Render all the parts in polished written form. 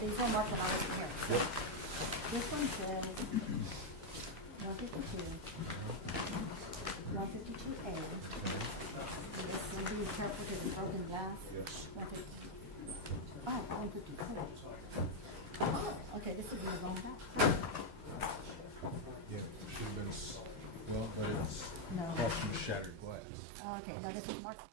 these were marked when I wasn't here. So this one says 152, 152A. And this one, be careful because it's broken glass. 152. Oh, 154. Oh, okay, this is the wrong house. Yeah, it should have been, well, but it's No. across from shattered glass. Okay, no, this is marked.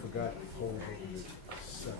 Forgot hold over the 7.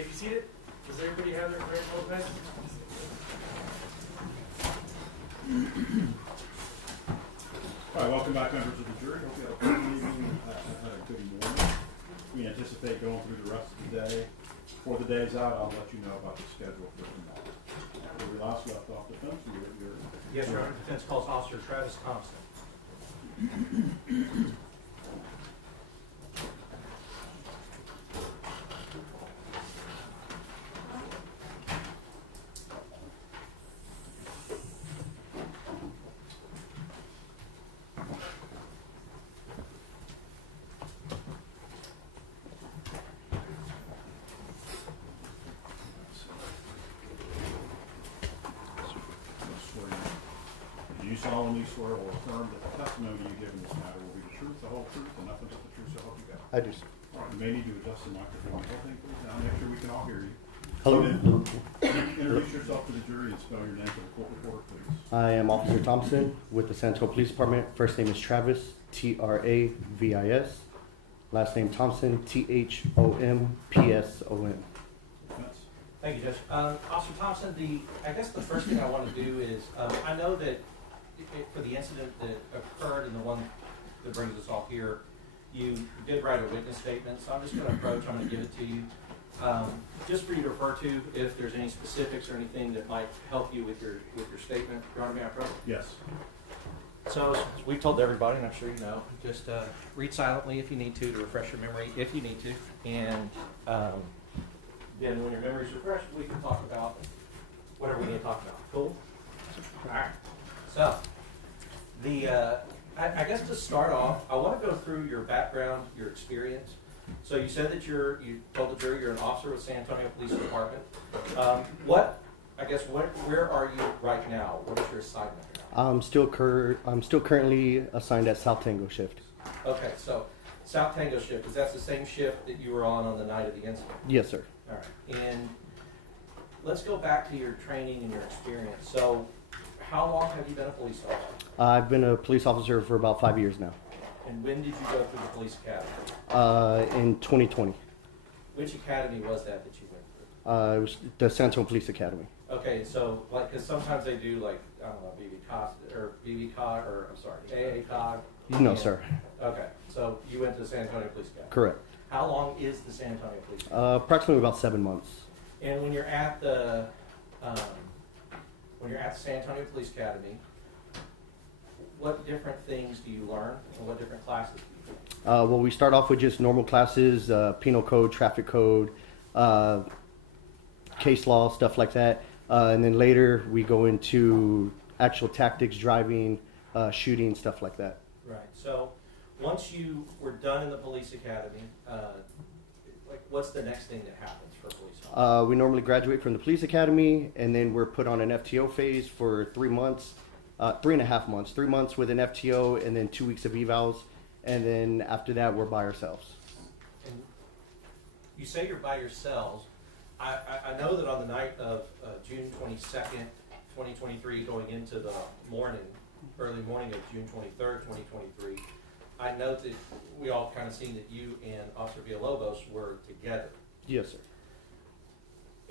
may be seated. Does everybody have their great notepad? All right, welcome back, members of the jury. Hope you had a pleasant evening and a good morning. We anticipate going through the rest of the day. Before the day's out, I'll let you know about the schedule for tomorrow. Where we last left off the fence, Yes, Your Honor. Defense calls Officer Travis Thompson. Do you solemnly swear or affirm that the testimony you give in this matter will be the truth, the whole truth, and nothing but the truth, so help you God? I do. All right, you may need to adjust the microphone. The whole thing, please, now make sure we can all hear you. Hello. Introduce yourself to the jury and spell your name for the court reporter, please. I am Officer Thompson with the San Antonio Police Department. First name is Travis, Travis. Last name Thompson, Thompson. Defense. Thank you, Judge. Officer Thompson, I guess the first thing I want to do is, I know that for the incident that occurred and the one that brings us all here, you did write a witness statement, so I'm just going to approach, I'm going to give it to you. Just for you to refer to if there's any specifics or anything that might help you with your statement. Your Honor, may I approach? Yes. So, as we've told everybody, and I'm sure you know, just read silently if you need to refresh your memory if you need to. And then when your memory's refreshed, we can talk about whatever we need to talk about. Cool? All right. So, I guess to start off, I want to go through your background, your experience. So you said that you told the jury you're an officer with San Antonio Police Department. Where are you right now? What is your assignment now? I'm still currently assigned at South Tango shift. Okay, so South Tango shift, is that the same shift that you were on the night of the incident? Yes, sir. All right, and let's go back to your training and your experience. So how long have you been a police officer? I've been a police officer for about 5 years now. And when did you go through the police academy? In 2020. Which academy was that you went through? It was the San Antonio Police Academy. Okay, so because sometimes they do I don't know, BB-COG, or I'm sorry, AA-COG? No, sir. Okay, so you went to the San Antonio Police Academy. Correct. How long is the San Antonio Police Academy? Approximately about 7 months. And when you're at the San Antonio Police Academy, what different things do you learn, and what different classes do you take? Well, we start off with just normal classes, penal code, traffic code, case law, stuff like that. And then later we go into actual tactics, driving, shooting, stuff like that. Right. So once you were done in the police academy, what's the next thing that happens for a police officer? We normally graduate from the police academy, and then we're put on an FTO phase for 3 months, 3.5 months, 3 months with an FTO, and then 2 weeks of evals. And then after that, we're by ourselves. And you say you're by yourselves. I know that on the night of June 22nd, 2023, going into the early morning of June 23rd, 2023, I note that we all kind of seen that you and Officer Villalobos were together. Yes, sir.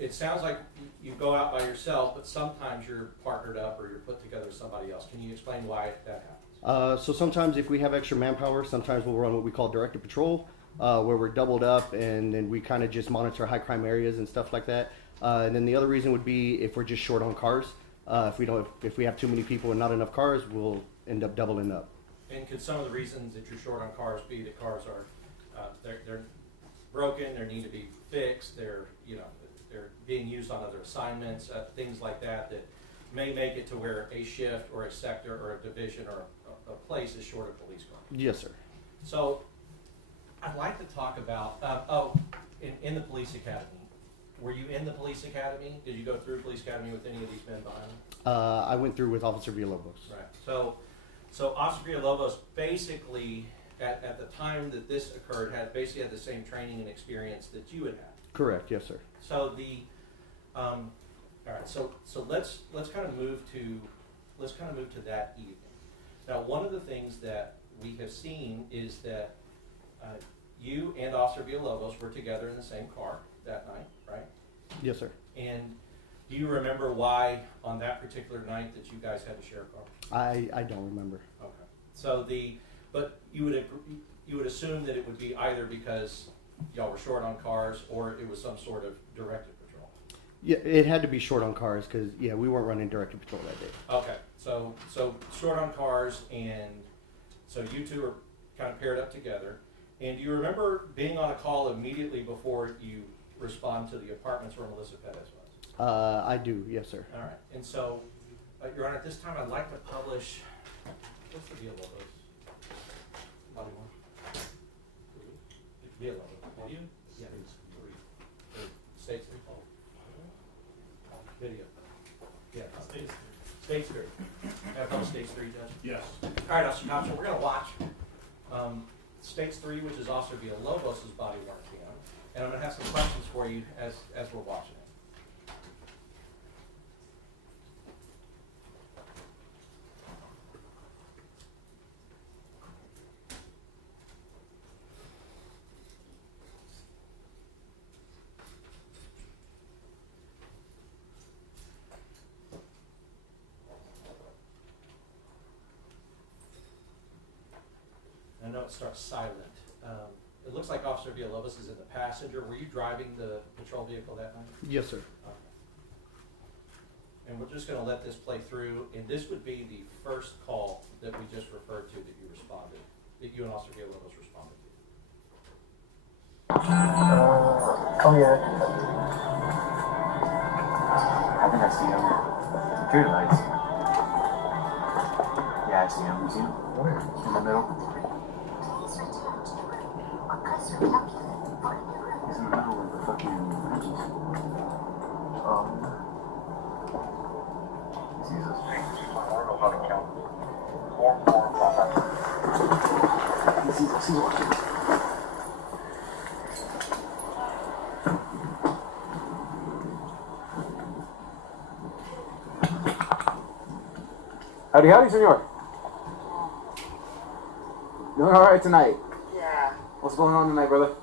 It sounds like you go out by yourself, but sometimes you're partnered up or you're put together with somebody else. Can you explain why that happens? So sometimes if we have extra manpower, sometimes we'll run what we call directed patrol, where we're doubled up and then we kind of just monitor high crime areas and stuff like that. And then the other reason would be if we're just short on cars. If we have too many people and not enough cars, we'll end up doubling up. And could some of the reasons that you're short on cars be that cars are they're broken, they need to be fixed, they're being used on other assignments, things like that may make it to where a shift or a sector or a division or a place is short of police cars? Yes, sir. So I'd like to talk about, in the police academy. Were you in the police academy? Did you go through police academy with any of these men behind you? I went through with Officer Villalobos. Right. So Officer Villalobos basically, at the time that this occurred, had the same training and experience that you had had. Correct. Yes, sir. So all right. So let's kind of move to that evening. Now, one of the things that we have seen is that you and Officer Villalobos were together in the same car that night, right? Yes, sir. And do you remember why on that particular night that you guys had to share a car? I don't remember. Okay. So but you would assume that it would be either because y'all were short on cars or it was some sort of directed patrol. Yeah, it had to be short on cars because we weren't running directed patrol that day. Okay. So short on cars, and so you two are kind of paired up together. And do you remember being on a call immediately before you respond to the apartments where Melissa Perez was? I do, yes, sir. All right. And so, Your Honor, at this time I'd like to publish, what's the deal with those? Body one? Deal with it. Video? Yeah. States involved. Video. Yeah. State Street. Have no State Street, Judge? Yes. All right, Officer Thompson, we're going to watch Stage 3, which is Officer Villalobos' body worn cam, and I'm going to have some questions for you as we're watching it. I know it starts silent. It looks like Officer Villalobos is in the passenger. Were you driving the patrol vehicle that night? Yes, sir. Okay. And we're just going to let this play through, and this would be the first call that we just referred to that you responded, that you and Officer Villalobos responded to. Oh yeah. I think I see him. Security lights. Yeah, I see him. You see him? Where? In the middle. He's in the middle of the fucking benches. He sees us. I don't know how to count. 4, 4, 5. He sees us. He's watching. Howdy, howdy, senor. Doing all right tonight? Yeah, What's going on tonight, brother?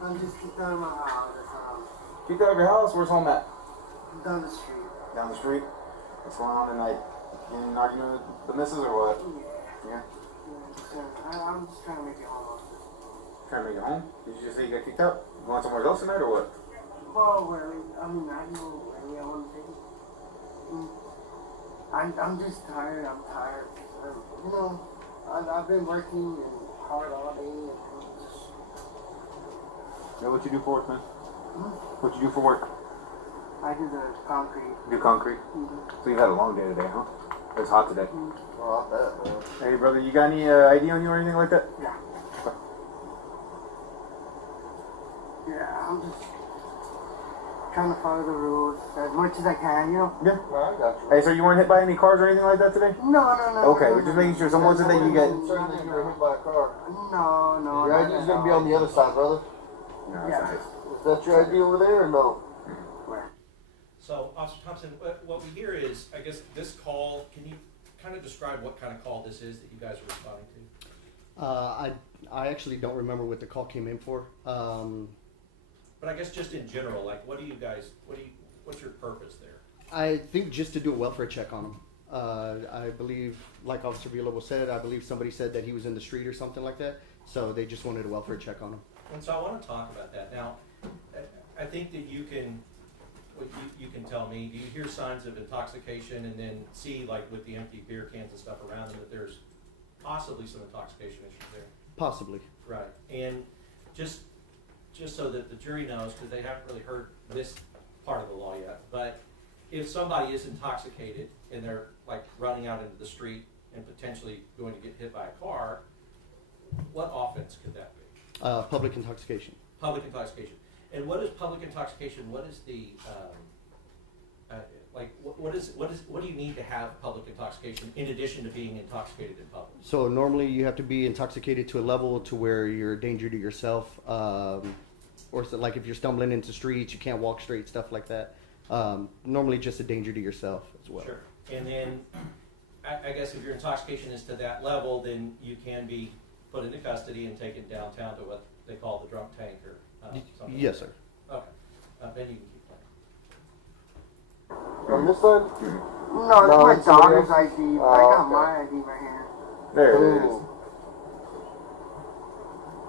I'm just kicked out of my house. Kicked out of your house? Where's home at? Down the street. Down the street? What's going on tonight? You in an argument with the missus or what? Yeah. Yeah? I'm just trying to make it home. Trying to make it home? Did you just say you got kicked out? You going somewhere else tonight or what? Well, I mean, I know where I want to take it. I'm just tired. I'm tired. You know, I've been working hard all day. And just... Yeah, what you do for work, man? What you do for work? I do the concrete. Do concrete? So you've had a long day today, huh? It's hot today. Well, I bet, man. Hey, brother, you got any ID on you or anything like that? Yeah. Okay. Yeah, I'm just trying to follow the rules as much as I can, you know? Yeah. Well, I got you. Hey, so you weren't hit by any cars or anything like that today? No. Okay, we're just making sure. So wasn't that you get... concerned that you were hit by a car. No. Your ID's gonna be on the other side, brother. No, Yeah. that's nice. Is that your ID over there or no? So, Officer Thompson, what we hear is, I guess, this call, can you kind of describe what kind of call this is that you guys are responding to? I actually don't remember what the call came in for. But I guess just in general, like, what's your purpose there? I think just to do a welfare check on him. I believe, like Officer Villalobos said, I believe somebody said that he was in the street or something like that. So they just wanted a welfare check on him. And so I want to talk about that. Now, I think that you can tell me, do you hear signs of intoxication and then see, like with the empty beer cans and stuff around them, that there's possibly some intoxication issues there? Possibly. Right. And just so that the jury knows, because they haven't really heard this part of the law yet, but if somebody is intoxicated and they're like running out into the street and potentially going to get hit by a car, what offense could that be? Public intoxication. Public intoxication. And what is public intoxication? What is the what do you need to have public intoxication in addition to being intoxicated in public? So normally you have to be intoxicated to a level to where you're a danger to yourself, or so, like if you're stumbling into streets, you can't walk straight, stuff like that. Normally just a danger to yourself as well. Sure. And then I guess if your intoxication is to that level, then you can be put into custody and taken downtown to what they call the drunk tank or something? Yes, sir. Okay, then you can keep playing. On this side? No, it's No, my it's somebody daughter's else? ID. Oh, I got okay. my ID right here. There it is.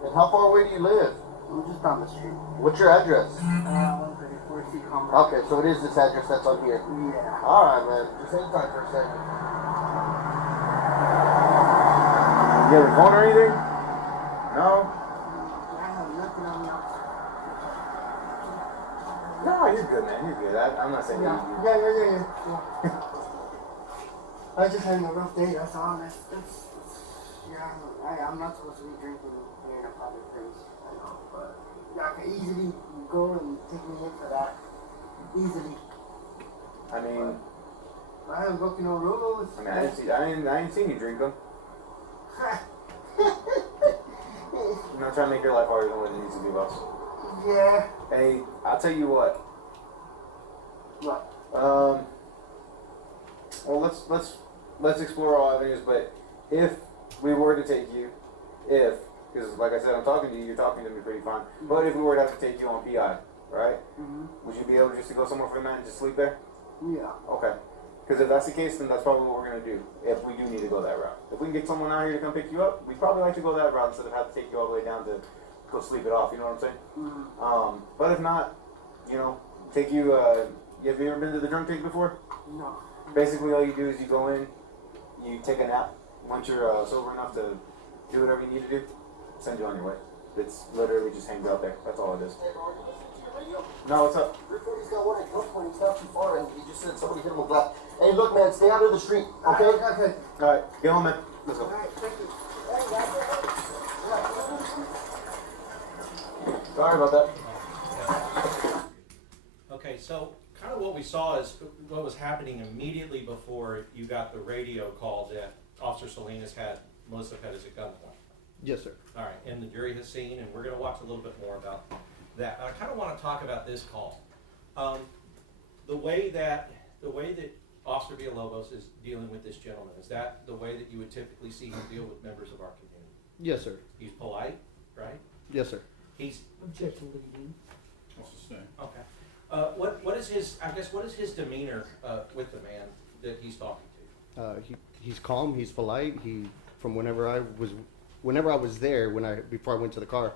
And how far away do you live? I'm just down the street. What's your address? 134 C Commerce. Okay, so it is this address that's on here. Yeah. Alright, man. Just hang tight for a second. You have a phone or anything? No? I have nothing on me. No, you're good, man. You're good. I'm not saying Yeah. you. Yeah. I just had a rough day, that's all. I'm not supposed to be drinking here in a public place. I know, but I can easily go and take me in for that. Easily. I mean, I haven't broken no rules. I ain't seen you drink them. I'm not trying to make your life harder than what it needs to be, boss. Yeah. Hey, I'll tell you what. What? Well, let's explore all avenues. But if we were to take you, because like I said, I'm talking to you, you're talking to me pretty fine. But if we were to have to take you on PI, right? Mm-hmm. Would you be able just to go somewhere for the night and just sleep there? Yeah. Okay. Because if that's the case, then that's probably what we're gonna do. If we do need to go that route, if we can get someone out here to come pick you up, we'd probably like to go that route instead of have to take you all the way down to go sleep it off. You know what I'm saying? Mm-hmm. But if not, take you. Have you ever been to the drunk tank before? No. Basically, all you do is you go in, you take a nap. Once you're sober enough to do whatever you need to do, send you on your way. It's literally just hangs out there. That's all it is. No, what's up? He's got one at gunpoint. He's not too far, and he just said somebody hit him with that. Hey, look, man, stay out of the street, okay? Okay. All right, get on, man. Let's go. Alright, thank you. Sorry about that. Okay, so kind of what we saw is what was happening immediately before you got the radio call that Officer Salinas had Melissa Perez at gunpoint. Yes, sir. All right, and the jury has seen, and we're going to watch a little bit more about that. I kind of want to talk about this call. The way that Officer Villalobos is dealing with this gentleman, is that the way that you would typically see him deal with members of our community? Yes, sir. He's polite, right? Yes, sir. He's Objection leading. I'll sustain. okay. What is his demeanor with the man that he's talking to? He's calm. He's polite. Whenever I was there, before I went to the car,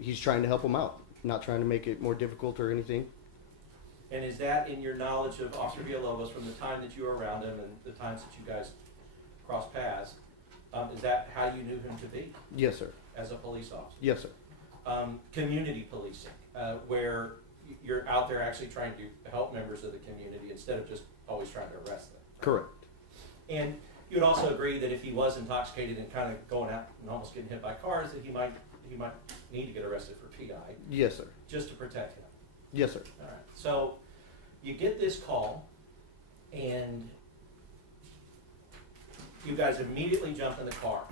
he's trying to help him out, not trying to make it more difficult or anything. And is that in your knowledge of Officer Villalobos from the time that you were around him and the times that you guys crossed paths? Is that how you knew him to be? Yes, sir. As a police officer? Yes, sir. Community policing, where you're out there actually trying to help members of the community instead of just always trying to arrest them. Correct. And you would also agree that if he was intoxicated and kind of going out and almost getting hit by cars, that he might need to get arrested for PI. Yes, sir. Just to protect him. Yes, sir. All right. So you get this call, and you guys immediately jump in the car.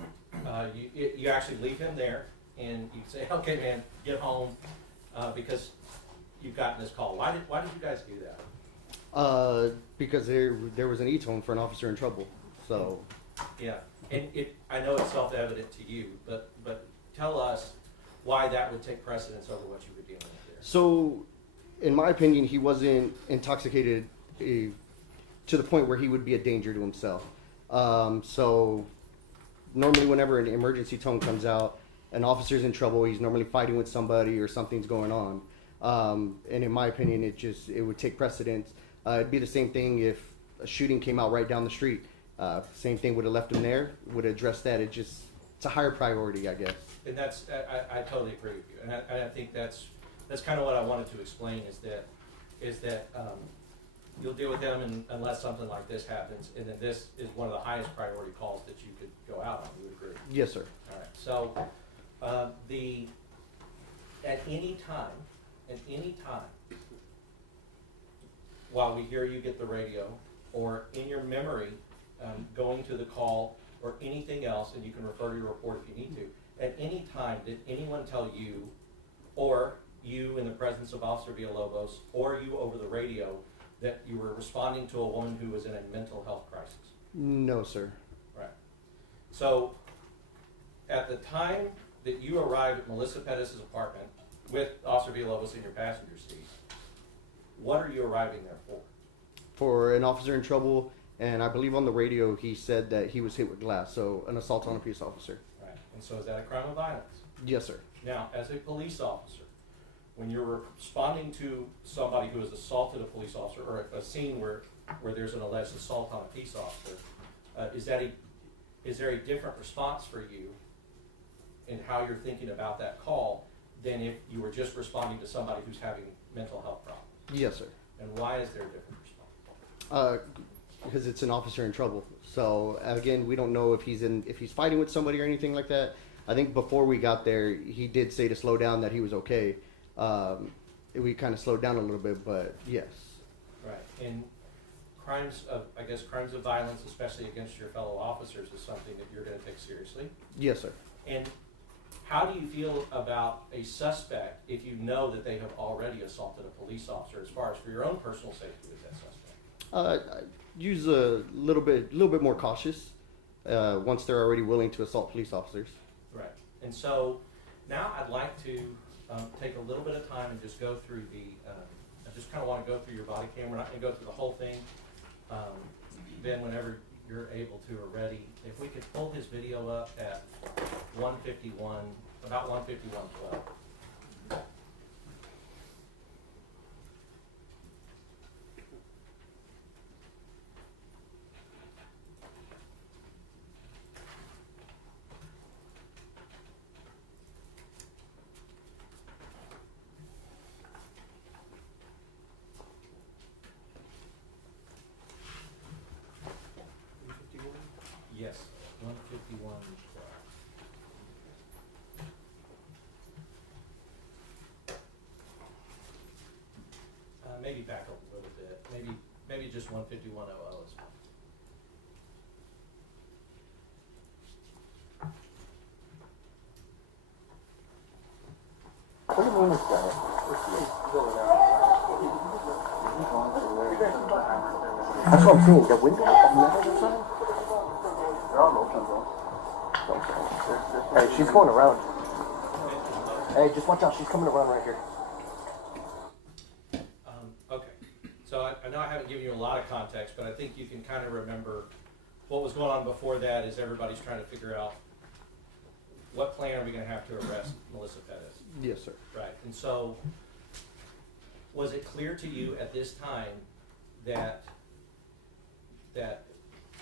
You actually leave him there, and you say, "Okay, man, get home," because you've gotten this call. Why did you guys do that? Because there was an E-tone for an officer in trouble. So. Yeah, and I know it's self-evident to you, but tell us why that would take precedence over what you were dealing with there. So, in my opinion, he wasn't intoxicated to the point where he would be a danger to himself. So, normally whenever an emergency tone comes out, an officer's in trouble, he's normally fighting with somebody or something's going on. And in my opinion, it would take precedence. It'd be the same thing if a shooting came out right down the street. Same thing would have left him there, would address that. It's a higher priority, I guess. And that's, I totally agree with you, and I think that's kind of what I wanted to explain is that you'll deal with them unless something like this happens, and then this is one of the highest priority calls that you could go out on. You would agree? Yes, sir. All right. So at any time, while we hear you get the radio, or in your memory, going to the call or anything else, and you can refer to your report if you need to. At any time, did anyone tell you, or you in the presence of Officer Villalobos, or you over the radio, that you were responding to a woman who was in a mental health crisis? No, sir. Right. So, at the time that you arrived at Melissa Perez's apartment with Officer Villalobos in your passenger seat, what are you arriving there for? For an officer in trouble, and I believe on the radio he said that he was hit with glass, so an assault on a peace officer. Right. And so is that a crime of violence? Yes, sir. Now, as a police officer, when you're responding to somebody who has assaulted a police officer, or a scene where there's an alleged assault on a peace officer, is there a different response for you in how you're thinking about that call than if you were just responding to somebody who's having mental health problems? Yes, sir. And why is there a different response? Because it's an officer in trouble. So again, we don't know if he's fighting with somebody or anything like that. I think before we got there, he did say to slow down, that he was okay. We kind of slowed down a little bit, but yes. Right. And crimes of violence, especially against your fellow officers, is something that you're going to take seriously. Yes, sir. And how do you feel about a suspect if you know that they have already assaulted a police officer, as far as for your own personal safety with that suspect? I use a little bit more cautious once they're already willing to assault police officers. Right. And so now I'd like to take a little bit of time and just go through I just kind of want to go through your body cam. We're not going to go through the whole thing. Then whenever you're able to or ready, if we could pull his video up at 151, about 151:12. Yes, 151:12. Maybe back up a little bit. Maybe just 151:00 is fine. What do you mean this guy? That's what I'm saying. The window never they're all open, bro. Hey, she's going around. Hey, just watch out. She's coming around right here. Okay. So I know I haven't given you a lot of context, but I think you can kind of remember what was going on before that. Is everybody's trying to figure out what plan are we going to have to arrest Melissa Perez? Yes, sir. Right. And so was it clear to you at this time that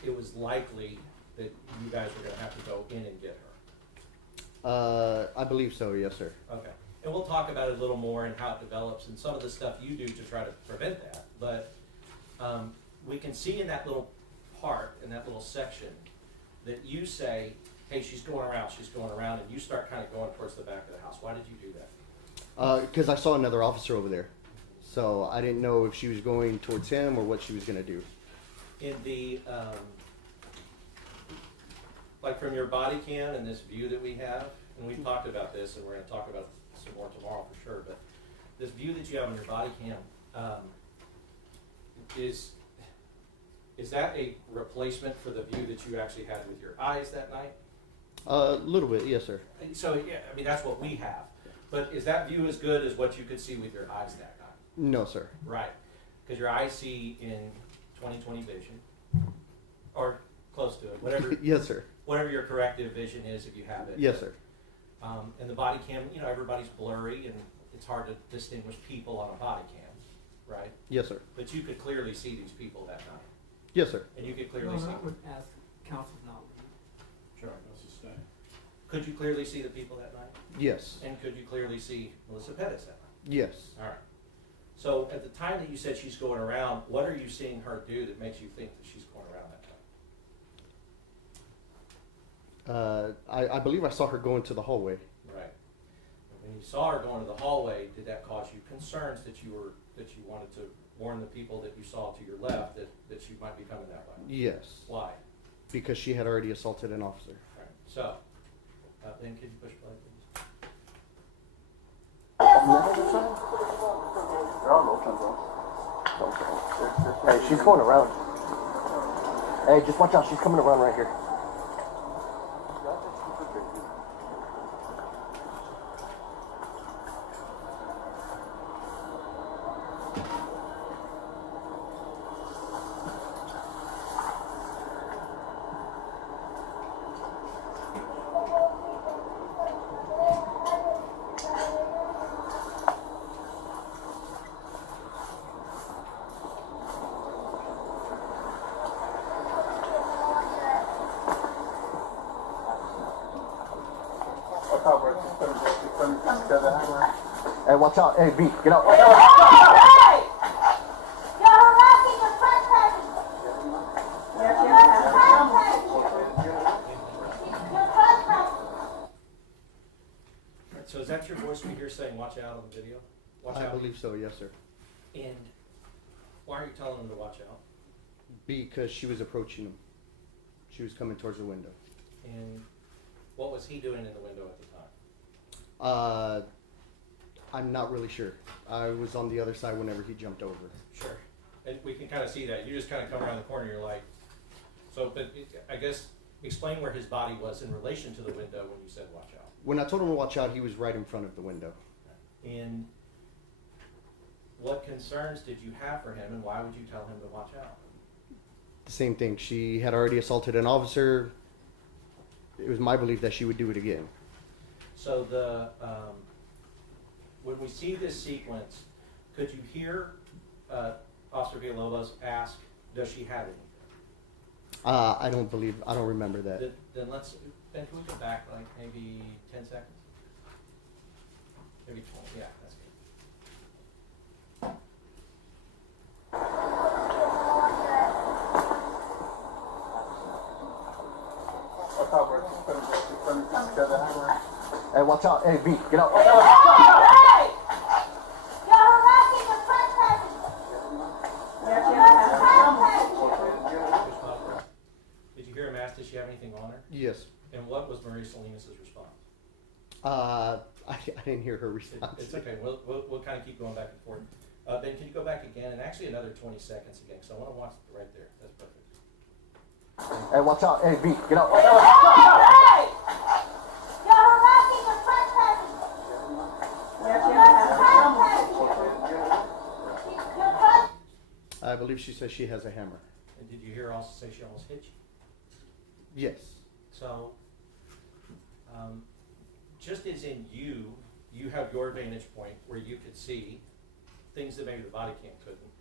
it was likely that you guys were going to have to go in and get her? I believe so, yes, sir. Okay. And we'll talk about it a little more and how it develops and some of the stuff you do to try to prevent that. But we can see in that little part, in that little section, that you say, hey, she's going around, and you start kind of going towards the back of the house. Why did you do that? Because I saw another officer over there. So I didn't know if she was going towards him or what she was going to do. In the, like from your body cam and this view that we have, and we've talked about this, and we're going to talk about it some more tomorrow for sure, but this view that you have on your body cam, is that a replacement for the view that you actually had with your eyes that night? A little bit, yes, sir. So, yeah, I mean, that's what we have. But is that view as good as what you could see with your eyes that night? No, sir. Right. Because your eyes see in 20/20 vision, or close to it, whatever. Yes, sir. Whatever your corrective vision is, if you have it. Yes, sir. And the body cam, you know, everybody's blurry, and it's hard to distinguish people on a body cam, right? Yes, sir. But you could clearly see these people that night. Yes, sir. And you could clearly see. I would ask counsel now. Sure. Let's just stay. Could you clearly see the people that night? Yes. And could you clearly see Melissa Perez that night? Yes. All right. So at the time that you said she's going around, what are you seeing her do that makes you think that she's going around that time? I believe I saw her go into the hallway. Right. When you saw her going to the hallway, did that cause you concerns that you wanted to warn the people that you saw to your left that she might be coming that way? Yes. Why? Because she had already assaulted an officer. All right. So, then could you push play, please? They're all open, bro. Hey, she's going around. Hey, just watch out. She's coming around right here. Hey, watch out. Hey, B, get out. Hey! You're harassing the trespassing. You're trespassing. You're trespassing. So is that your voice we hear saying, watch out on the video? Watch I out. believe so, yes, sir. And why are you telling him to watch out? Because she was approaching him. She was coming towards the window. And what was he doing in the window at the time? I'm not really sure. I was on the other side whenever he jumped over. Sure. And we can kind of see that. You just kind of come around the corner, you're like, so, but I guess explain where his body was in relation to the window when you said watch out. When I told him to watch out, he was right in front of the window. And what concerns did you have for him, and why would you tell him to watch out? The same thing. She had already assaulted an officer. It was my belief that she would do it again. So when we see this sequence, could you hear Officer Villalobos ask, does she have anything? I don't remember that. Then can we go back like maybe 10 seconds? Maybe 20, yeah, that's good. Hey, watch out. Hey, B, get out. Hey! You're harassing the trespassing. You're trespassing. Did you hear him ask, does she have anything on her? Yes. And what was Maria Salinas' response? I didn't hear her response. It's okay, we'll kind of keep going back and forth. Ben, can you go back again, and actually another 20 seconds again, because I want to watch it right there. That's perfect. Hey, watch out. Hey, B, get out. Hey! You're harassing the trespassing. You're trespassing. I believe she says she has a hammer. And did you hear her also say she almost hit you? Yes. So, just as in you have your vantage point where you could see things that maybe the body cam couldn't.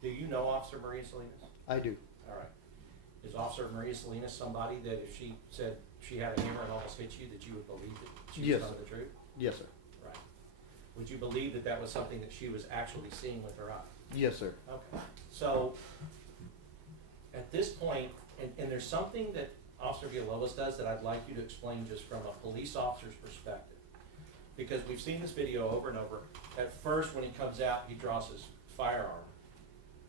Do you know Officer Maria Salinas? I do. All right. Is Officer Maria Salinas somebody that if she said she had a hammer and almost hit you, that you would believe that she was Yes. telling the truth? Yes, sir. Right. Would you believe that that was something that she was actually seeing with her eye? Yes, sir. Okay. So, at this point, and there's something that Officer Villalobos does that I'd like you to explain just from a police officer's perspective. Because we've seen this video over and over. At first, when he comes out, he draws his firearm.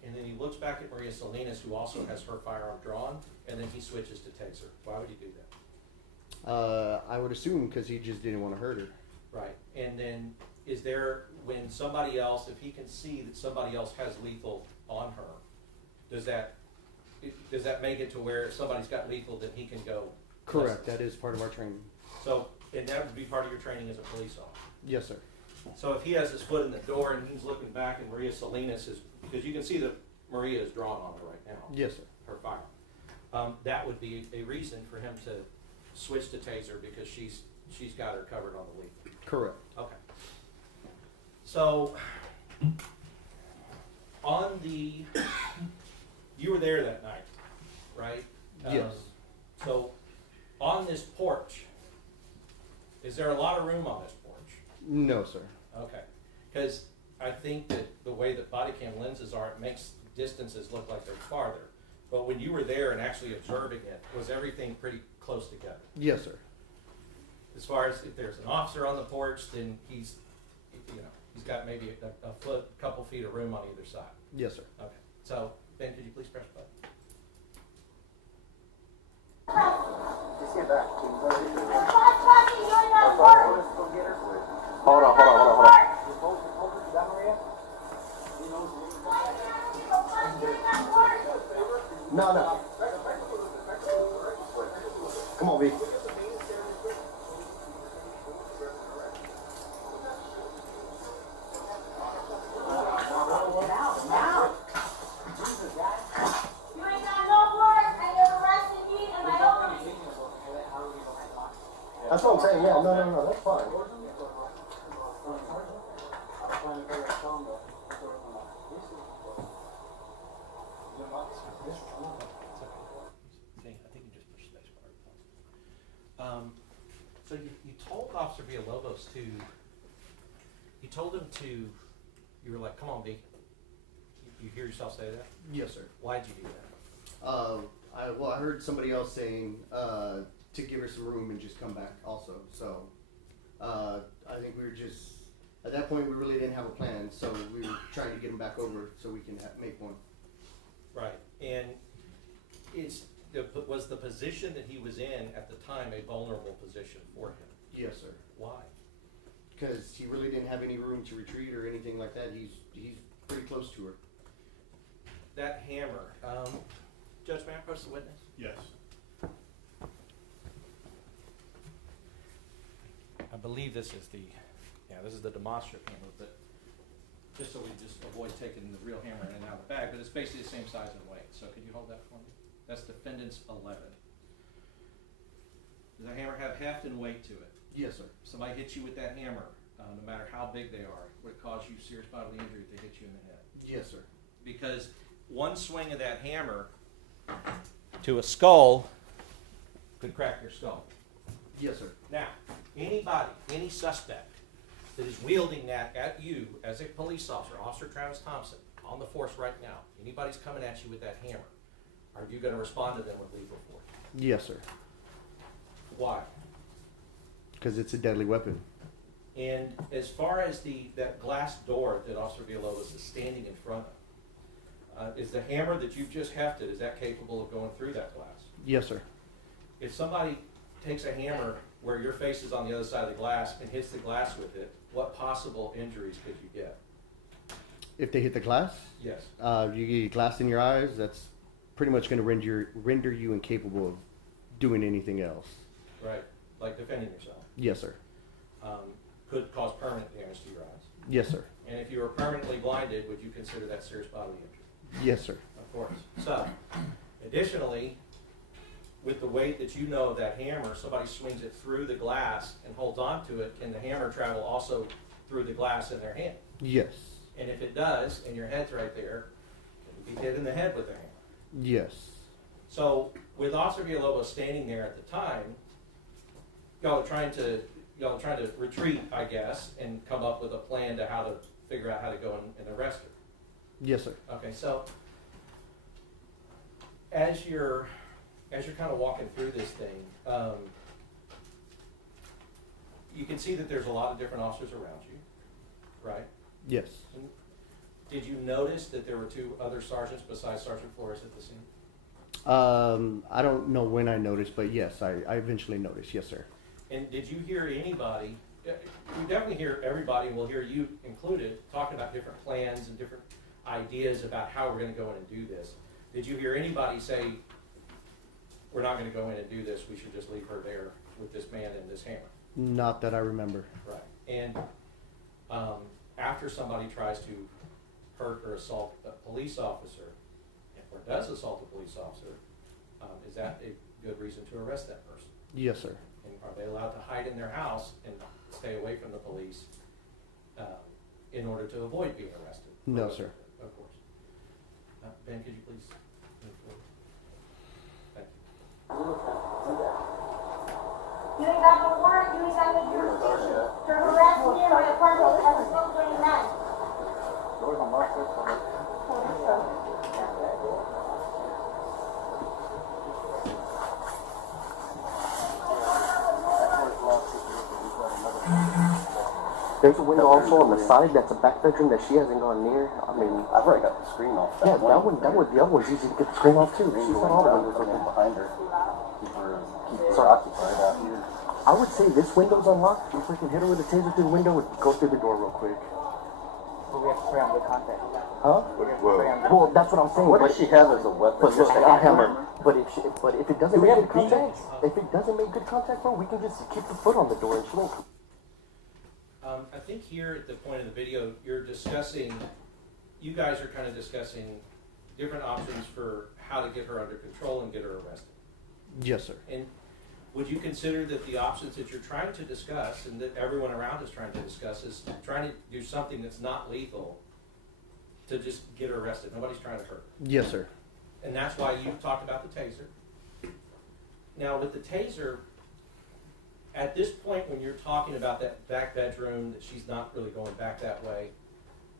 And then he looks back at Maria Salinas, who also has her firearm drawn, and then he switches to taser. Why would he do that? I would assume because he just didn't want to hurt her. Right. And then is there, when somebody else, if he can see that somebody else has lethal on her, does that make it to where if somebody's got lethal, then he can go? Correct. That is part of our training. So, and that would be part of your training as a police officer. Yes, sir. So if he has his foot in the door and he's looking back and Maria Salinas is, because you can see that Maria is drawn on her right now. Yes, sir. Her fire. That would be a reason for him to switch to taser because she's got her covered on the lethal. Correct. Okay. So, you were there that night, right? Yes. So, on this porch, is there a lot of room on this porch? No, sir. Okay. Because I think that the way that body cam lenses are, it makes distances look like they're farther. But when you were there and actually observing it, was everything pretty close together? Yes, sir. As far as if there's an officer on the porch, then he's got maybe a foot, couple feet of room on either side. Yes, sir. Okay. So, Ben, could you please press the button? Just get back. Trespassing, you're not working. Hold on. No. Come on, B. You ain't got no work, and you're arresting me and my own. That's what I'm saying. Yeah, no. That's fine. I think you just push space bar. So So you told Officer Villalobos to, you told him to, you were like, come on, B. You hear yourself say that? Yes, sir. Why'd you do that? I heard somebody else saying to give her some room and just come back also. So I think we were just, at that point, we really didn't have a plan. So we were trying to get him back over so we can make one. Right. And was the position that he was in at the time a vulnerable position for him? Yes, sir. Why? Because he really didn't have any room to retreat or anything like that. He's pretty close to her. That hammer, Judge, may I approach the witness? Yes. I believe this is the demonstrative hammer, but just so we just avoid taking the real hammer in and out of the bag, but it's basically the same size and weight. So could you hold that for me? That's defendant's 11. Does the hammer have heft and weight to it? Yes, sir. Somebody hits you with that hammer, no matter how big they are, would it cause you serious bodily injury if they hit you in the head? Yes, sir. Because one swing of that hammer to a skull could crack your skull. Yes, sir. Now, anybody, any suspect that is wielding that at you as a police officer, Officer Travis Thompson, on the force right now, anybody's coming at you with that hammer, are you going to respond to them with lethal force? Yes, sir. Why? Because it's a deadly weapon. And as far as that glass door that Officer Villalobos is standing in front of, is the hammer that you've just hefted, is that capable of going through that glass? Yes, sir. If somebody takes a hammer where your face is on the other side of the glass and hits the glass with it, what possible injuries could you get? If they hit the glass? Yes. You get glass in your eyes, that's pretty much going to render you incapable of doing anything else. Right, like defending yourself. Yes, sir. Could cause permanent damage to your eyes. Yes, sir. And if you were permanently blinded, would you consider that serious bodily injury? Yes, sir. Of course. So, additionally, with the weight that you know of that hammer, somebody swings it through the glass and holds on to it, can the hammer travel also through the glass in their hand? Yes. And if it does, and your head's right there, can you be hit in the head with the hammer? Yes. So, with Officer Villalobos standing there at the time, y'all are trying to retreat, I guess, and come up with a plan to how to figure out how to go and arrest her. Yes, sir. Okay, so as you're kind of walking through this thing, you can see that there's a lot of different officers around you, right? Yes. And did you notice that there were two other sergeants besides Sergeant Flores at the scene? I don't know when I noticed, but yes, I eventually noticed. Yes, sir. And did you hear anybody, you definitely hear everybody, and we'll hear you included, talking about different plans and different ideas about how we're going to go in and do this. Did you hear anybody say, we're not going to go in and do this, we should just leave her there with this man and this hammer? Not that I remember. Right. And after somebody tries to hurt or assault a police officer, or does assault a police officer, is that a good reason to arrest that person? Yes, sir. And are they allowed to hide in their house and stay away from the police in order to avoid being arrested? No, sir. Of course. Ben, could you please move forward? Thank you. You ain't got no warrant, you ain't got no jurisdiction to harass me in my apartment as a civilian man. There's a window also on the side that's a back bedroom that she hasn't gone near. I mean, I've already got the screen off. Yeah, the other one's easy to get the screen off too. She's got all the windows open behind her. Keep her occupied out here. I would say this window's unlocked. If we can hit her with a taser through the window, we'd go through the door real quick. But we have to pray on good contact. Huh? Well, that's what I'm saying. What does she have as a weapon? But look, Just a a hammer. hammer. But if it doesn't make good contact, bro, we can just keep the foot on the door and she won't. I think here at the point of the video, you're discussing, you guys are kind of discussing different options for how to get her under control and get her arrested. Yes, sir. And would you consider that the options that you're trying to discuss and that everyone around is trying to discuss is trying to do something that's not lethal to just get her arrested? Nobody's trying to hurt her. Yes, sir. And that's why you talked about the taser. Now with the taser, At this point, when you're talking about that back bedroom, that she's not really going back that way,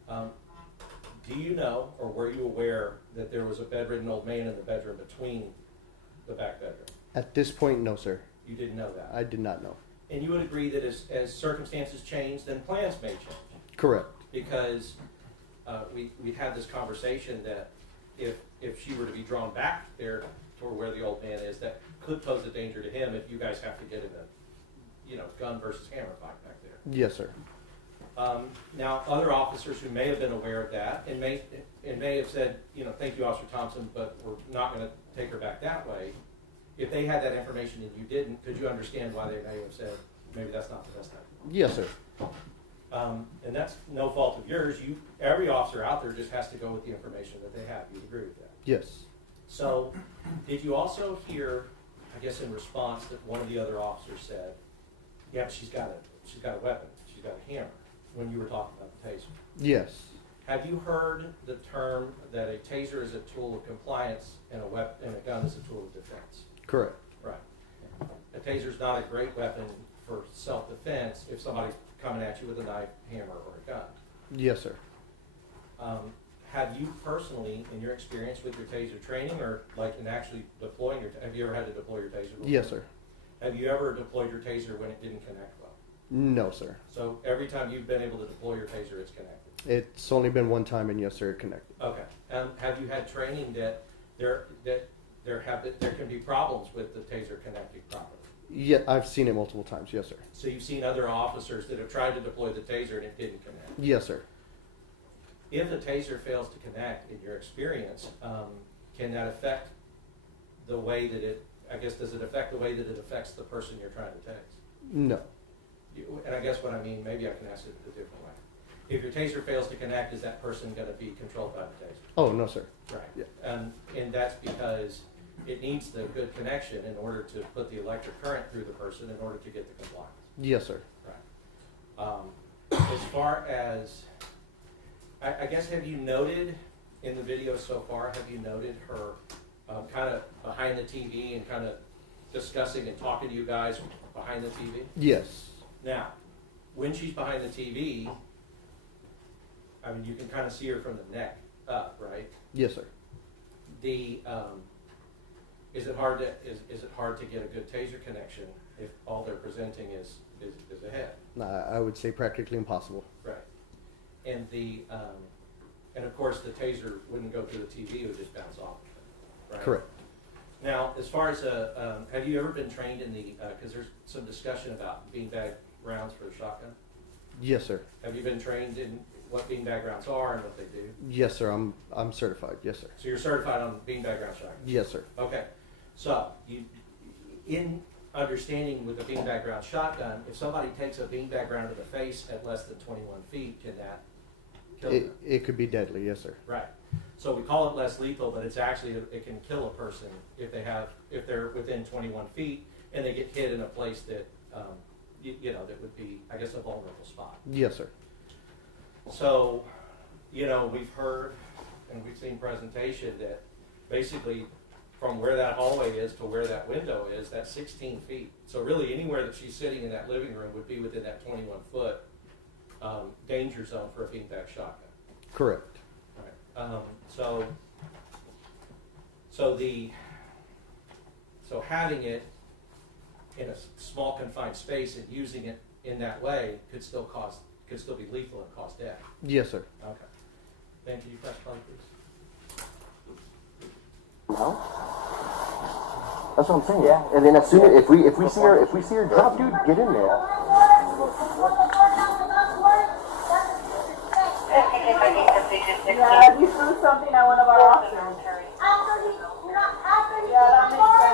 do you know, or were you aware that there was a bedridden old man in the bedroom between the back bedroom? At this point, no, sir. You didn't know that? I did not know. And you would agree that as circumstances change, then plans may change? Correct. Because we had this conversation that if she were to be drawn back there toward where the old man is, that could pose a danger to him if you guys have to get in a gun versus hammer fight back there. Yes, sir. Now, other officers who may have been aware of that and may have said, thank you, Officer Thompson, but we're not going to take her back that way. If they had that information and you didn't, could you understand why they may have said, maybe that's not the best time? Yes, sir. And that's no fault of yours. Every officer out there just has to go with the information that they have. You agree with that? Yes. So, did you also hear, I guess in response, that one of the other officers said, yeah, but she's got a weapon, she's got a hammer, when you were talking about the taser? Yes. Have you heard the term that a taser is a tool of compliance and a gun is a tool of defense? Correct. Right. A taser is not a great weapon for self-defense if somebody's coming at you with a knife, hammer, or a gun. Yes, sir. Have you personally, in your experience with your taser training, or like in actually deploying have you ever had to deploy your taser before? Yes, sir. Have you ever deployed your taser when it didn't connect well? No, sir. So every time you've been able to deploy your taser, it's connected? It's only been one time, and yes, sir, it connected. Okay. Have you had training that there can be problems with the taser connecting properly? Yeah, I've seen it multiple times. Yes, sir. So you've seen other officers that have tried to deploy the taser and it didn't connect? Yes, sir. If the taser fails to connect, in your experience, can that affect the way that does it affect the way that it affects the person you're trying to tase? No. And I guess what I mean, maybe I can ask it a different way. If your taser fails to connect, is that person going to be controlled by the taser? Oh, no, sir. Right. Yeah. And that's because it needs the good connection in order to put the electric current through the person in order to get the compliance. Yes, sir. Right. As far as, I guess, have you noted in the video so far, have you noted her kind of behind the TV and kind of discussing and talking to you guys behind the TV? Yes. Now, when she's behind the TV, I mean, you can kind of see her from the neck up, right? Yes, sir. Is it hard to get a good taser connection if all they're presenting is a head? I would say practically impossible. Right. And and of course the taser wouldn't go through the TV; it would just bounce off of it, right? Correct. Now, as far as have you ever been trained in the? Because there's some discussion about beanbag rounds for a shotgun. Yes, sir. Have you been trained in what beanbag rounds are and what they do? Yes, sir. I'm certified. Yes, sir. So you're certified on beanbag round shotgun? Yes, sir. Okay. So in understanding with a beanbag round shotgun, if somebody takes a beanbag round to the face at less than 21 feet, can that kill them? It could be deadly. Yes, sir. Right. So we call it less lethal, but it's actually, it can kill a person if they're within 21 feet and they get hit in a place that, that would be, I guess, a vulnerable spot. Yes, sir. So, we've heard and we've seen presentation that basically from where that hallway is to where that window is, that's 16 feet. So really anywhere that she's sitting in that living room would be within that 21-foot danger zone for a beanbag shotgun. Correct. Right. So having it in a small confined space and using it in that way could still be lethal and cause death. Yes, sir. Okay. Ben, can you press play, please? No. That's what I'm saying. Yeah. And then as soon as if we see her drop, dude, get in there. Yeah, you threw something at one of our officers. Yeah, that makes sense.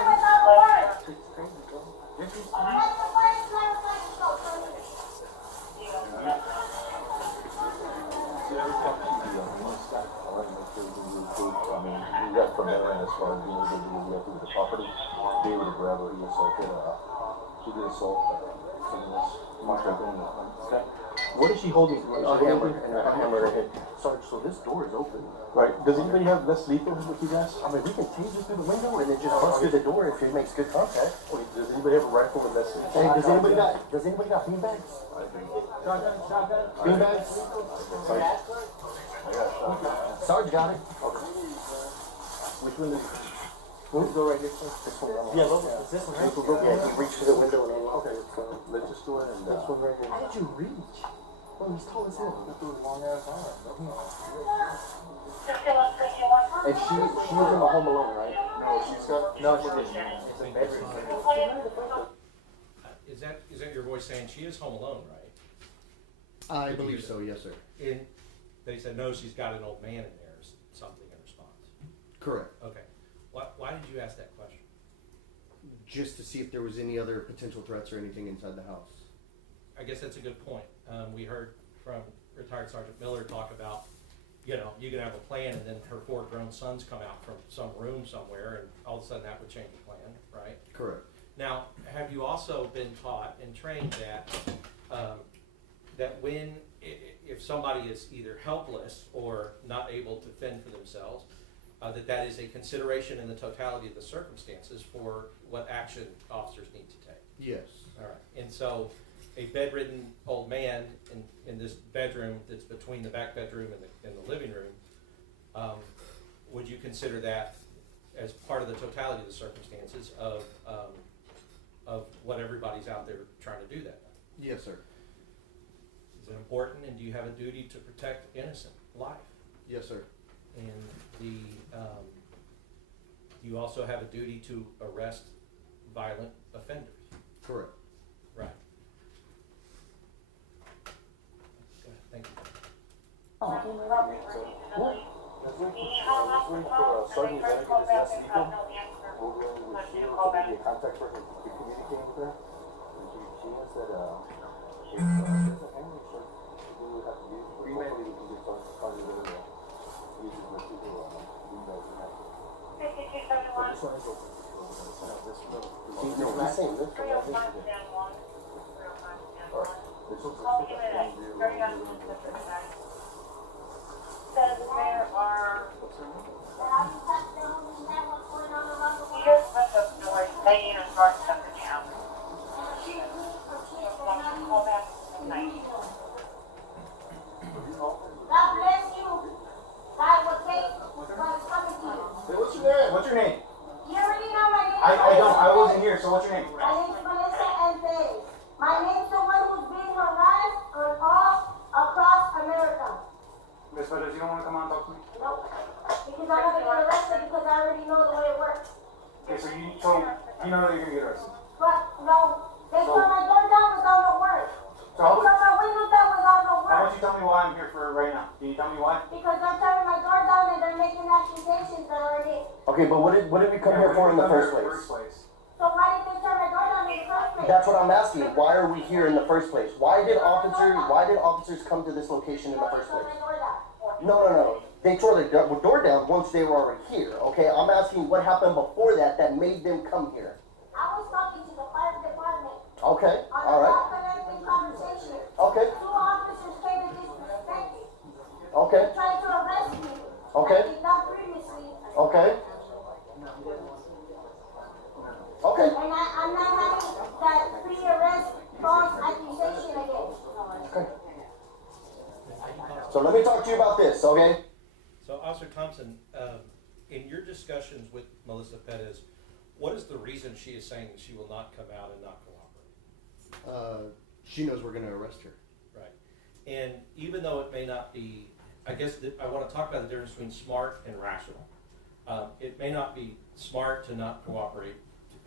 You got from there as far as being able to get through the property, be able to grab her, he assaulted, she did assault, someone else, marked her. What is she holding? A hammer and a hammer in her head. Sarge, so this door is open. Right. Does anybody have less lethal with you guys? I mean, we can tase it through the window and then just bust through the door if it makes good contact. Wait, does anybody have a rifle with less lethal? Hey, does anybody got beanbags? Beanbags? Sarge. I got a shotgun. Sarge got it. Okay. Which one is it? Let's go right here. This one. Yeah, this one right here. Yeah, you reach to the window and then. Okay, so let's just go ahead and. This one right here. How did you reach? Well, he's tall as hell. Look at those long ass arms. And she was in the home alone, right? No, she's got. No, she didn't. It's a bedroom. Is that your voice saying she is home alone, right? I believe so, yes, sir. They said, no, she's got an old man in there, or something in response. Correct. Okay. Why did you ask that question? Just to see if there was any other potential threats or anything inside the house. I guess that's a good point. We heard from retired Sergeant Miller talk about, you can have a plan and then her 4 grown sons come out from some room somewhere and all of a sudden that would change the plan, right? Correct. Now, have you also been taught and trained that if somebody is either helpless or not able to fend for themselves, that is a consideration in the totality of the circumstances for what action officers need to take? Yes. All right. And so a bedridden old man in this bedroom that's between the back bedroom and the living room, would you consider that as part of the totality of the circumstances of what everybody's out there trying to do that? Yes, sir. Is it important, and do you have a duty to protect innocent life? Yes, sir. And do you also have a duty to arrest violent offenders? Correct. Right. Go ahead. Thank you. Let's wait for Sergeant Zeneca to discuss lethal. We'll go in with Sheila to be a contact person to communicate with her. And she has said, if there's a hammer shot, we would have to use it. Hopefully we can get Sergeant Zeneca uses the people windows and that. But this one is open. He's not saying this one. I think he did. Alright. This one's Says there are. What's her name? You just put up noise, they even start something down. Call back tonight. God bless you. God will take what is coming to you. Hey, what's your name? What's your name? You already know my name. I don't. I wasn't here, so what's your name? My name is Melissa Perez. My name is the one who's being harassed on all across America. Miss Perez, you don't want to come on and talk to me? Nope. Because I'm not gonna get arrested because I already know the way it works. Okay, so you know that you're gonna get arrested. But no, they tore my door down without no word. So They tore my window down without no how word. about you tell me why I'm here for right now? Can you tell me why? Because they're tearing my door down and they're making accusations that are in it. Okay, but what did we come here for in the first place? So why did they tear my door down in the first place? That's what I'm asking. Why are we here in the first place? Why did officers come to this location in the first place? No. They tore the door down once they were already here. Okay, I'm asking what happened before that made them come here. I was talking to the fire department. Okay, On all a right. confidential conversation. Okay, 2 officers came and disrespected me. okay, They tried to arrest me. Okay. Like they done previously. okay. Okay, And I'm not having that pre-arrest false accusation again. okay. So let me talk to you about this, okay? So, Officer Thompson, in your discussions with Melissa Perez, what is the reason she is saying she will not come out and not cooperate? She knows we're going to arrest her. Right. And even though it may not be, I guess I want to talk about the difference between smart and rational. It may not be smart to not cooperate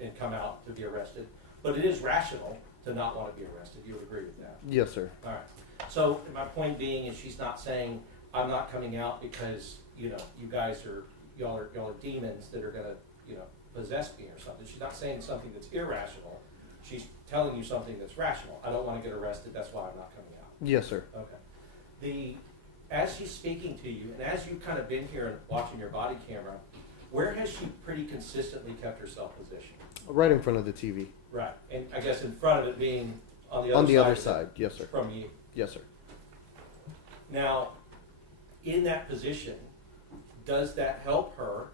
and come out to be arrested, but it is rational to not want to be arrested. You would agree with that? Yes, sir. All right. So my point being is she's not saying I'm not coming out because you guys are y'all are demons that are gonna possess me or something. She's not saying something that's irrational. She's telling you something that's rational. I don't want to get arrested. That's why I'm not coming out. Yes, sir. Okay. As she's speaking to you, and as you've kind of been here and watching your body camera, where has she pretty consistently kept herself positioned? Right in front of the TV. Right. And I guess in front of it being on the On other the side. other side, yes, sir. From you. Yes, sir. Now, in that position, does that help her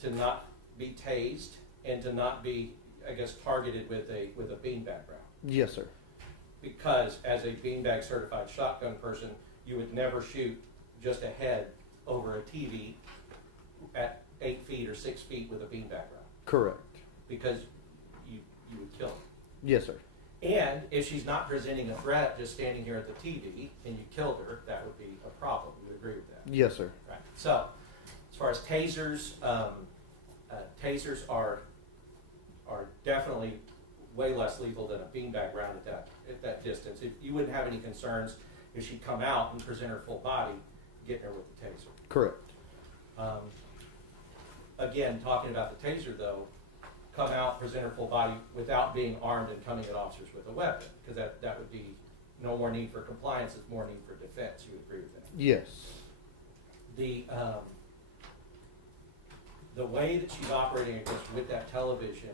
to not be tased and to not be, I guess, targeted with a beanbag round? Yes, sir. Because as a beanbag certified shotgun person, you would never shoot just a head over a TV at 8 feet or 6 feet with a beanbag round. Correct. Because you would kill her. Yes, sir. And if she's not presenting a threat, just standing here at the TV, and you killed her, that would be a problem. You would agree with that? Yes, sir. Right. So, as far as tasers, tasers are definitely way less lethal than a beanbag round at that distance. If you wouldn't have any concerns if she'd come out and present her full body, getting her with the taser. Correct. Again, talking about the taser though, come out, present her full body without being armed and coming at officers with a weapon, because that would be no more need for compliance, it's more need for defense. You would agree with that? Yes. The way that she's operating, I guess, with that television,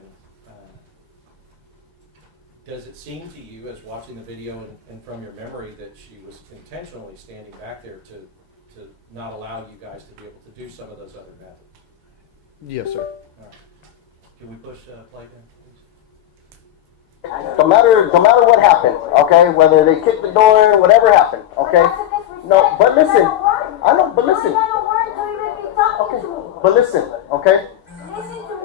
does it seem to you, as watching the video and from your memory, that she was intentionally standing back there to not allow you guys to be able to do some of those other methods? Yes, sir. All right. Can we push play then, please? No matter what happened, okay, whether they kicked the door or whatever happened, okay. No, but listen, I know, but listen. Okay, but listen, okay.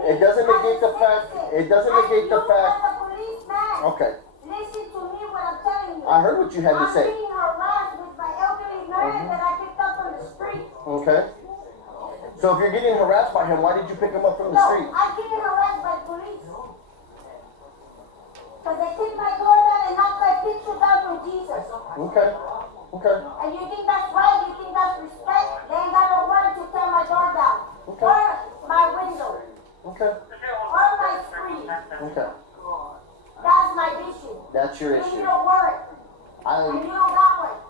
It doesn't negate the fact. It doesn't negate the fact. Okay. Listen to me what I'm telling you. I heard what you had to say. I'm being harassed with my elderly nurse that I picked up on the street. Okay. So if you're getting harassed by him, why did you pick him up from the street? I'm getting harassed by police. Because they kicked my door down and knocked my picture down from Jesus. Okay. Okay. And you think that's right? You think that's respect? They ain't got no water to tear my door down. Okay. Or my window. Okay. Or my screen. Okay. That's my issue. That's your And issue. you don't work. And you don't got one.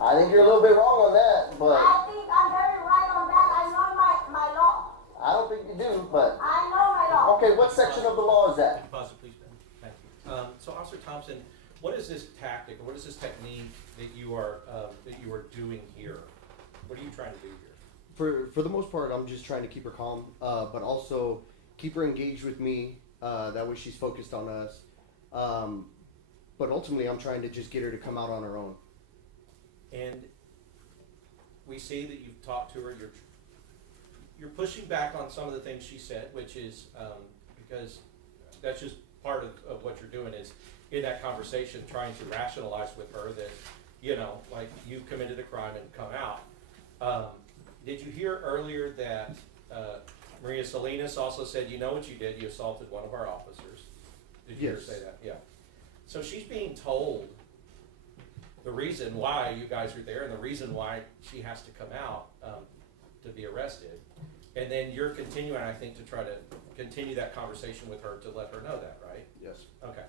I think you're a little bit wrong on that, but I think I'm very right on that. I know my law. I don't think you do, but I know my law. okay, what section of the law is that? Pause it, please, Ben. Thank you. So, Officer Thompson, what is this tactic, or what is this technique that you are doing here? What are you trying to do here? For the most part, I'm just trying to keep her calm, but also keep her engaged with me. That way she's focused on us. But ultimately, I'm trying to just get her to come out on her own. And we see that you've talked to her. You're pushing back on some of the things she said, which is because that's just part of what you're doing is in that conversation trying to rationalize with her that, you know, like you've committed a crime and come out. Did you hear earlier that Maria Salinas also said, you know what you did? You assaulted one of our officers. Did you hear her say that? Yeah. So she's being told the reason why you guys are there and the reason why she has to come out to be arrested. And then you're continuing, I think, to try to continue that conversation with her to let her know that, right? Yes. Okay.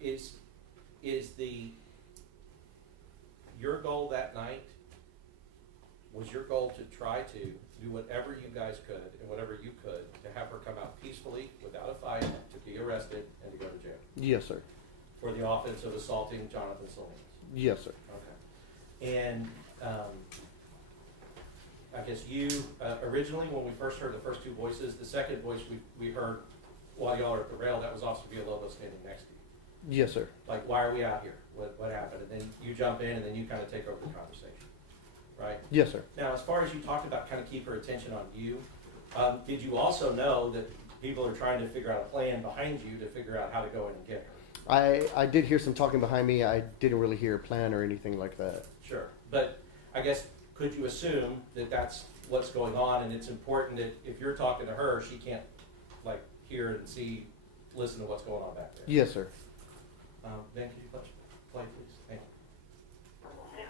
Is your goal that night, was your goal to try to do whatever you guys could and whatever you could to have her come out peacefully without a fight, to be arrested, and to go to jail? Yes, sir. For the offense of assaulting Jonathan Salinas? Yes, sir. Okay. And I guess you, originally when we first heard the first two voices, the second voice we heard while y'all are at the rail, that was Officer Villalobos standing next to you. Yes, sir. Like, why are we out here? What happened? And then you jump in and then you kind of take over the conversation, right? Yes, sir. Now, as far as you talked about kind of keep her attention on you, did you also know that people are trying to figure out a plan behind you to figure out how to go in and get her? I did hear some talking behind me. I didn't really hear a plan or anything like that. Sure. But I guess, could you assume that that's what's going on, and it's important that if you're talking to her, she can't, like, hear and see, listen to what's going on back there? Yes, sir. Ben, could you play, please? Thank you.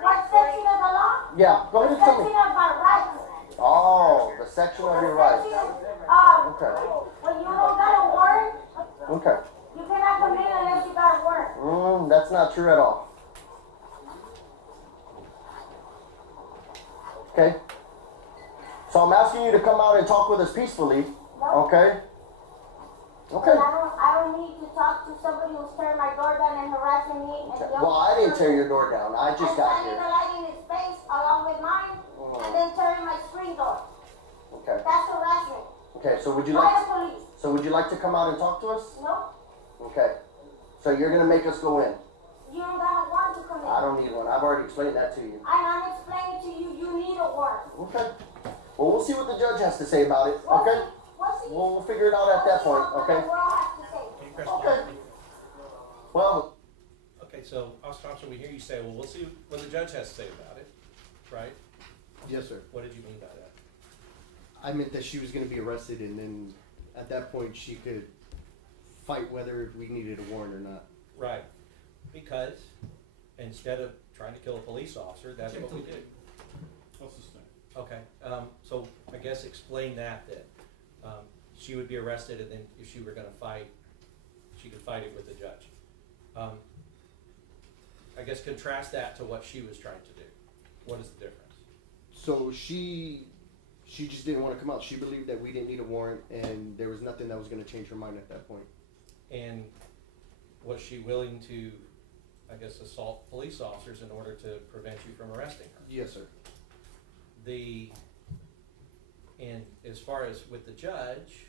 What section of the law? Yeah, go ahead and The tell me. section of my rights. Oh, the section of your rights. Okay. When you don't got a warrant, Okay. you cannot come in unless you got a warrant. That's not true at all. Okay. So I'm asking you to come out and talk with us peacefully. Okay. Okay. I don't need to talk to somebody who's tearing my door down and harassing me. And Okay. Well, I didn't tear your door down. I just got shining here. the light in his face along with mine, and then tearing my screen door. Okay. That's harassment. Okay. So would you Call like? the police. So would you like to come out and talk to us? No, Okay. So you're gonna make us go in? you don't got a warrant to come in. I don't need one. I've already explained that to you. I'm explaining to you, you need a warrant. Okay. Well, we'll see what the judge has to say about it. We'll Okay. see. We'll see. We'll figure it out at that point. What Okay. the world has to say. Can you press Okay. the- Well. Okay, so, Officer Thompson, we hear you say, well, we'll see what the judge has to say about it, right? Yes, sir. What did you mean by that? I meant that she was gonna be arrested, and then at that point she could fight whether we needed a warrant or not. Right, because instead of trying to kill a police officer, that's what we did. What's this thing? Okay, so I guess explain that, she would be arrested, and then if she were gonna fight, she could fight it with the judge. I guess contrast that to what she was trying to do. What is the difference? So she just didn't want to come out. She believed that we didn't need a warrant, and there was nothing that was gonna change her mind at that point. And was she willing to, I guess, assault police officers in order to prevent you from arresting her? Yes, sir. And as far as with the judge,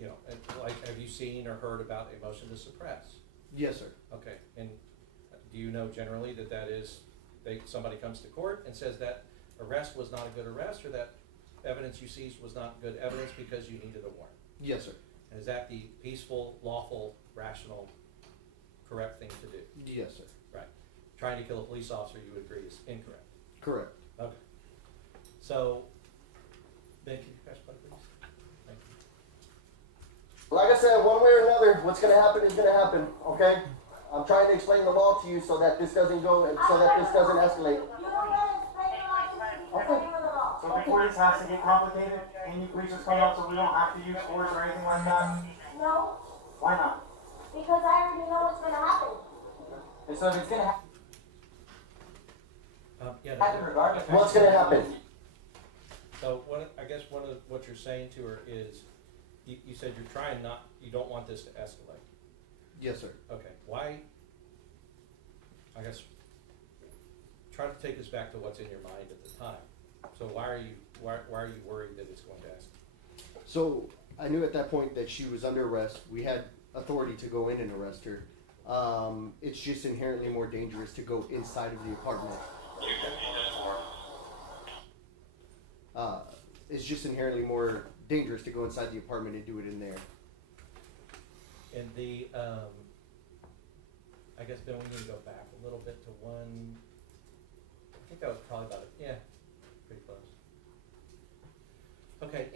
you know, like, have you seen or heard about a motion to suppress? Yes, sir. Okay, and do you know generally that is, somebody comes to court and says that arrest was not a good arrest, or that evidence you seized was not good evidence because you needed a warrant? Yes, sir. And is that the peaceful, lawful, rational, correct thing to do? Yes, sir. Right. Trying to kill a police officer, you would agree, is incorrect. Correct. Okay. So, then can you press play, please? Thank you. Like I said, one way or another, what's gonna happen is gonna happen. Okay. I'm trying to explain the law to you so that this doesn't go, so that this doesn't escalate. You don't gotta explain the law to me because I know the law. So before this has to get complicated, can you please just come out so we don't have to use force or anything like that? No, Why not? because I already know what's gonna happen. And so if it's gonna happen Yeah, no, regardless. What's gonna happen? so I guess one of what you're saying to her is, you said you're trying not, you don't want this to escalate. Yes, sir. Okay, why, I guess, try to take us back to what's in your mind at the time. So why are you worried that it's going to escalate? So I knew at that point that she was under arrest. We had authority to go in and arrest her. It's just inherently more dangerous to go inside of the apartment. It's just inherently more dangerous to go inside the apartment and do it in there. And I guess then we need to go back a little bit to one, I think that was probably about it, yeah, pretty close. Okay,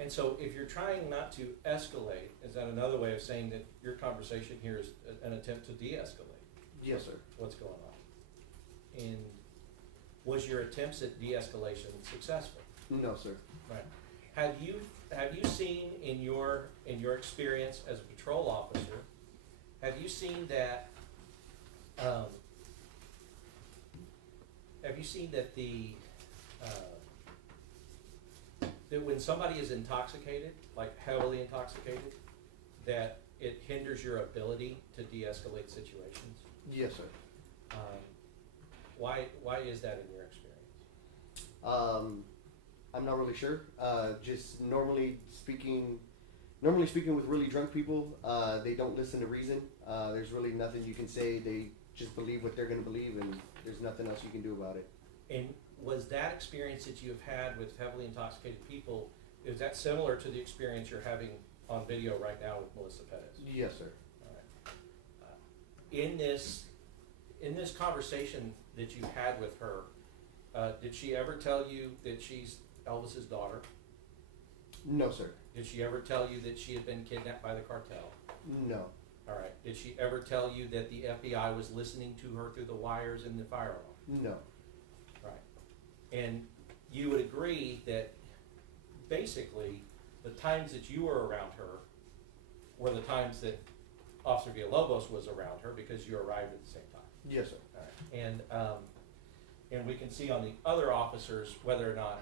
and so if you're trying not to escalate, is that another way of saying that your conversation here is an attempt to de-escalate? Yes, sir. What's going on? And was your attempts at de-escalation successful? No, sir. Right. Have you seen in your experience as a patrol officer, have you seen that that when somebody is intoxicated, like heavily intoxicated, that it hinders your ability to de-escalate situations? Yes, sir. Why is that in your experience? I'm not really sure. Just normally speaking with really drunk people, they don't listen to reason. There's really nothing you can say. They just believe what they're going to believe, and there's nothing else you can do about it. And was that experience that you've had with heavily intoxicated people, is that similar to the experience you're having on video right now with Melissa Perez? Yes, sir. All right. In this conversation that you had with her, did she ever tell you that she's Elvis's daughter? No, sir. Did she ever tell you that she had been kidnapped by the cartel? No. All right. Did she ever tell you that the FBI was listening to her through the wires in the fire alarm? No. Right. And you would agree that basically the times that you were around her were the times that Officer Villalobos was around her because you arrived at the same time. Yes, sir. All right. and we can see on the other officers whether or not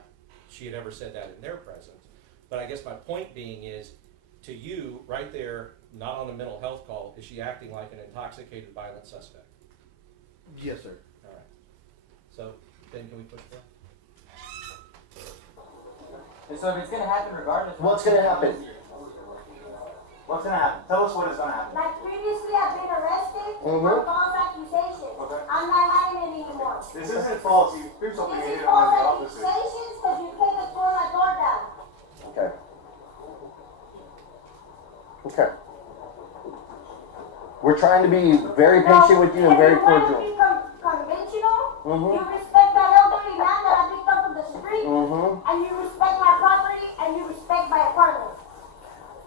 she had ever said that in their presence. But I guess my point being is, to you, right there, not on a mental health call, is she acting like an intoxicated, violent suspect? Yes, sir. All right. So, Ben, can we push that? And so if it's gonna happen regardless. What's gonna happen? What's gonna happen? Tell us what is gonna happen. Like previously, I've been arrested for false accusations. Okay. I'm not having it anymore. This isn't false. You threw something This in is here false on the officer. accusations because you came and tore my door down. Okay. Okay. We're trying to be very patient with you and very If you want to cordial. be conventional, Mhm. you respect that elderly man that I picked up on the street, Mm-hmm. and you respect my property, and you respect my apartment.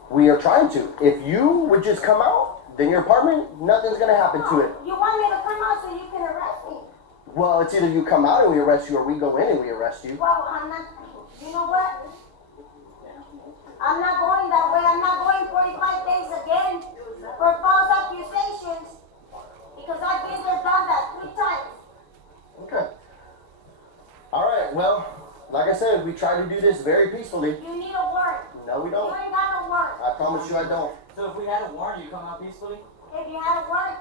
We are trying to. If you would just come out, then your apartment, nothing's gonna happen to it. You want me to come out so you can arrest me? Well, it's either you come out and we arrest you, or we go in and we arrest you. Well, I'm not. You know what? I'm not going that way. I'm not going 45 days again for false accusations because I've been there, done that 3 times. Okay. All right. Well, like I said, we try to do this very peacefully. You need a warrant. No, we You don't. ain't got no warrant. I promise you, I don't. So if we had a warrant, you come out peacefully? If you had a warrant,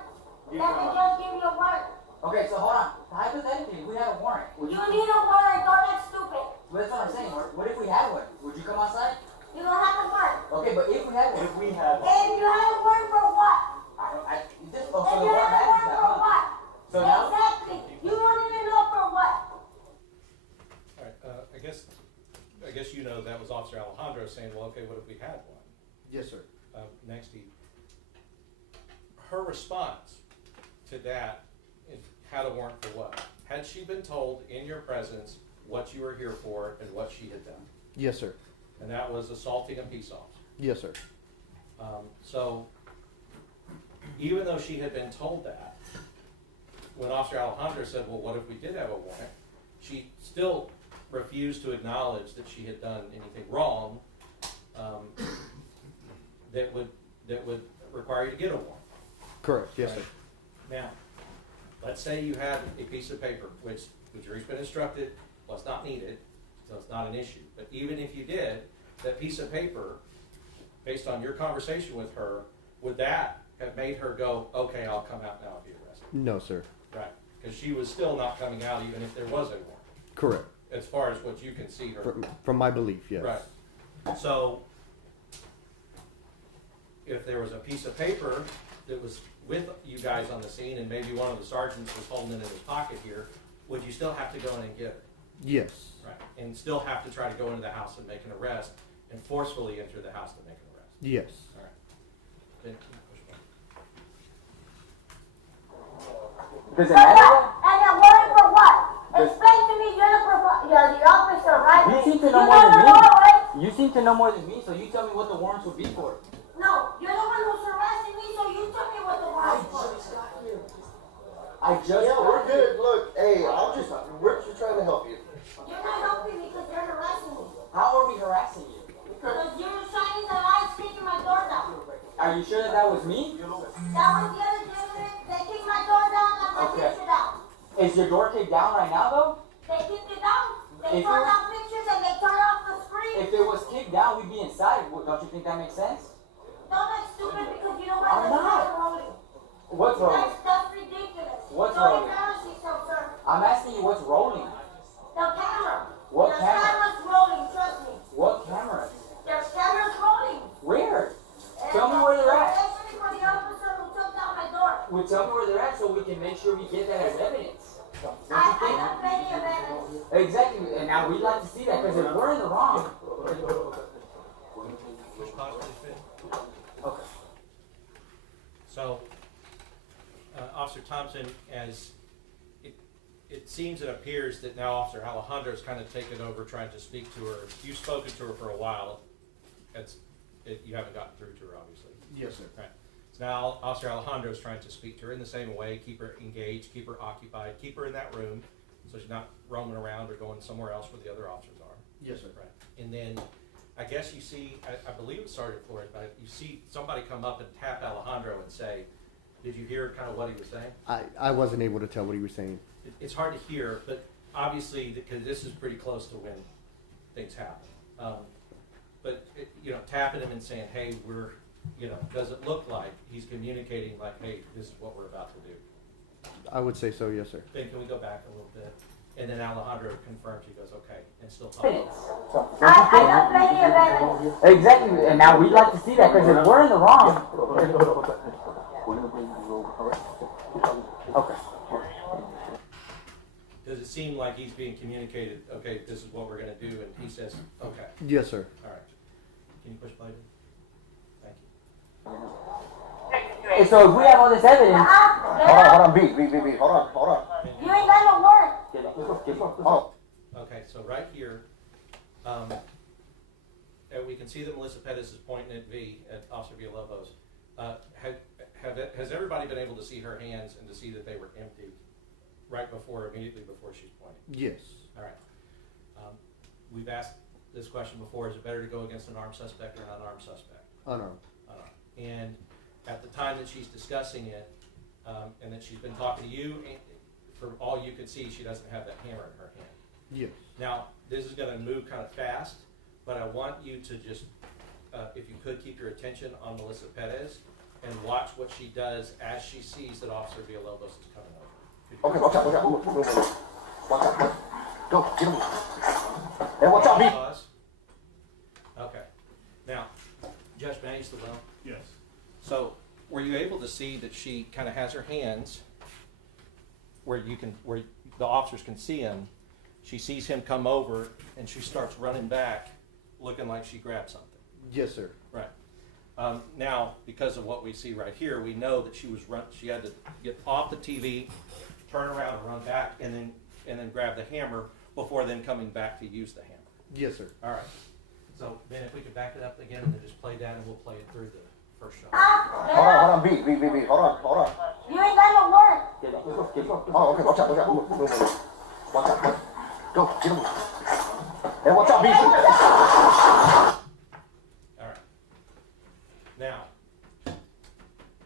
You let come the out. judge give you a warrant. Okay, so hold on. Hypothetically, if we had a warrant, would You you? need a warrant. Don't act stupid. Well, that's what I'm saying. What if we had one? Would you come outside? You don't have a warrant. Okay, but if we had one. If we had And you had a warrant for what? This, And so the you warrant had a matters warrant now, for huh? what? So now. Exactly. You don't even know for what. All right, I guess you know that was Officer Alejandro saying, well, okay, what if we had one? Yes, sir. Next, Steve. Her response to that is, had a warrant for what? Had she been told in your presence what you were here for and what she had done? Yes, sir. And that was assaulting a peace officer. Yes, sir. So, even though she had been told that, when Officer Alejandro said, well, what if we did have a warrant? She still refused to acknowledge that she had done anything wrong that would require you to get a warrant. Correct. Yes, Right. sir. Now, let's say you had a piece of paper, which the jury's been instructed was not needed, so it's not an issue. But even if you did, that piece of paper, based on your conversation with her, would that have made her go, okay, I'll come out now and be arrested? No, sir. Right, because she was still not coming out even if there was a warrant, Correct. as far as what you can see her. From my belief, yes. Right. So, if there was a piece of paper that was with you guys on the scene and maybe one of the sergeants was holding it in his pocket here, would you still have to go in and get it? Yes. Right. And still have to try to go into the house and make an arrest and forcefully enter the house to make an arrest? Yes. All right. Then push button. Does it So matter? what? And a warrant for what? Explain to me. You're the officer, right? You seem to know You more than know the me. law, right? You seem to know more than me, so you tell me what the warrants would be for. No, you're the one who's harassing me, so you tell me what the warrant is for. I just Yeah, we're good. Look, hey, we're just trying to help you. You're not helping me because you're harassing me. How are we harassing you? Because you're shining the lights, kicking my door down. Are you sure that was me? That was the other gentleman. They kicked my door down and my Okay. picture down. Is your door kicked down right now, though? They kicked it down. They If tore you- down pictures and they tore off the screen. If it was kicked down, we'd be inside. Don't you think that makes sense? Don't act stupid because you know what? I'm That's not. rolling. What's wrong? That's ridiculous. What's Don't rolling? embarrass yourself, sir. I'm asking you what's rolling. The camera. What There's camera? cameras rolling, trust me. What cameras? There's cameras rolling. Where? Tell me where they're at. Actually, for the officer who took down my door. Well, tell me where they're at so we can make sure we get that as evidence. Don't you I think? have plenty of evidence. Exactly, and now we'd like to see that because if we're in the wrong. Push pause, please, Ben. Okay. So, Officer Thompson, as it seems and appears that now Officer Alejandro's kind of taken over trying to speak to her. You've spoken to her for a while. You haven't gotten through to her, obviously. Yes, sir. Right. So now Officer Alejandro's trying to speak to her in the same way, keep her engaged, keep her occupied, keep her in that room so she's not roaming around or going somewhere else where the other officers are. Yes, sir. Right. And then I guess you see, I believe it started Florida, but you see somebody come up and tap Alejandro and say, did you hear kind of what he was saying? I wasn't able to tell what he was saying. It's hard to hear, but obviously, because this is pretty close to when things happen. But, tapping him and saying, hey, does it look like he's communicating like, hey, this is what we're about to do? I would say so, yes, sir. Then can we go back a little bit? And then Alejandro confirms, he goes, okay, and still talking. I got plenty of evidence. Exactly, and now we'd like to see that, because if we're in the wrong. Okay. Does it seem like he's being communicated, okay, this is what we're gonna do, and he says, okay, Yes, sir. all right. Can you push play? Thank you. And so if we have all this evidence, Hold on, B, hold on. You ain't got no work. Oh, Okay, so right here, and we can see that Melissa Perez is pointing at Officer Villalobos. Has everybody been able to see her hands and to see that they were empty immediately before she's pointing? Yes. All right. We've asked this question before, is it better to go against an armed suspect or an unarmed suspect? Unarmed. And at the time that she's discussing it, and that she's been talking to you, from all you could see, she doesn't have that hammer in her hand. Yes. Now, this is going to move kind of fast, but I want you to just, if you could, keep your attention on Melissa Perez and watch what she does as she sees that Officer Villalobos is coming over. okay, watch out. Watch out. Go, get him. Hey, watch out, B. Pause. Okay. Now, Judge Manny's the will. Yes. So, were you able to see that she kind of has her hands where the officers can see him? She sees him come over and she starts running back, looking like she grabbed something. Yes, sir. Right. Now, because of what we see right here, we know that she had to get off the TV, turn around and run back, and then grab the hammer before then coming back to use the hammer. Yes, sir. All right. So Ben, if we could back it up again and then just play that, and we'll play it through the first shot. Hold on, B, hold on. You ain't got no work. Oh, okay, watch out. Go, get him. Hey, watch out, B. All right. Now,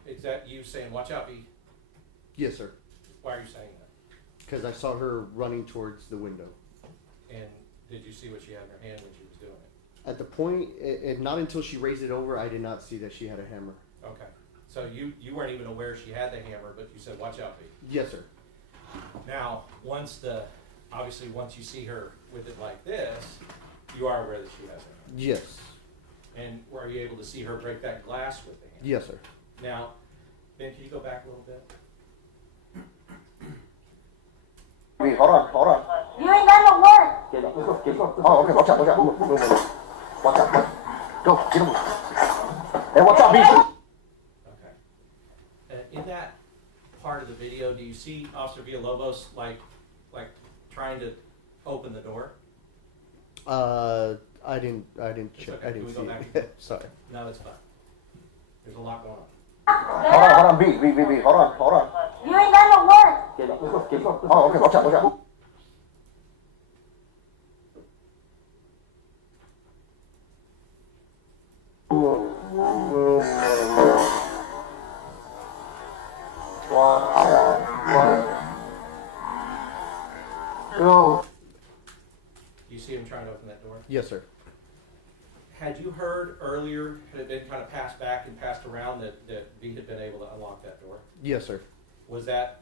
is that you saying, watch out, B? Yes, sir. Why are you saying that? Because I saw her running towards the window. And did you see what she had in her hand when she was doing it? At the point, and not until she raised it over, I did not see that she had a hammer. Okay. So you weren't even aware she had the hammer, but you said, watch out, B. Yes, sir. Now, once you see her with it like this, you are aware that she has it. Yes. And were you able to see her break that glass with the hammer? Yes, sir. Now, Ben, can you go back a little bit? B, hold on. You ain't got no work. Oh, okay, watch out. Watch out. Go, get him. Hey, watch out, B. Okay. In that part of the video, do you see Officer Villalobos like trying to open the door? I didn't check. okay. I Can didn't we go see back? it. Sorry. No, it's fine. There's a lot going on. Hold on, B, hold on. You ain't got no work. Oh, okay, watch out. Go. You see him trying to open that door? Yes, sir. Had you heard earlier, had it been kind of passed back and passed around that V had been able to unlock that door? Yes, sir. Was that,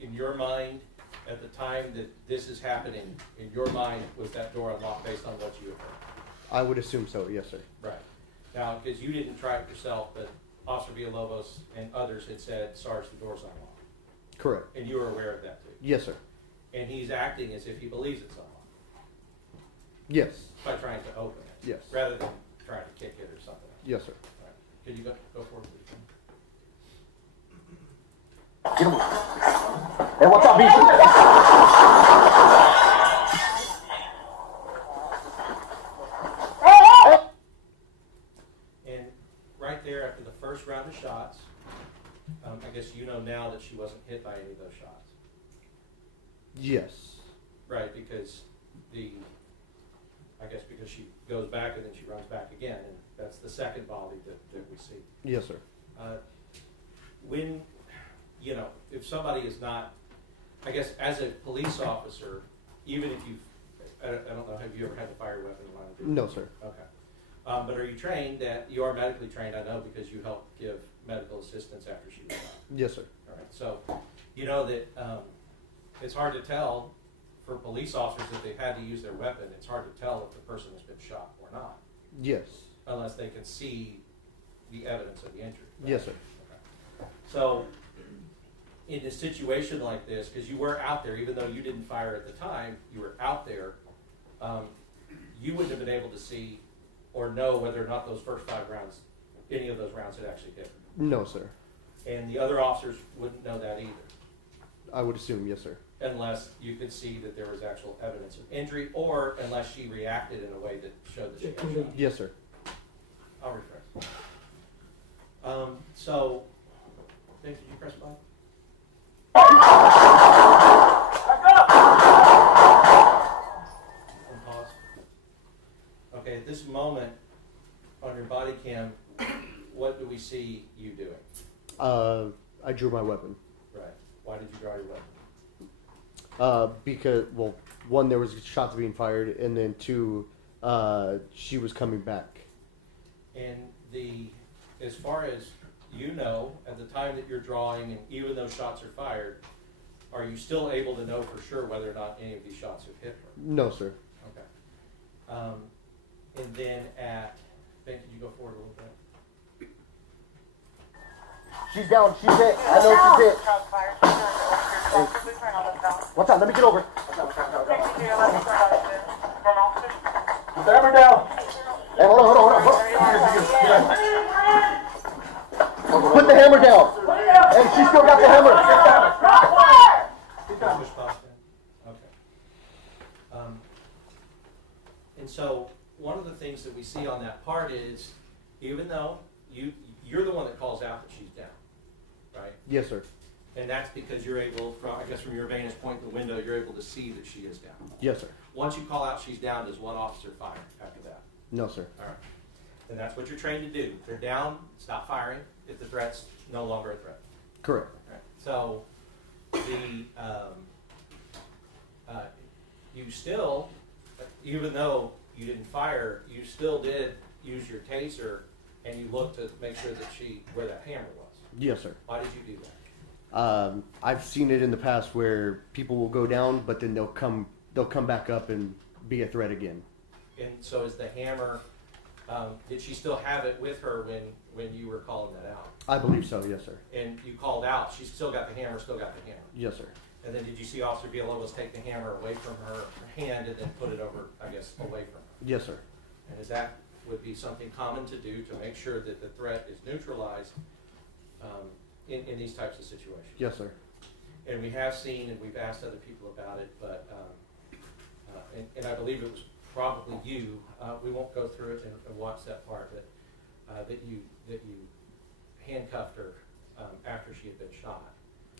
in your mind, at the time that this is happening, in your mind, was that door unlocked based on what you had heard? I would assume so. Yes, sir. Right. Now, because you didn't try it yourself, but Officer Villalobos and others had said, Sarge, the door's unlocked. Correct. And you were aware of that too. Yes, sir. And he's acting as if he believes it's unlocked Yes. by trying to open it. Yes. Rather than trying to kick it or something. Yes, sir. All right. Could you go forward, please? Get him. Hey, watch out, B. And right there, after the first round of shots, I guess you know now that she wasn't hit by any of those shots. Yes. Right, because because she goes back and then she runs back again, and that's the second volley that we see. Yes, sir. When, if somebody is not, I guess as a police officer, even if you've, I don't know, have you ever had to fire a weapon in line of duty? No, sir. Okay. But are you trained you are medically trained, I know, because you helped give medical assistance after she was shot. Yes, sir. All right. So, you know that it's hard to tell for police officers if they've had to use their weapon, it's hard to tell if the person has been shot or not. Yes. Unless they can see the evidence of the injury. Right? Yes, sir. Okay. So, in a situation like this, because you were out there, even though you didn't fire at the time, you were out there, you wouldn't have been able to see or know whether or not those first 5 rounds, any of those rounds had actually hit. No, sir. And the other officers wouldn't know that either. I would assume, yes, sir. Unless you could see that there was actual evidence of injury, or unless she reacted in a way that showed that she got shot. Yes, sir. I'll refresh. So, Dave, did you press button? And pause. Okay, at this moment, on your body cam, what do we see you doing? I drew my weapon. Right. Why did you draw your weapon? Because, well, one, there was shots being fired, and then 2, she was coming back. And as far as you know, at the time that you're drawing, and even though shots are fired, are you still able to know for sure whether or not any of these shots have hit her? No, sir. Okay. And then Ben, could you go forward a little bit? She's down. She's hit. I know she's hit. Watch out. Let me get over. Put the hammer down. Hey, hold on. Put the hammer down. And she still got the hammer. Push pause then? Okay. And so one of the things that we see on that part is, even though you're the one that calls out that she's down, right? Yes, sir. And that's because you're able, from your vantage point in the window, you're able to see that she is down. Yes, sir. Once you call out she's down, does one officer fire after that? No, sir. All right. And that's what you're trained to do. If they're down, stop firing. If the threat's no longer a threat. Correct. All right. So you still, even though you didn't fire, you still did use your taser, and you looked to make sure that where that hammer was. Yes, sir. Why did you do that? I've seen it in the past where people will go down, but then they'll come back up and be a threat again. And so is the hammer, did she still have it with her when you were calling that out? I believe so, yes, sir. And you called out, she still got the hammer, Yes, sir. And then did you see Officer Villalobos take the hammer away from her hand and then put it over, I guess, away from her? Yes, sir. And is that would be something common to do to make sure that the threat is neutralized in these types of situations? Yes, sir. And we have seen, and we've asked other people about it, but, and I believe it was probably you, we won't go through it and watch that part, but that you handcuffed her after she had been shot.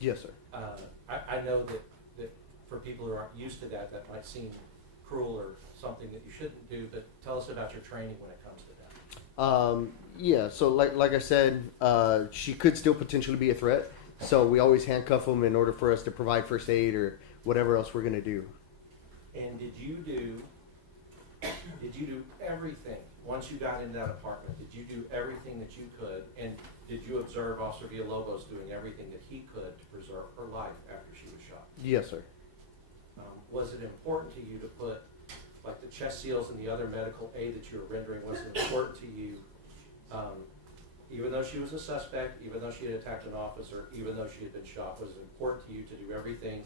Yes, sir. I know that for people who aren't used to that might seem cruel or something that you shouldn't do, but tell us about your training when it comes to that. Yeah, so like I said, she could still potentially be a threat, so we always handcuff them in order for us to provide first aid or whatever else we're going to do. And did you do everything, once you got into that apartment, did you do everything that you could, and did you observe Officer Villalobos doing everything that he could to preserve her life after she was shot? Yes, sir. Was it important to you to put, like the chest seals and the other medical aid that you were rendering, was it important to you, even though she was a suspect, even though she had attacked an officer, even though she had been shot, was it important to you to do everything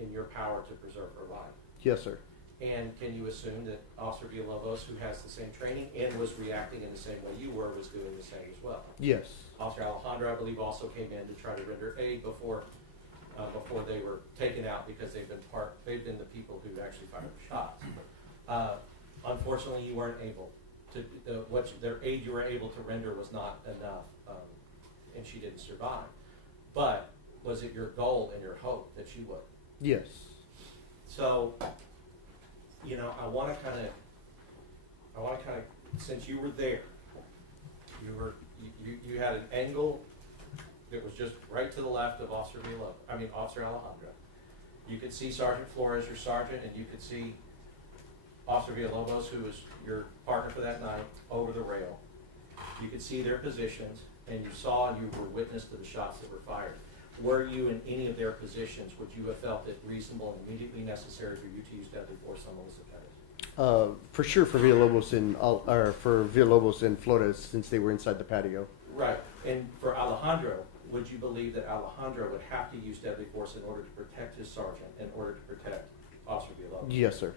in your power to preserve her life? Yes, sir. And can you assume that Officer Villalobos, who has the same training and was reacting in the same way you were, was doing the same as well? Yes. Officer Alejandro, I believe, also came in to try to render aid before they were taken out, because they've been the people who actually fired the shots. Unfortunately, you weren't able to. Their aid you were able to render was not enough, and she didn't survive. But was it your goal and your hope that she would? Yes. So, I want to kind of, since you were there, you had an angle that was just right to the left of Officer Alejandro, You could see Sergeant Flores, your sergeant, and you could see Officer Villalobos, who was your partner for that night, over the rail. You could see their positions, and you saw and you were witness to the shots that were fired. Were you in any of their positions, would you have felt it reasonable and immediately necessary for you to use deadly force on Melissa Perez? For sure for Villalobos and Flores, since they were inside the patio. Right. And for Alejandro, would you believe that Alejandro would have to use deadly force in order to protect his sergeant, in order to protect Officer Villalobos? Yes, sir.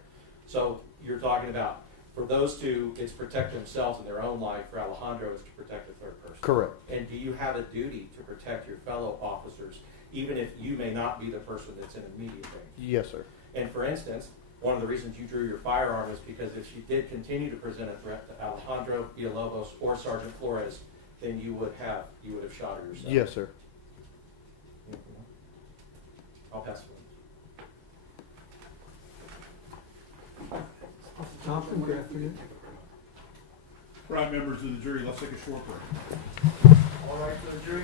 So you're talking about, for those two, it's protect themselves and their own life. For Alejandro, it's to protect a third person. Correct. And do you have a duty to protect your fellow officers, even if you may not be the person that's in immediate range? Yes, sir. And for instance, one of the reasons you drew your firearm is because if she did continue to present a threat to Alejandro Villalobos or Sergeant Flores, then you would have shot her yourself. Yes, sir. Mhm. I'll pass it on. Officer Thompson, good afternoon. Right, members of the jury, let's take a short break. All right, for the jury.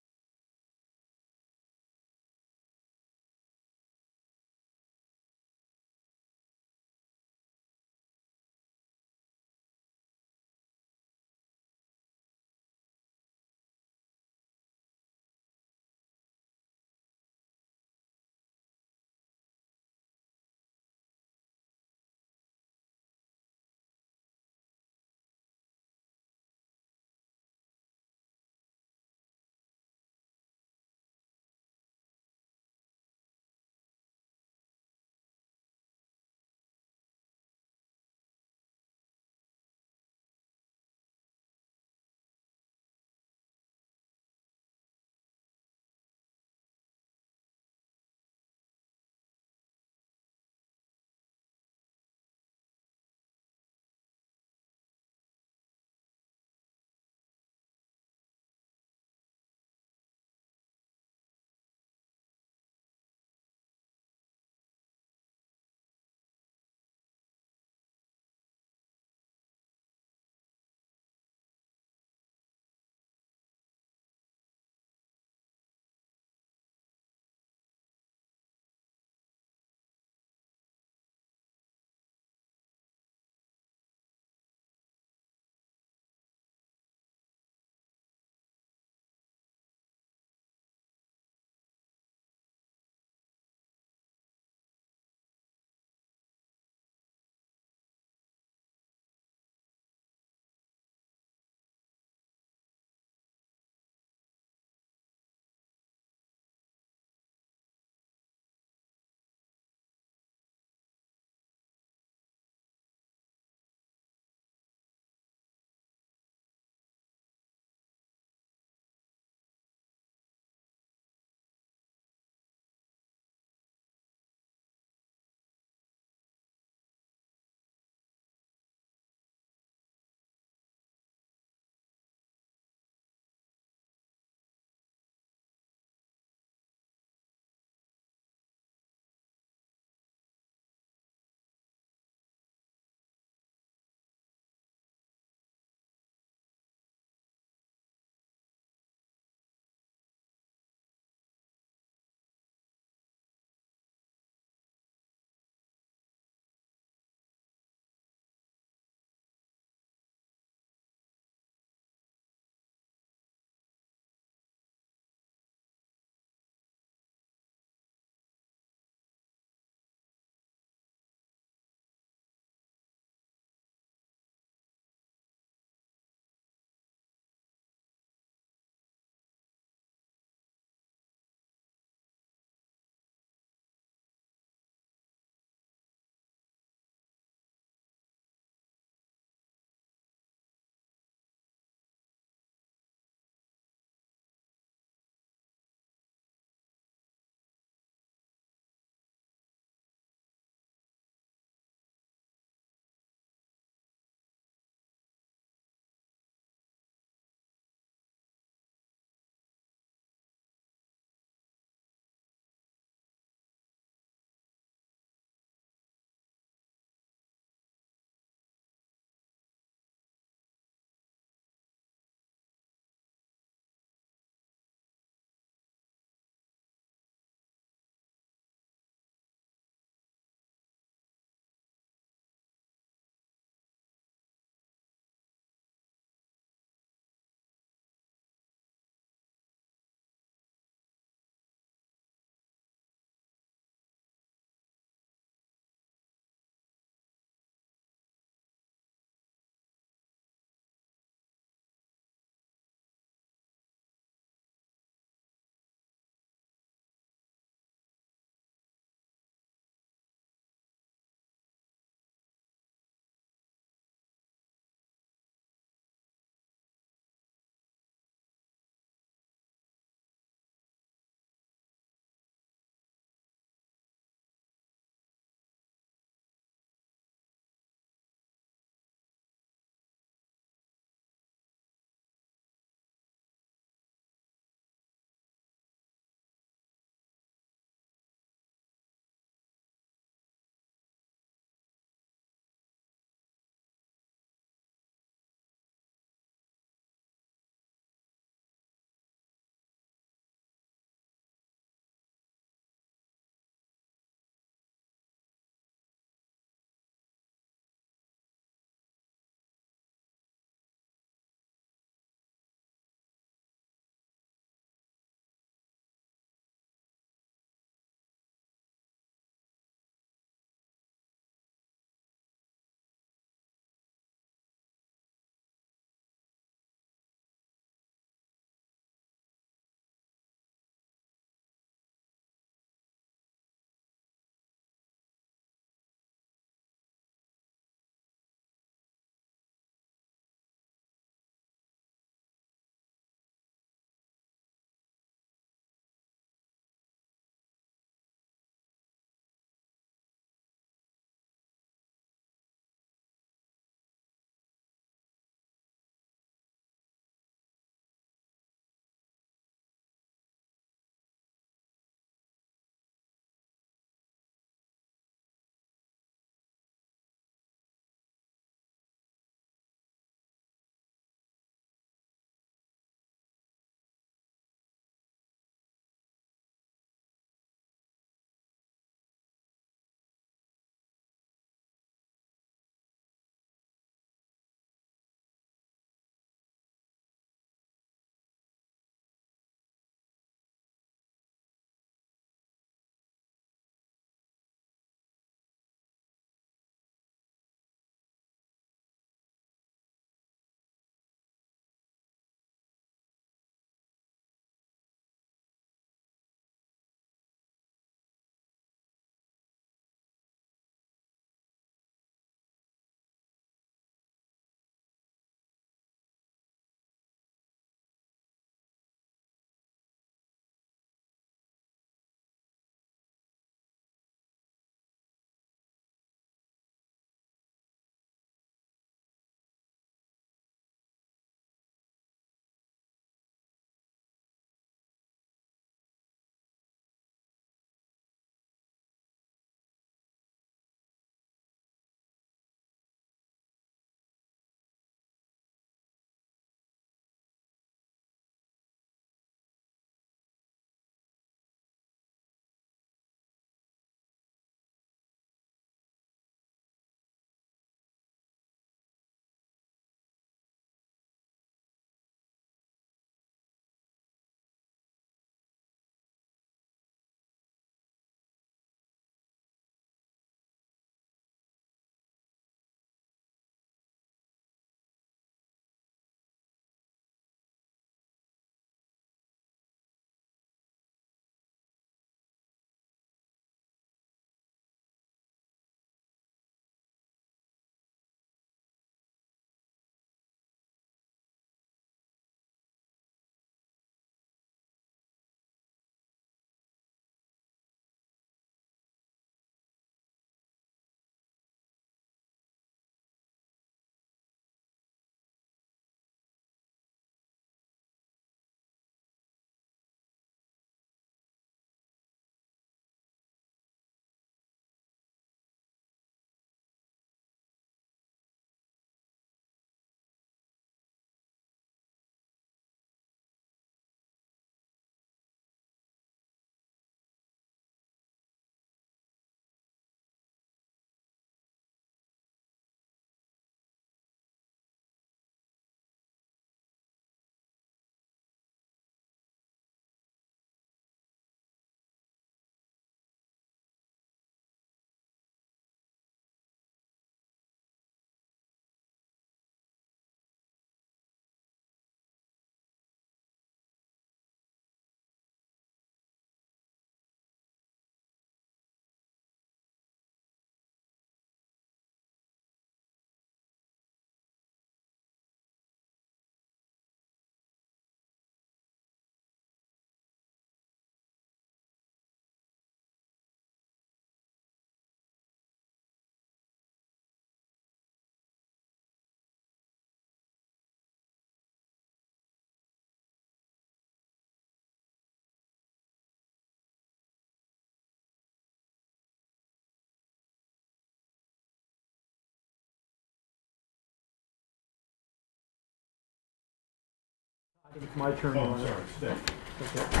I think it's my turn. Oh, Your I'm Honor. sorry, stay. Okay.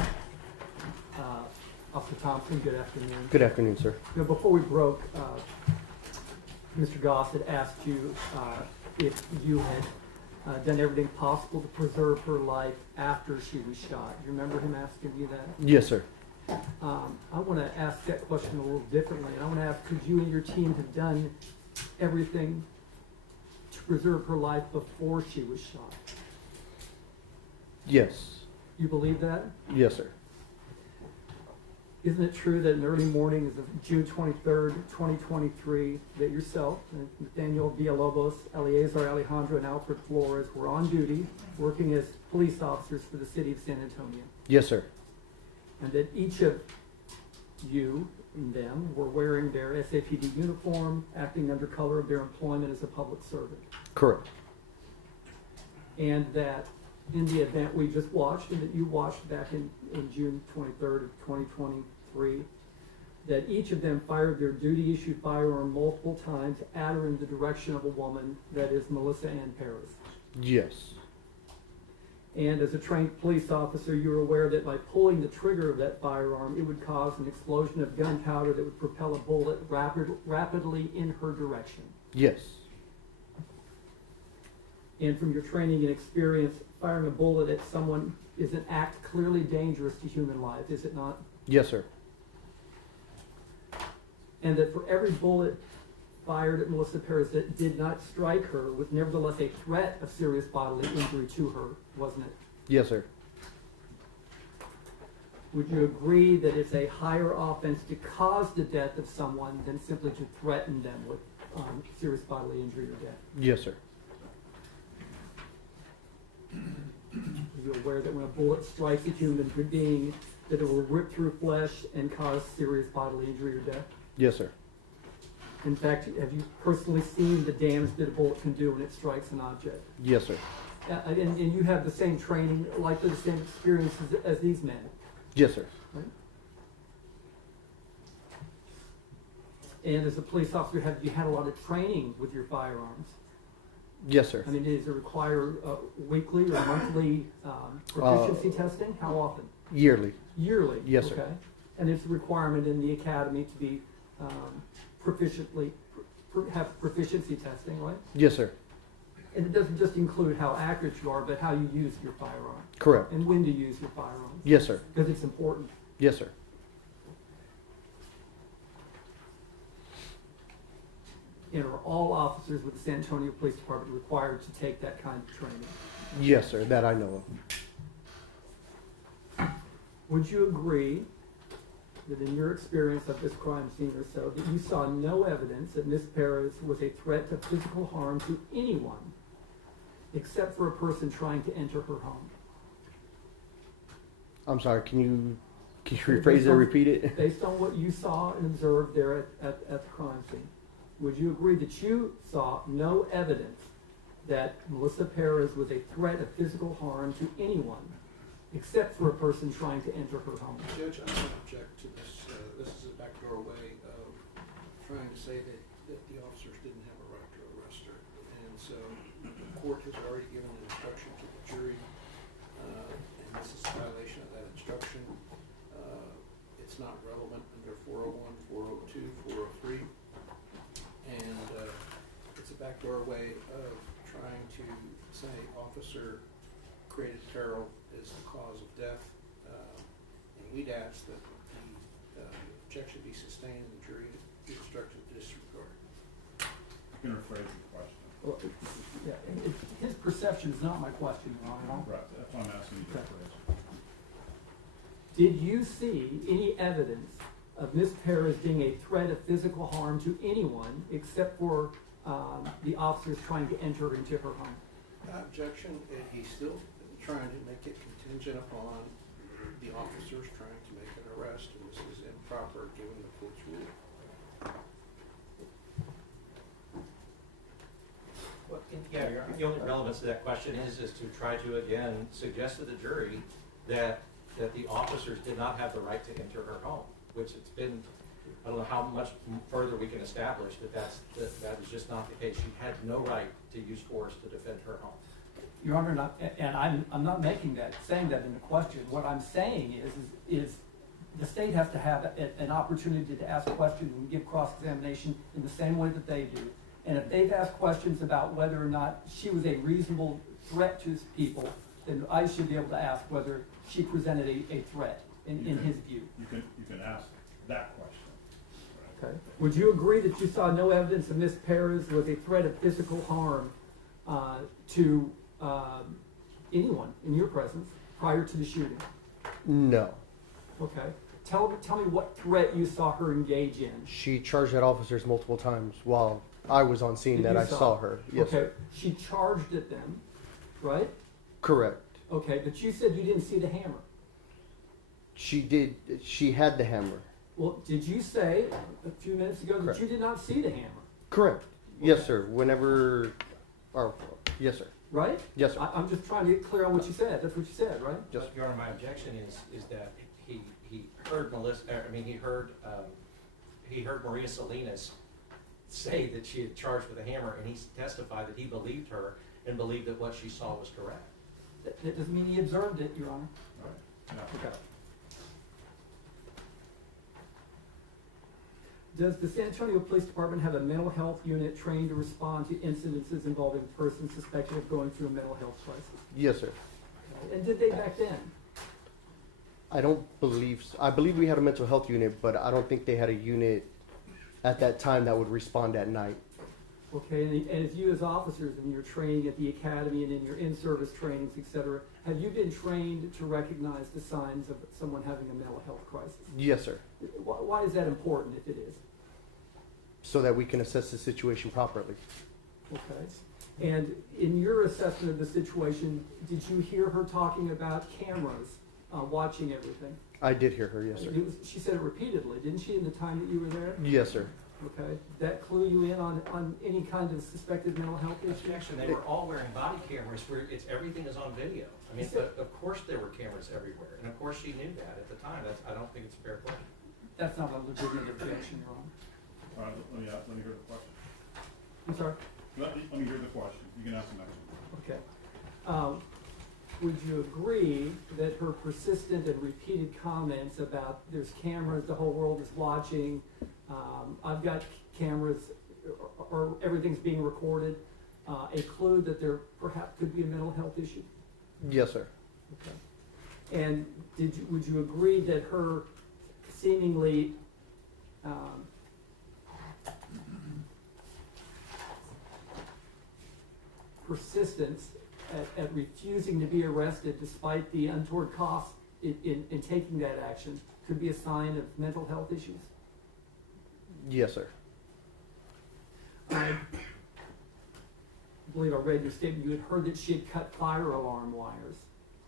Officer Thompson, good afternoon. Good afternoon, sir. You know, before we broke, Mr. Goss had asked you if you had done everything possible to preserve her life after she was shot. You remember him asking you that? Yes, sir. I want to ask that question a little differently, and I want to ask, could you and your team have done everything to preserve her life before she was shot? Yes. You believe that? Yes, sir. Isn't it true that in the early mornings of June 23rd, 2023, that yourself, Nathaniel Villalobos, Eleazar Alejandro, and Alfred Flores were on duty working as police officers for the city of San Antonio? Yes, sir. And that each of you and them were wearing their SAPD uniform, acting under color of their employment as a public servant? Correct. And that in the event we just watched, and that you watched back in June 23rd of 2023, that each of them fired their duty-issued firearm multiple times at or in the direction of a woman, that is Melissa Perez. Yes. And as a trained police officer, you were aware that by pulling the trigger of that firearm, it would cause an explosion of gunpowder that would propel a bullet rapidly in her direction. Yes. And from your training and experience, firing a bullet at someone is an act clearly dangerous to human life, is it not? Yes, sir. And that for every bullet fired at Melissa Perez that did not strike her was nevertheless a threat of serious bodily injury to her, wasn't it? Yes, sir. Would you agree that it's a higher offense to cause the death of someone than simply to threaten them with serious bodily injury or death? Yes, sir. Are you aware that when a bullet strikes a human being, that it will rip through flesh and cause serious bodily injury or death? Yes, sir. In fact, have you personally seen the damage that a bullet can do when it strikes an object? Yes, sir. And you have the same training, likely the same experience as these men, Yes, sir. right? And as a police officer, have you had a lot of training with your firearms? Yes, sir. I mean, does it require weekly or monthly proficiency testing? How often? Yearly. Yearly? Yes, sir. Okay. And it's a requirement in the academy to be have proficiency testing, right? Yes, sir. And it doesn't just include how accurate you are, but how you use your firearm. Correct. And when to use your firearm. Yes, sir. Because it's important. Yes, sir. And are all officers with the San Antonio Police Department required to take that kind of training? Yes, sir. That I know of. Would you agree that in your experience of this crime scene or so, that you saw no evidence that Ms. Perez was a threat to physical harm to anyone except for a person trying to enter her home? I'm sorry. Can you rephrase it? Repeat it? Based on what you saw and observed there at the crime scene, would you agree that you saw no evidence that Melissa Perez was a threat of physical harm to anyone except for a person trying to enter her home? Judge, I'm going to object to this. This is a backdoor way of trying to say that the officers didn't have a right to arrest her. And so the court has already given an instruction to the jury, and this is a violation of that instruction. It's not relevant under 401, 402, 403. And it's a backdoor way of trying to say officer created peril is the cause of death. And we'd ask that the objection be sustained and the jury be instructed to disregard. You can rephrase your question. Well, yeah, his perception is not my question, Your Honor. Right, that's why I'm asking you to rephrase. Did you see any evidence of Ms. Perez being a threat of physical harm to anyone except for the officers trying to enter into her home? Objection, he's still trying to make it contingent upon the officers trying to make an arrest, and this is improper given the court's ruling. Well, yeah, the only relevance to that question is to try to, again, suggest to the jury that the officers did not have the right to enter her home, which it's been, I don't know how much further we can establish that that is just not the case. She had no right to use force to defend her home. Your Honor, I'm not saying that in the question. What I'm saying is the state has to have an opportunity to ask questions and give cross-examination in the same way that they do. And if they've asked questions about whether or not she was a reasonable threat to people, then I should be able to ask whether she presented a threat in his view. You can ask that question. Okay. Would you agree that you saw no evidence of Ms. Perez was a threat of physical harm to anyone in your presence prior to the shooting? No. Okay. Tell me what threat you saw her engage in. She charged at officers multiple times while I was on scene that I saw her. Yes, okay. sir. She charged at them, right? Correct. Okay, but you said you didn't see the hammer. She did. She had the hammer. Well, did you say a few minutes ago Correct. that you did not see the hammer? Correct. Yes, sir. Whenever, or yes, sir. Right? Yes, sir. I'm just trying to get clear on what you said. That's what you said, right? Yes, Your Honor, my objection is that he heard Melissa. I mean, he heard Maria Salinas say that she had charged with a hammer, and he testified that he believed her and believed that what she saw was correct. That doesn't mean he observed it, Your Honor. All right. No. Okay. Does the San Antonio Police Department have a mental health unit trained to respond to incidences involving persons suspected of going through a mental health crisis? Yes, sir. Okay. And did they back then? I don't believe. I believe we had a mental health unit, but I don't think they had a unit at that time that would respond at night. Okay, and as you as officers in your training at the academy and in your in-service trainings, etc., have you been trained to recognize the signs of someone having a mental health crisis? Yes, sir. Why is that important if it is? So that we can assess the situation properly. Okay. And in your assessment of the situation, did you hear her talking about cameras watching everything? I did hear her, yes, sir. She said it repeatedly, didn't she, in the time that you were there? Yes, sir. Okay. That clue you in on any kind of suspected mental health issue? Objection. They were all wearing body cameras where everything is on video. I mean, of course there were cameras everywhere, and of course she knew that at the time. I don't think it's a fair question. That's not a legitimate objection, Your Honor. All right, let me hear the question. I'm sorry? Let me hear the question. You can ask the next one. Okay. Would you agree that her persistent and repeated comments about there's cameras, the whole world is watching, I've got cameras, or everything's being recorded, a clue that there perhaps could be a mental health issue? Yes, sir. Okay. And would you agree that her seemingly persistence at refusing to be arrested despite the untoward cost in taking that action could be a sign of mental health issues? Yes, sir. I believe I read your statement. You had heard that she had cut fire alarm wires.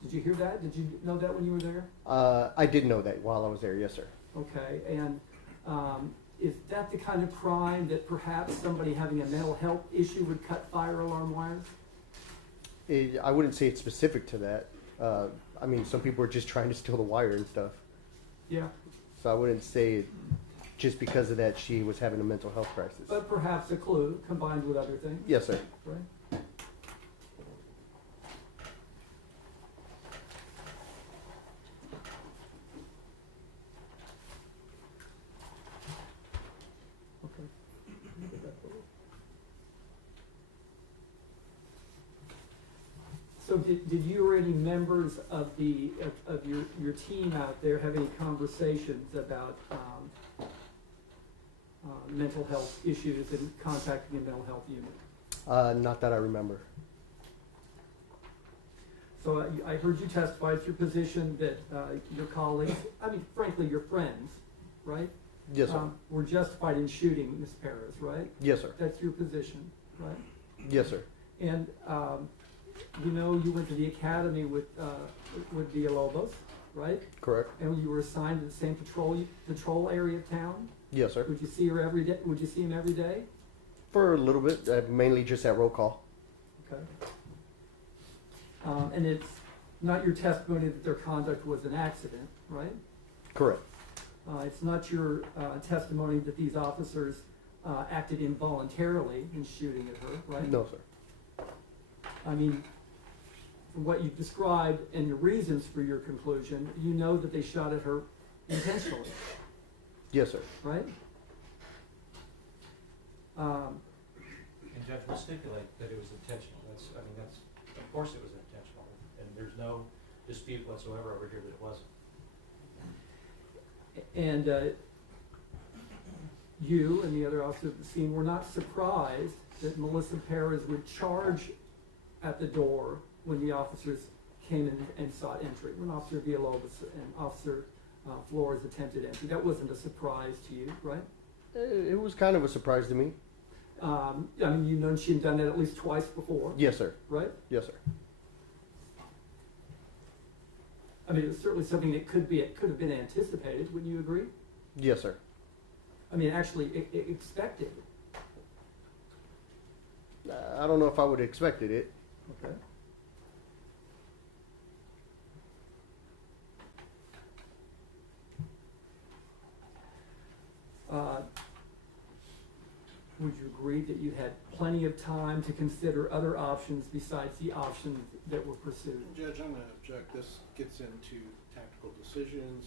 Did you hear that? Did you know that when you were there? I did know that while I was there, yes, sir. Okay, and is that the kind of crime that perhaps somebody having a mental health issue would cut fire alarm wires? I wouldn't say it's specific to that. I mean, some people are just trying to steal the wire and stuff. Yeah. So I wouldn't say just because of that she was having a mental health crisis. But perhaps a clue combined with other things? Yes, sir. Right. Okay. So did you or any members of your team out there have any conversations about mental health issues and contacting a mental health unit? Not that I remember. So I heard you testify at your position that your colleagues, I mean, frankly, your friends, right? Yes, sir. Were justified in shooting Ms. Perez, right? Yes, sir. That's your position, right? Yes, sir. And you know you went to the academy with Villalobos, right? Correct. And you were assigned to the same patrol area of town? Yes, sir. Would you see her every day? Would you see him every day? For a little bit, mainly just at roll call. Okay. And it's not your testimony that their conduct was an accident, right? Correct. It's not your testimony that these officers acted involuntarily in shooting at her, right? No, sir. I mean, from what you've described and the reasons for your conclusion, you know that they shot at her intentionally, Yes, sir. right? And Judge will stipulate that it was intentional. That's, of course it was intentional. And there's no dispute whatsoever over here that it wasn't. And you and the other officers at the scene were not surprised that Melissa Perez would charge at the door when the officers came in and sought entry, when Officer Villalobos and Officer Flores attempted entry. That wasn't a surprise to you, right? It was kind of a surprise to me. I mean, you've known she'd done that at least twice before, Yes, sir. right? Yes, sir. I mean, it was certainly something that could have been anticipated. Wouldn't you agree? Yes, sir. I mean, actually expected. I don't know if I would have expected it. Okay. Would you agree that you had plenty of time to consider other options besides the options that were pursued? Judge, I'm going to object. This gets into tactical decisions.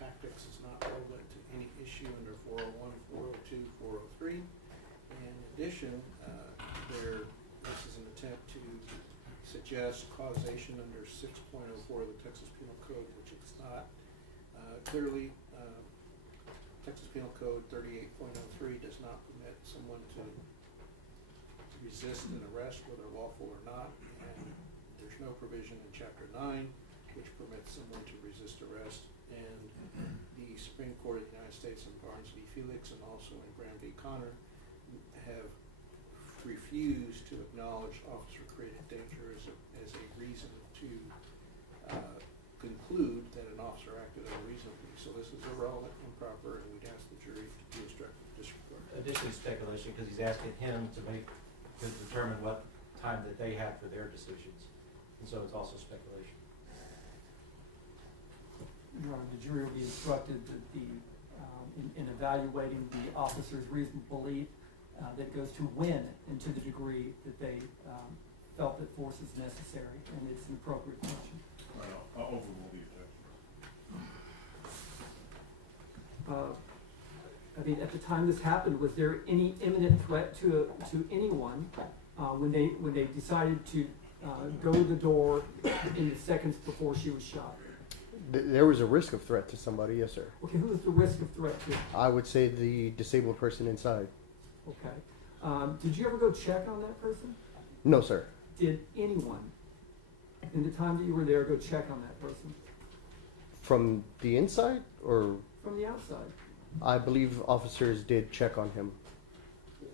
Tactics is not relevant to any issue under 401, 402, 403. In addition, this is an attempt to suggest causation under 6.04 of the Texas Penal Code, which it's not. Clearly, Texas Penal Code 38.03 does not permit someone to resist an arrest, whether lawful or not, and there's no provision in Chapter 9 which permits someone to resist arrest. And the Supreme Court of the United States in Barnes v. Felix and also in Graham v. Connor have refused to acknowledge officer-created danger as a reason to conclude that an officer acted unreasonably. So this is irrelevant, improper, and we'd ask the jury to be instructed to disregard. Additionally, speculation, because he's asking him to determine what time that they had for their decisions. And so it's also speculation. Your Honor, the jury will be instructed that in evaluating the officer's reasonable belief that goes to when and to the degree that they felt that force is necessary, and it's an appropriate question. I'll overrule the objection. I mean, at the time this happened, was there any imminent threat to anyone when they decided to go to the door in the seconds before she was shot? There was a risk of threat to somebody, yes, sir. Okay, who was the risk of threat to? I would say the disabled person inside. Okay. Did you ever go check on that person? No, sir. Did anyone, in the time that you were there, go check on that person? From the inside or? From the outside? I believe officers did check on him.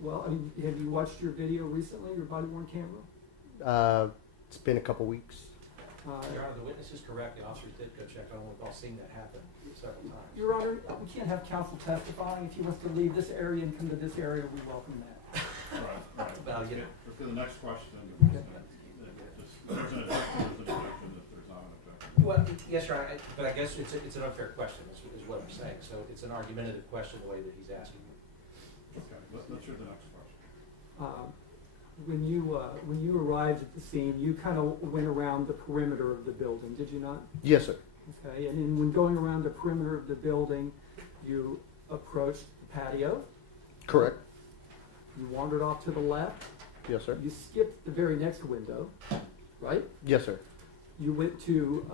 Well, I mean, have you watched your video recently, your body-worn camera? It's been a couple weeks. Your Honor, the witness is correct. The officers did go check on him. We've all seen that happen several times. Your Honor, we can't have counsel testifying. If he wants to leave this area and come to this area, we welcome that. Right. Well, you know. For the next question, Okay. there's an objection if there's not an objection. Well, yes, Your Honor, but I guess it's an unfair question, is what I'm saying. So it's an argumentative question the way that he's asking it. Okay, let's hear the next question. When you arrived at the scene, you kind of went around the perimeter of the building, did you not? Yes, sir. Okay, and then when going around the perimeter of the building, you approached the patio. Correct. You wandered off to the left. Yes, sir. You skipped the very next window, right? Yes, sir. You went to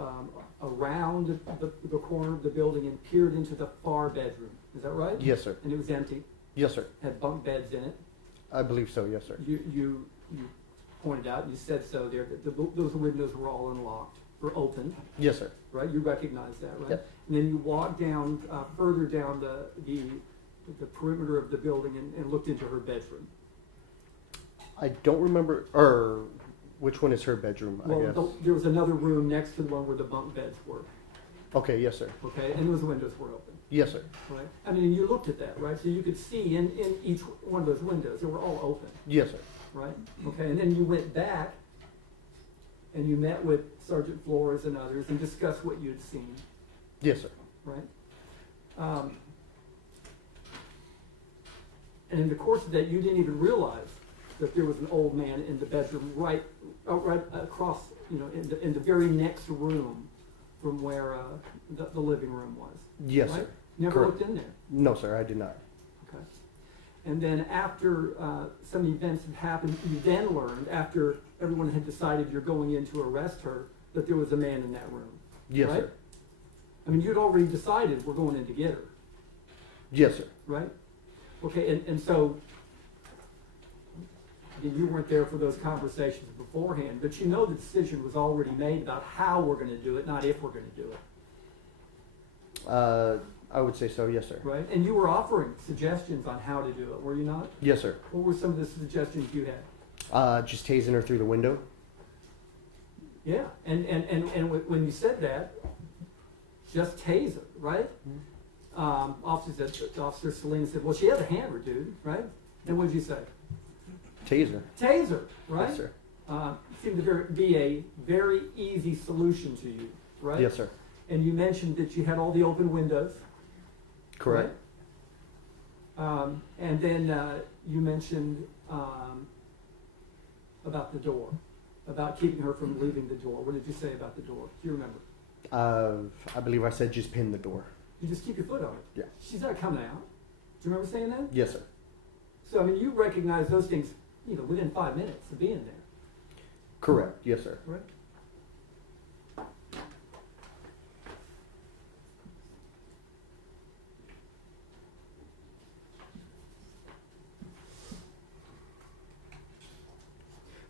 around the corner of the building and peered into the far bedroom. Is that right? Yes, sir. And it was empty. Yes, sir. Had bunk beds in it. I believe so, yes, sir. You pointed out, you said so there, that those windows were all unlocked or open, Yes, sir. right? You recognize that, right? Yep. And then you walked down, further down the perimeter of the building and looked into her bedroom. I don't remember, or which one is her bedroom, I guess. Well, there was another room next to the one where the bunk beds were, Okay, yes, sir. okay? And those windows were open, Yes, sir. right? I mean, you looked at that, right? So you could see in each one of those windows, they were all open, Yes, sir. right? Okay, and then you went back and you met with Sergeant Flores and others and discussed what you had seen, Yes, sir. right? And in the course of that, you didn't even realize that there was an old man in the bedroom right across, in the very next room from where the living room was. Yes, right? sir. Never Correct. looked in there. No, sir, I did not. Okay. And then after some events had happened, you then learned, after everyone had decided you're going in to arrest her, that there was a man in that room. Yes, right? sir. I mean, you'd already decided we're going in to get her, Yes, sir. right? Okay, and so you weren't there for those conversations beforehand, but you know the decision was already made about how we're going to do it, not if we're going to do it. I would say so, yes, sir. Right? And you were offering suggestions on how to do it, were you not? Yes, sir. What were some of the suggestions you had? Just tasing her through the window. Yeah, and when you said that, just tase her, right? Officer Selena said, well, she has a hammer, dude, right? And what did you say? Taser. Taser, right? Yes, sir. Seemed to be a very easy solution to you, right? Yes, sir. And you mentioned that you had all the open windows. Correct. Right? And then you mentioned about the door, about keeping her from leaving the door. What did you say about the door? Do you remember? I believe I said just pin the door. You just keep your foot on it. Yeah. She's not coming out. Do you remember saying that? Yes, sir. So, I mean, you recognize those things, within 5 minutes of being there. Correct. Yes, sir. Right?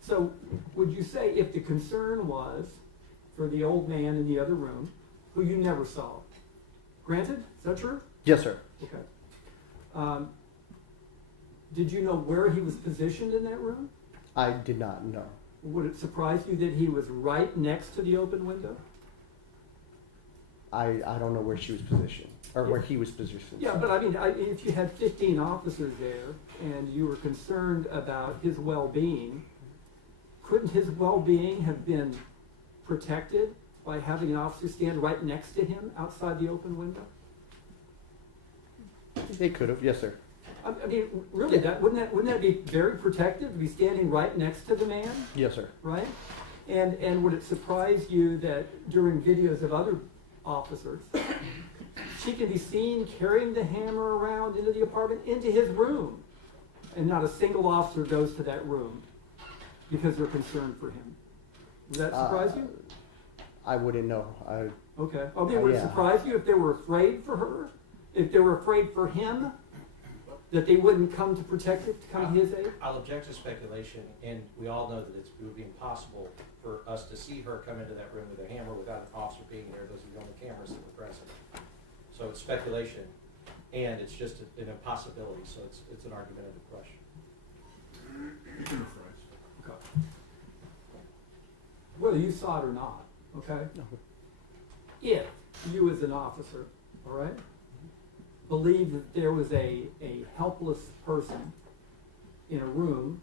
So, would you say if the concern was for the old man in the other room, who you never saw, granted, is that true? Yes, sir. Okay. Did you know where he was positioned in that room? I did not know. Would it surprise you that he was right next to the open window? I don't know where she was positioned, or where he was positioned. Yeah, but I mean, if you had 15 officers there and you were concerned about his well-being, couldn't his well-being have been protected by having an officer stand right next to him outside the open window? They could have, yes, sir. I mean, really, wouldn't that be very protective to be standing right next to the man? Yes, sir. Right? And would it surprise you that during videos of other officers, she can be seen carrying the hammer around into the apartment, into his room, and not a single officer goes to that room because they're concerned for him? Would that surprise you? I wouldn't know. Okay. I mean, would it surprise you if they were afraid for her? If they were afraid for him? That they wouldn't come to protect it, to come to his aid? I'll object to speculation, and we all know that it would be impossible for us to see her come into that room with a hammer without an officer being there. Those are the only cameras that were present. So it's speculation, and it's just an impossibility, so it's an argumentative question. Okay. Whether you saw it or not, okay? If you as an officer, all right, believe that there was a helpless person in a room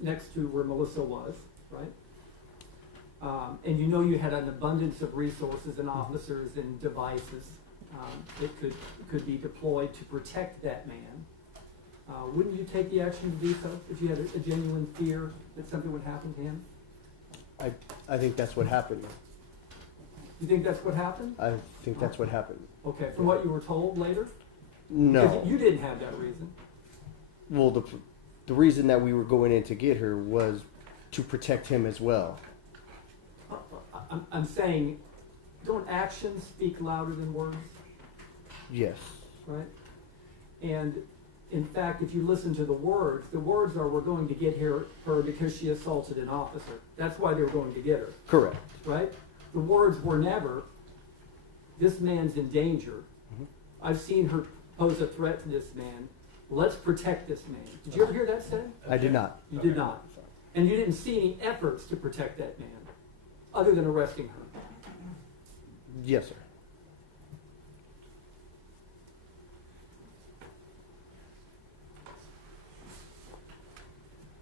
next to where Melissa was, right? And you know you had an abundance of resources and officers and devices that could be deployed to protect that man. Wouldn't you take the action to do so if you had a genuine fear that something would happen to him? I think that's what happened. You think that's what happened? I think that's what happened. Okay, from what you were told later? No. Because you didn't have that reason. Well, the reason that we were going in to get her was to protect him as well. I'm saying, don't actions speak louder than words? Yes. Right? And in fact, if you listen to the words are, we're going to get her because she assaulted an officer. That's why they were going to get her. Correct. Right? The words were never, this man's in danger. Mm-hmm. I've seen her pose a threat to this man. Let's protect this man. Did you ever hear that said? I did not. You did not. And you didn't see any efforts to protect that man, other than arresting her. Yes, sir.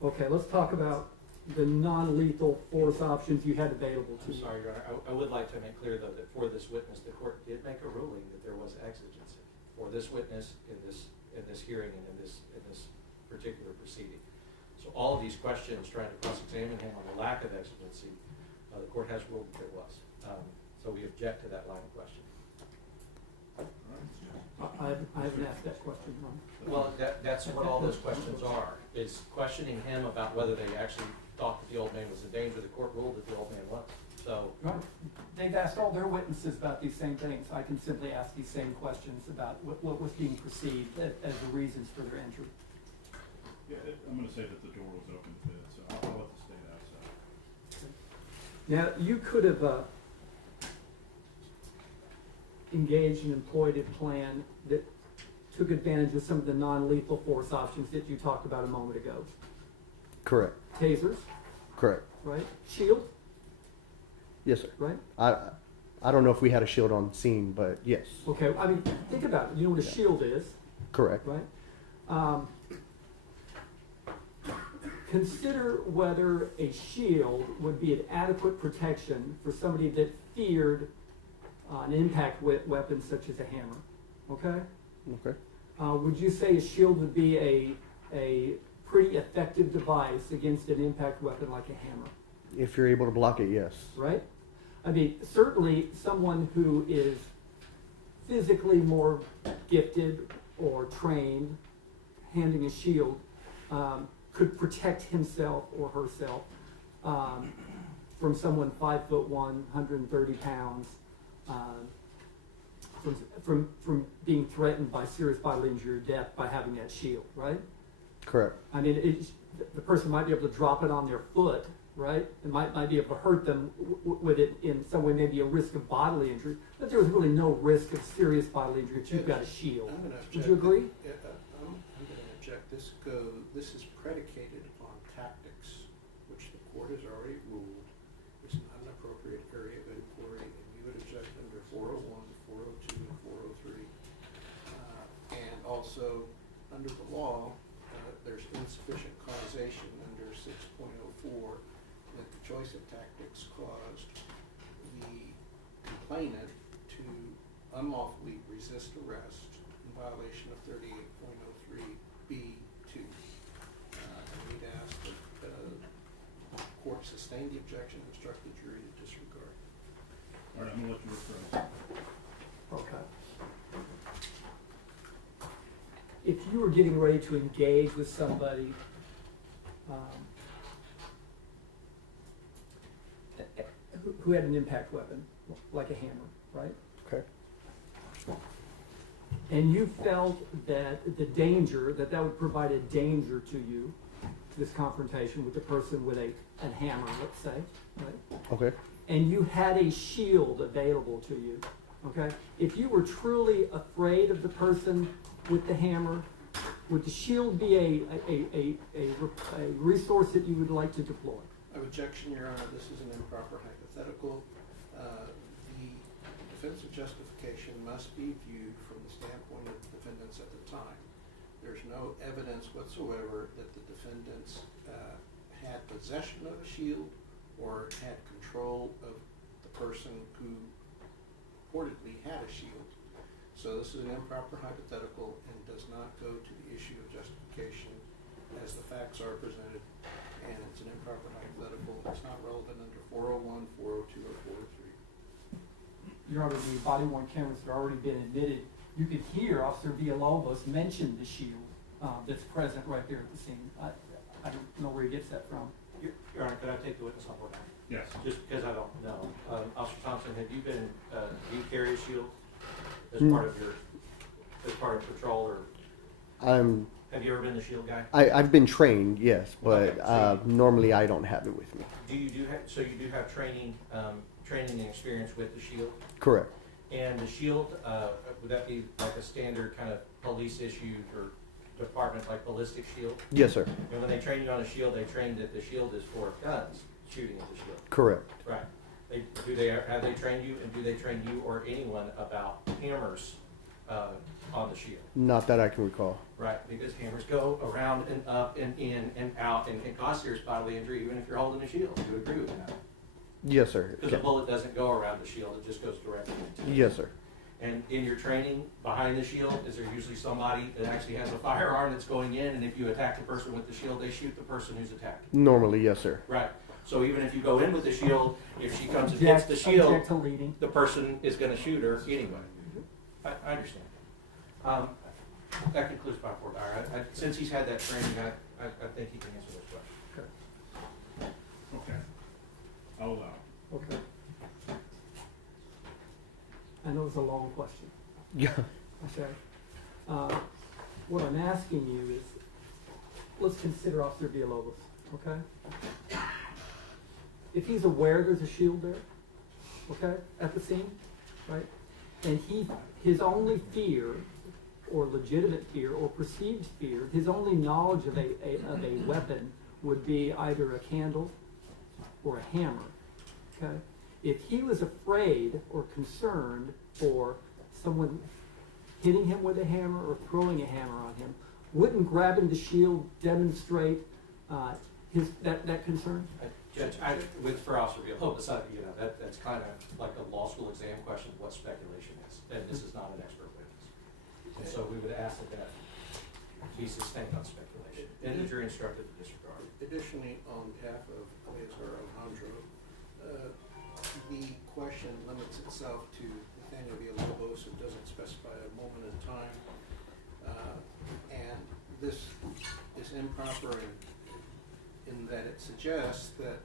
Okay, let's talk about the non-lethal force options you had available to I'm you. sorry, Your Honor. I would like to make clear, though, that for this witness, the court did make a ruling that there was exigency for this witness in this hearing and in this particular proceeding. So all of these questions, trying to cross-examine him on the lack of exigency, the court has ruled that there was. So we object to that line of questioning. I haven't asked that question, Ron. Well, that's what all those questions are, is questioning him about whether they actually thought that the old man was in danger. The court ruled that the old man was. So, Right. They've asked all their witnesses about these same things. I can simply ask these same questions about what was being perceived as the reasons for their entry. Yeah, I'm gonna say that the door was open to bid, so I'll let the state outside. Now, you could have engaged and employed a plan that took advantage of some of the non-lethal force options that you talked about a moment ago. Correct. Tasers, Correct. right? Shield, Yes, sir. right? I don't know if we had a shield on scene, but yes. Okay, I mean, think about it. You know what a shield is, Correct. right? Consider whether a shield would be an adequate protection for somebody that feared an impact weapon such as a hammer, okay? Okay. Would you say a shield would be a pretty effective device against an impact weapon like a hammer, If you're able to block it, yes. right? I mean, certainly someone who is physically more gifted or trained, handing a shield, could protect himself or herself from someone 5'1", 130 pounds, from being threatened by serious bodily injury or death by having that shield, right? Correct. I mean, the person might be able to drop it on their foot, right? It might be able to hurt them with it in some way, maybe a risk of bodily injury, but there's really no risk of serious bodily injury if you've got a shield. I'm gonna object. Would you agree? I'm gonna object. This is predicated upon tactics, which the court has already ruled is not an appropriate area of inquiry, and you would object under 401, 402, and 403. And also, under the law, there's insufficient causation under 6.04 that the choice of tactics caused the complainant to unlawfully resist arrest in violation of 38.03B2. And we'd ask that the court sustain the objection and instruct the jury to disregard. All right, I'm gonna let you rephrase. Okay. If you were getting ready to engage with somebody who had an impact weapon, like a hammer, right? Okay. And you felt that the danger, that would provide a danger to you, this confrontation with the person with a hammer, let's say, right? Okay. And you had a shield available to you, okay? If you were truly afraid of the person with the hammer, would the shield be a resource that you would like to deploy? Objection, Your Honor. This is an improper hypothetical. The defense of justification must be viewed from the standpoint of the defendants at the time. There's no evidence whatsoever that the defendants had possession of a shield or had control of the person who purportedly had a shield. So this is an improper hypothetical and does not go to the issue of justification as the facts are presented, and it's an improper hypothetical. It's not relevant under 401, 402, or 403. Your Honor, the body-worn cameras had already been admitted. You could hear Officer Villalobos mention the shield that's present right there at the scene. I don't know where he gets that from. Your Honor, could I take the witness on board now? Yes. Just because I don't know. Officer Thompson, have you been, do you carry a shield as part of patrol, or have you ever been the shield guy? I've been trained, yes, but Okay, so normally I don't have it with me. you do have training and experience with the shield? Correct. And the shield, would that be like a standard kind of police issued or department like ballistic shield? Yes, sir. And when they train you on a shield, they train that the shield is for guns, shooting at the shield. Correct. Right. Have they trained you, and do they train you or anyone about hammers on the shield? Not that I can recall. Right, because hammers go around and up and in and out and can cause serious bodily injury even if you're holding a shield. Do you agree with that? Yes, sir. Because the bullet doesn't go around the shield, it just goes directly into it. Yes, sir. And in your training, behind the shield, is there usually somebody that actually has a firearm that's going in, and if you attack the person with the shield, they shoot the person who's attacked? Normally, yes, sir. Right. So even if you go in with the shield, if she comes and hits the shield, Object to leading. the person is gonna shoot her anyway. I understand. That concludes my report. Since he's had that training, I think he can answer those questions. Okay. I'll allow. Okay. I know it's a long question. Yeah. Okay. What I'm asking you is, let's consider Officer Villalobos, okay? If he's aware there's a shield there, okay, at the scene, right? And his only fear, or legitimate fear, or perceived fear, his only knowledge of a weapon would be either a candle or a hammer, okay? If he was afraid or concerned for someone hitting him with a hammer or throwing a hammer on him, wouldn't grabbing the shield demonstrate that concern? Judge, for Officer Villalobos, that's kind of like a law school exam question of what speculation is, and this is not an expert witness. And so we would ask that be sustained on speculation, and the jury instructed to disregard. Additionally, on behalf of Eleazar Alejandro, the question limits itself to Nathaniel Villalobos. It doesn't specify a moment in time, and this is improper in that it suggests that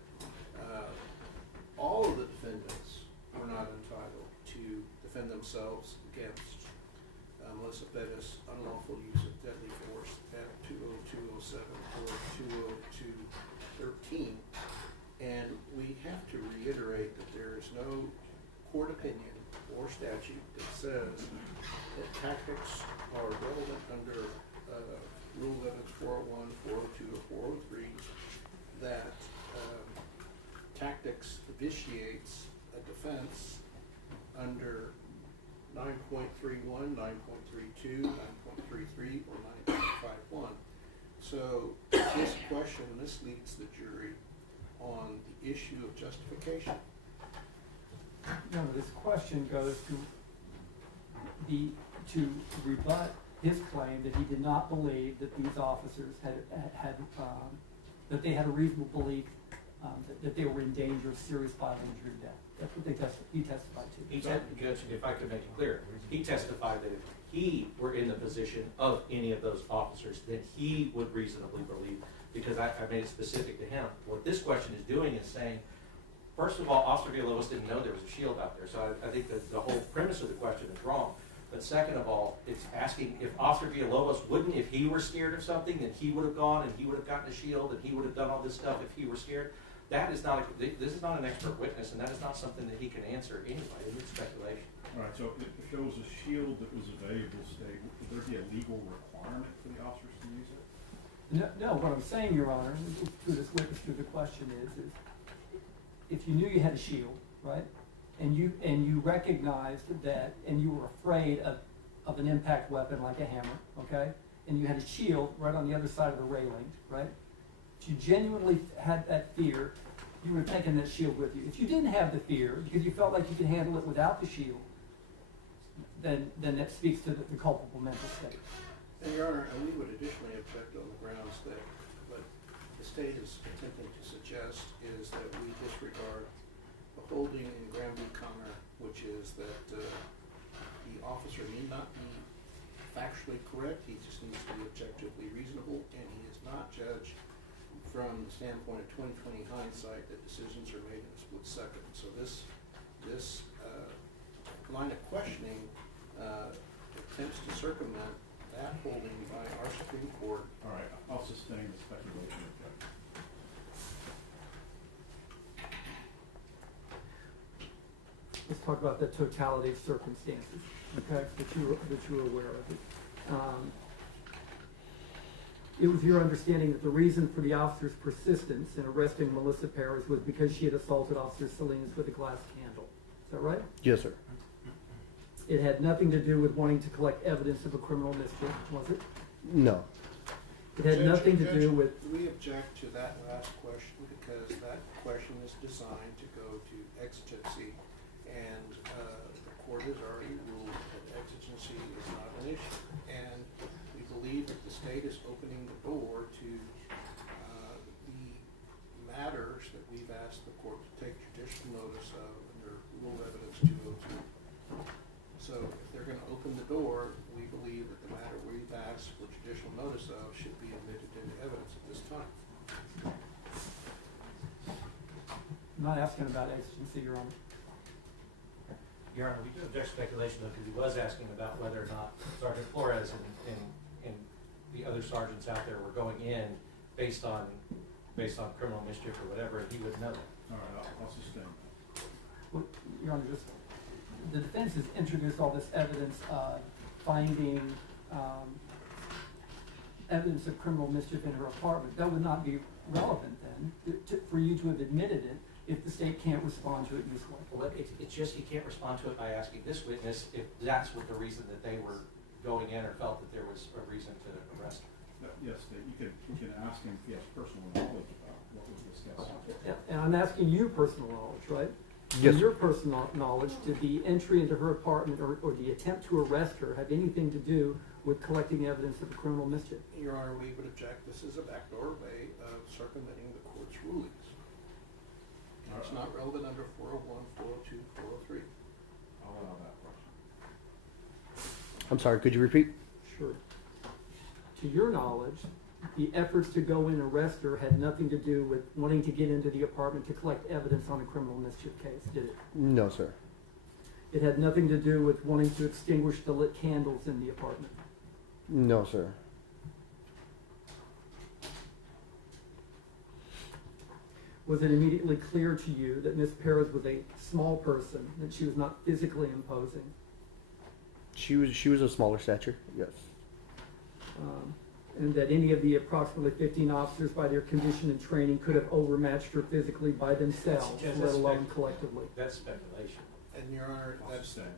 all of the defendants were not entitled to defend themselves against Melissa Perez unlawful use of deadly force at 20207 or 20213. And we have to reiterate that there is no court opinion or statute that says that tactics are relevant under Rule 11, 401, 402, or 403, that tactics vitiates a defense under 9.31, 9.32, 9.33, or 9.51. So this question misleads the jury on the issue of justification. No, this question goes to rebut his claim that he did not believe that these officers that they had a reasonable belief that they were in danger of serious bodily injury or death. That's what he testified to. Judge, if I could make it clear, he testified that if he were in the position of any of those officers, then he would reasonably believe, because I made it specific to him. What this question is doing is saying, first of all, Officer Villalobos didn't know there was a shield out there, so I think that the whole premise of the question is wrong. But second of all, it's asking if Officer Villalobos wouldn't, if he were scared of something, then he would have gone and he would have gotten a shield and he would have done all this stuff if he were scared. That is not, this is not an expert witness, and that is not something that he can answer anyway. It's speculation. All right, so if there was a shield that was available, state, would there be a legal requirement for the officers to use it? No, what I'm saying, Your Honor, through this witness, through the question is if you knew you had a shield, right, and you recognized that, and you were afraid of an impact weapon like a hammer, okay, and you had a shield right on the other side of the railing, right, if you genuinely had that fear, you would have taken that shield with you. If you didn't have the fear, because you felt like you could handle it without the shield, then that speaks to the culpable mental state. And Your Honor, we would additionally object on the grounds that what the state is attempting to suggest is that we disregard the holding in Graham v. Connor, which is that the officer need not be factually correct, he just needs to be objectively reasonable, and he is not judged from the standpoint of 20/20 hindsight that decisions are made in a split second. So this line of questioning attempts to circumvent that holding by our Supreme Court. All right, I'll sustain the speculation of that. Let's talk about the totality of circumstances, okay, that you were aware of it. It was your understanding that the reason for the officer's persistence in arresting Melissa Perez was because she had assaulted Officer Salinas with a glass candle. Is that right? Yes, sir. It had nothing to do with wanting to collect evidence of a criminal mischief, was it? No. It had nothing to do with... We object to that last question because that question is designed to go to exigency, and the court has already ruled that exigency is not an issue. And we believe that the state is opening the door to the matters that we've asked the court to take judicial notice of under Rule Evidence 202. So if they're going to open the door, we believe that the matter we've asked for judicial notice of should be admitted into evidence at this time. I'm not asking about exigency, Your Honor. Your Honor, we do object to speculation though, because he was asking about whether or not Sergeant Flores and the other sergeants out there were going in based on criminal mischief or whatever, and he would know that. All right, I'll sustain. Well, Your Honor, just, the defense has introduced all this evidence of finding evidence of criminal mischief in her apartment. That would not be relevant then for you to have admitted it if the state can't respond to it in this way. Well, it's just he can't respond to it by asking this witness if that's what the reason that they were going in or felt that there was a reason to arrest her. Yes, you can ask him if he has personal knowledge about what was discussed. Yeah, and I'm asking you personal knowledge, right? Yes. From your personal knowledge, did the entry into her apartment or the attempt to arrest her have anything to do with collecting evidence of a criminal mischief? Your Honor, we would object. This is a backdoor way of circumventing the court's rulings. It's not relevant under 401, 402, 403. I'll allow that question. I'm sorry, could you repeat? Sure. To your knowledge, the efforts to go in and arrest her had nothing to do with wanting to get into the apartment to collect evidence on a criminal mischief case, did it? No, sir. It had nothing to do with wanting to extinguish the lit candles in the apartment? No, sir. Was it immediately clear to you that Ms. Perez was a small person, that she was not physically imposing? She was a smaller stature, yes. And that any of the approximately 15 officers, by their condition and training, could have overmatched her physically by themselves, let alone collectively? That's speculation. And Your Honor, I'll that's sustain.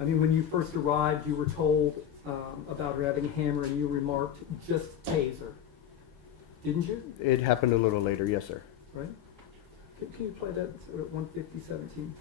I mean, when you first arrived, you were told about her having a hammer, and you remarked, just taser. Didn't you? It happened a little later, yes, sir. Right? Can you play that at 150:17?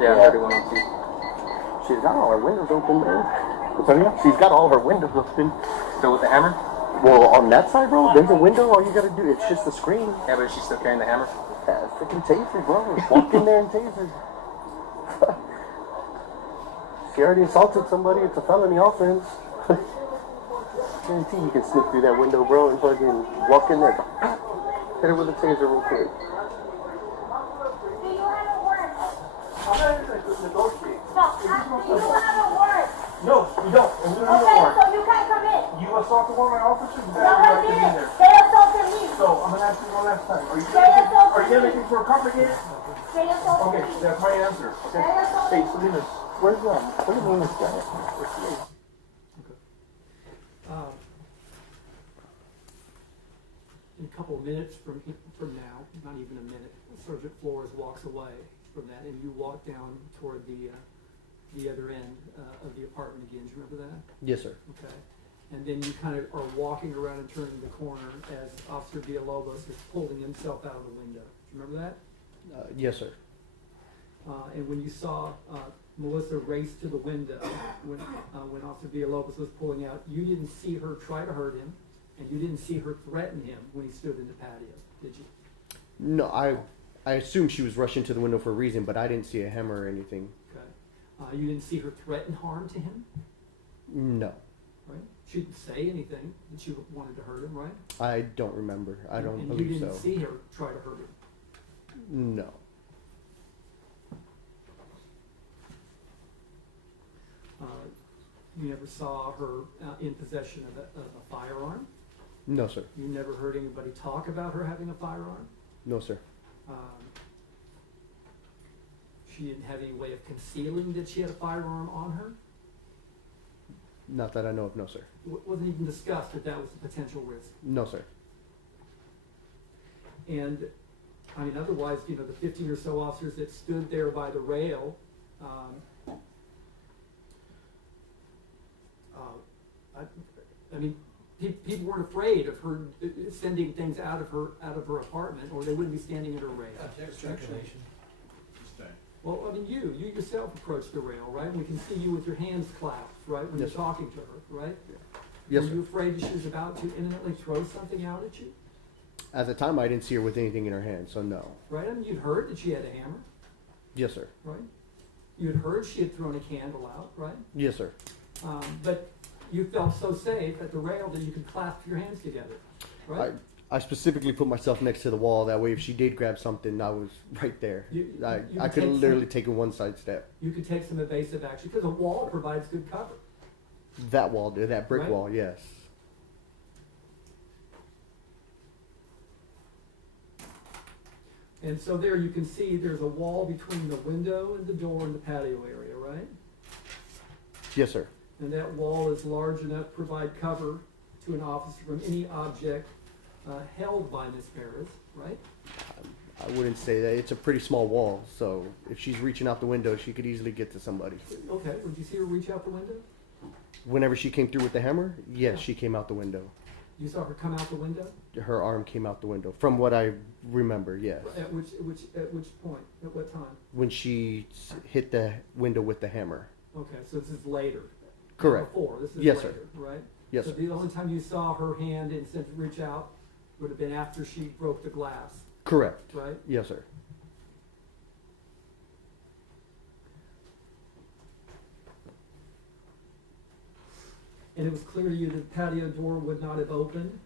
Yeah, everyone on see. She's got all her windows open, man. She's got all her windows open. Still with the hammer? Well, on that side, bro, there's a window. All you gotta do, it's just a screen. Yeah, but is she still carrying the hammer? Yeah, freaking taser, bro. Walk in there and taser. She already assaulted somebody. It's a felony offense. Guarantee you can slip through that window, bro, and fucking walk in there. Hit her with a taser real quick. Do you have a warrant? I'm not even going to negotiate. No, do you have a warrant? No, you don't. And we don't need a Okay, warrant. so you can't come in. You assaulted one of my officers? You No, I better be didn't. there. They assaulted me. So, I'm going to ask you one last time. Are you They assaulted going to me. make things more complicated? They assaulted Okay, me. that's my answer. Okay. They assaulted Hey, me. Salinas, where's this guy? Where's he? In a couple of minutes from now, not even a minute, Sergeant Flores walks away from that, and you walk down toward the other end of the apartment again. Do you remember that? Yes, sir. Okay. And then you kind of are walking around and turning the corner as Officer Villalobos is pulling himself out of the window. Do you remember that? Yes, sir. And when you saw Melissa race to the window when Officer Villalobos was pulling out, you didn't see her try to hurt him, and you didn't see her threaten him when he stood in the patio, did you? No, I assumed she was rushing to the window for a reason, but I didn't see a hammer or anything. Okay. You didn't see her threaten harm to him, No, right? She didn't say anything that she wanted to hurt him, right? I don't remember. I don't and believe you didn't so. see her try to hurt him. No. You never saw her in possession of a firearm? No, sir. You never heard anybody talk about her having a firearm? No, sir. She didn't have any way of concealing that she had a firearm on her? Not that I know of, no, sir. Wasn't even discussed that that was a potential risk? No, sir. And, I mean, otherwise, you know, the 15 or so officers that stood there by the rail, I mean, people weren't afraid of her sending things out of her apartment, or they wouldn't be standing at her rail. Speculation. Well, I mean, you yourself approached the rail, right? We can see you with your hands clasped, right, when Yes, you're talking to her, right? Yes, Were sir. you afraid that she was about to imminently throw something out at you, At the time, I didn't see her with anything in her hand, so no. right? I mean, you'd heard that she had a hammer, Yes, sir. right? You'd heard she had thrown a candle out, right? Yes, sir. But you felt so safe at the rail that you could clasp your hands together, right? I specifically put myself next to the wall. That way, if she did grab something, I was right there. You I could could take literally some- take a one side step. You could take some evasive action, because a wall provides good cover. That wall did, that brick Right. wall, yes. And so there you can see there's a wall between the window and the door in the patio area, right? Yes, sir. And that wall is large enough to provide cover to an officer from any object held by Ms. Perez, right? I wouldn't say that. It's a pretty small wall, so if she's reaching out the window, she could easily get to somebody. Okay, would you see her reach out the window? Whenever she came through with the hammer, yes, she came out the window. You saw her come out the window? Her arm came out the window. From what I remember, yes. At which point? At what time? When she hit the window with the hammer. Okay, so this is later. Correct. Before, this is Yes, later, sir. right? Yes, So sir. the only time you saw her hand instead of reach out would have been after she broke the glass, Correct. right? Yes, sir. And it was clear to you that the patio door would not have opened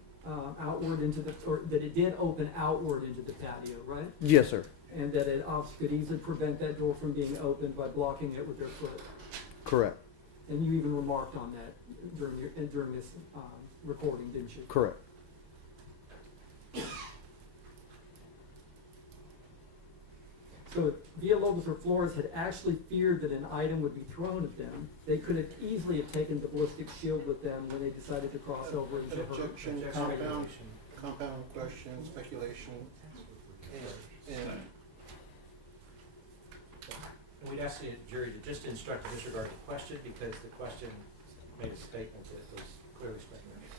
outward into the, or that it did open outward into the patio, right? Yes, sir. And that an officer could easily prevent that door from being opened by blocking it with their foot. Correct. And you even remarked on that during this recording, didn't you? Correct. So if Villalobos or Flores had actually feared that an item would be thrown at them, they could have easily have taken the ballistic shield with them when they decided to cross over into her. Objection, compound question, speculation, and And we'd ask the jury to just instruct to disregard the question because the question made a statement that was clearly speculation.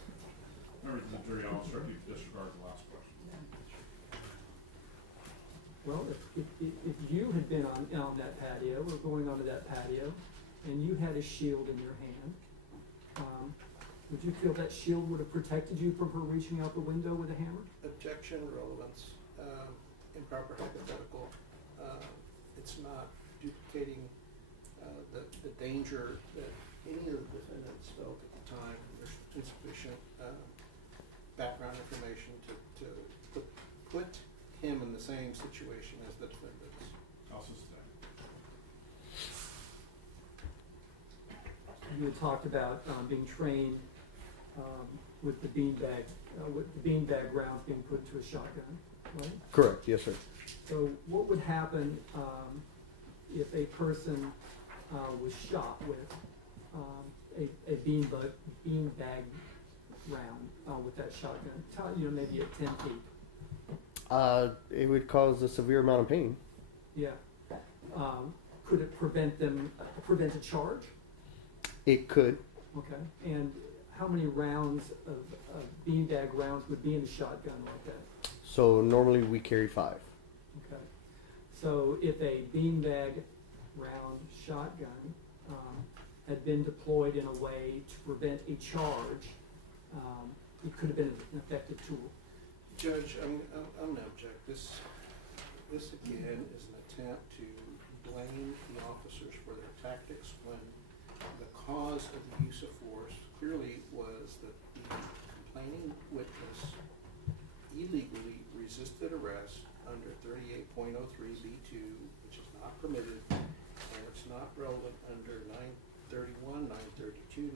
Members of the jury, I'll instruct you to disregard the last question. Well, if you had been on that patio or going onto that patio and you had a shield in your hand, would you feel that shield would have protected you from her reaching out the window with a hammer? objection, relevance, improper hypothetical. It's not duplicating the danger that any of the defendants felt at the time. There's insufficient background information to put him in the same situation as the defendants. I'll sustain. You had talked about being trained with the beanbag rounds being put into a shotgun, right? Correct. Yes, sir. So what would happen if a person was shot with a beanbag round with that shotgun? Maybe at 10 feet. It would cause a severe amount of pain. Yeah. Could it prevent a charge? It could. Okay. And how many rounds of beanbag rounds would be in a shotgun like that? So normally we carry 5. Okay. So if a beanbag round shotgun had been deployed in a way to prevent a charge, it could have been an effective tool. Judge, I'm gonna object. This again is an attempt to blame the officers for their tactics when the cause of the use of force clearly was that the complaining witness illegally resisted arrest under 38.03 B2, which is not permitted, and it's not relevant under 931, 932,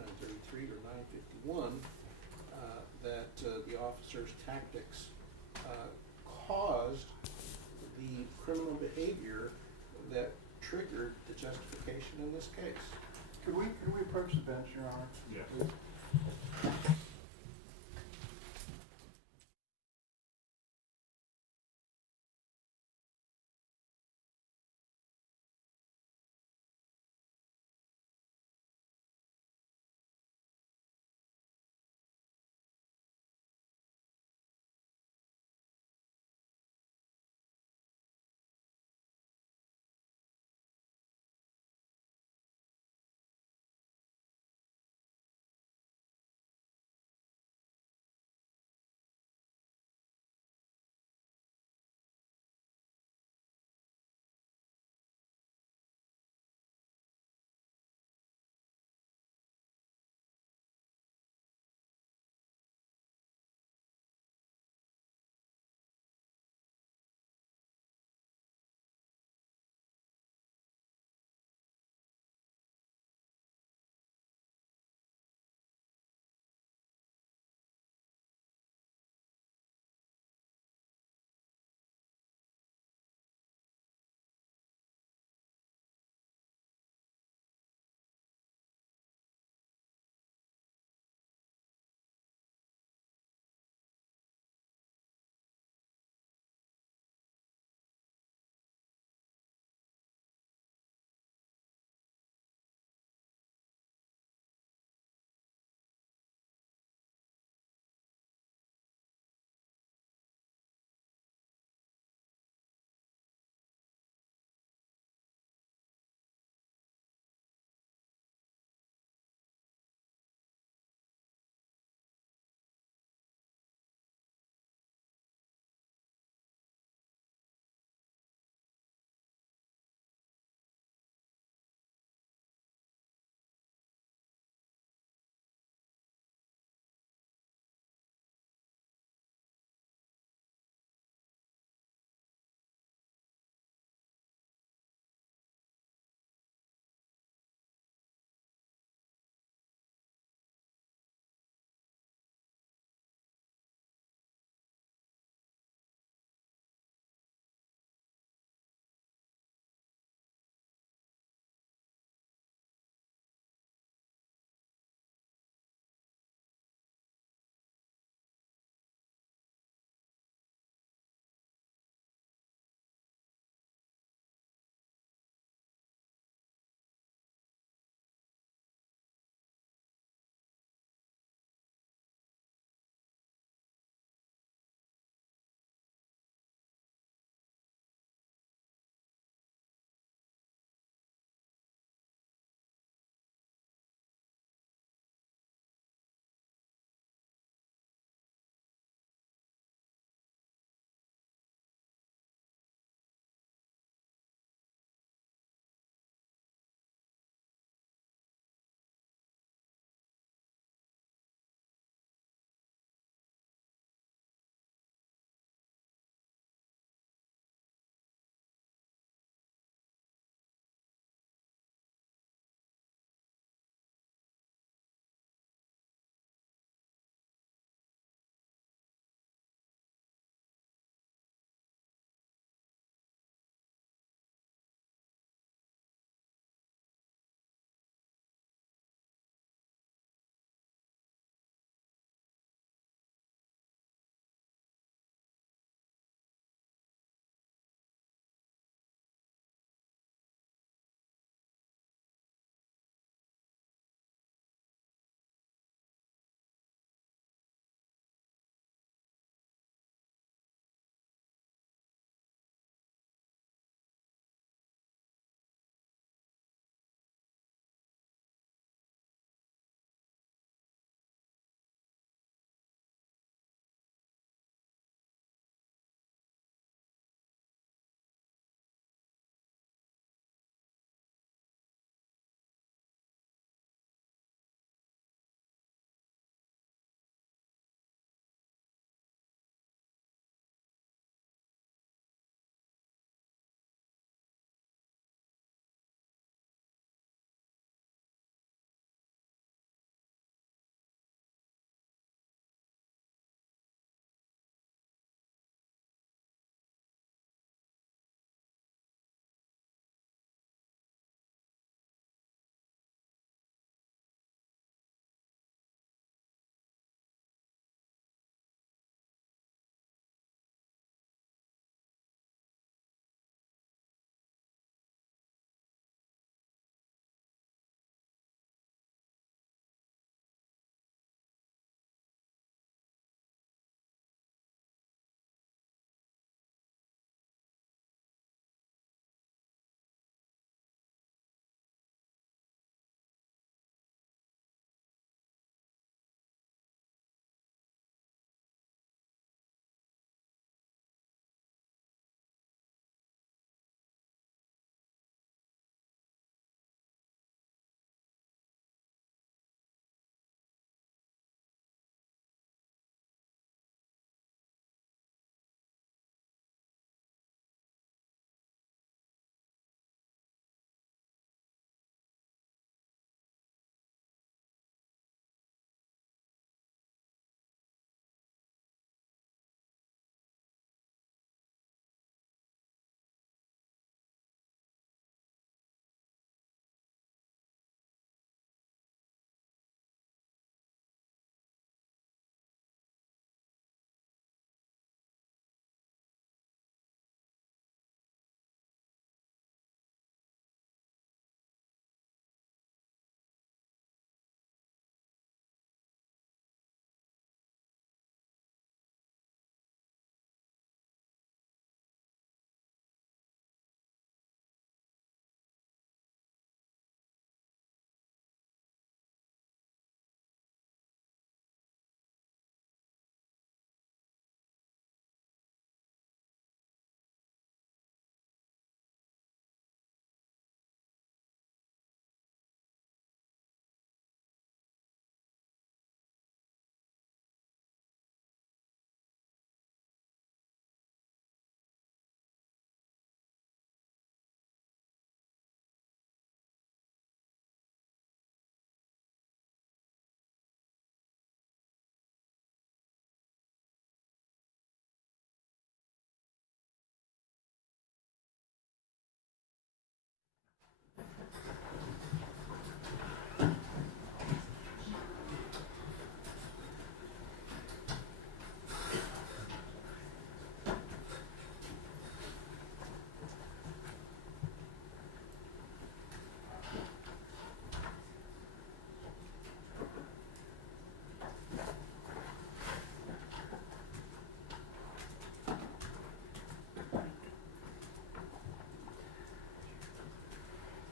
933, or 951, that the officer's tactics caused the criminal behavior that triggered the justification in this case. Could we approach the bench, Your Honor? Yes.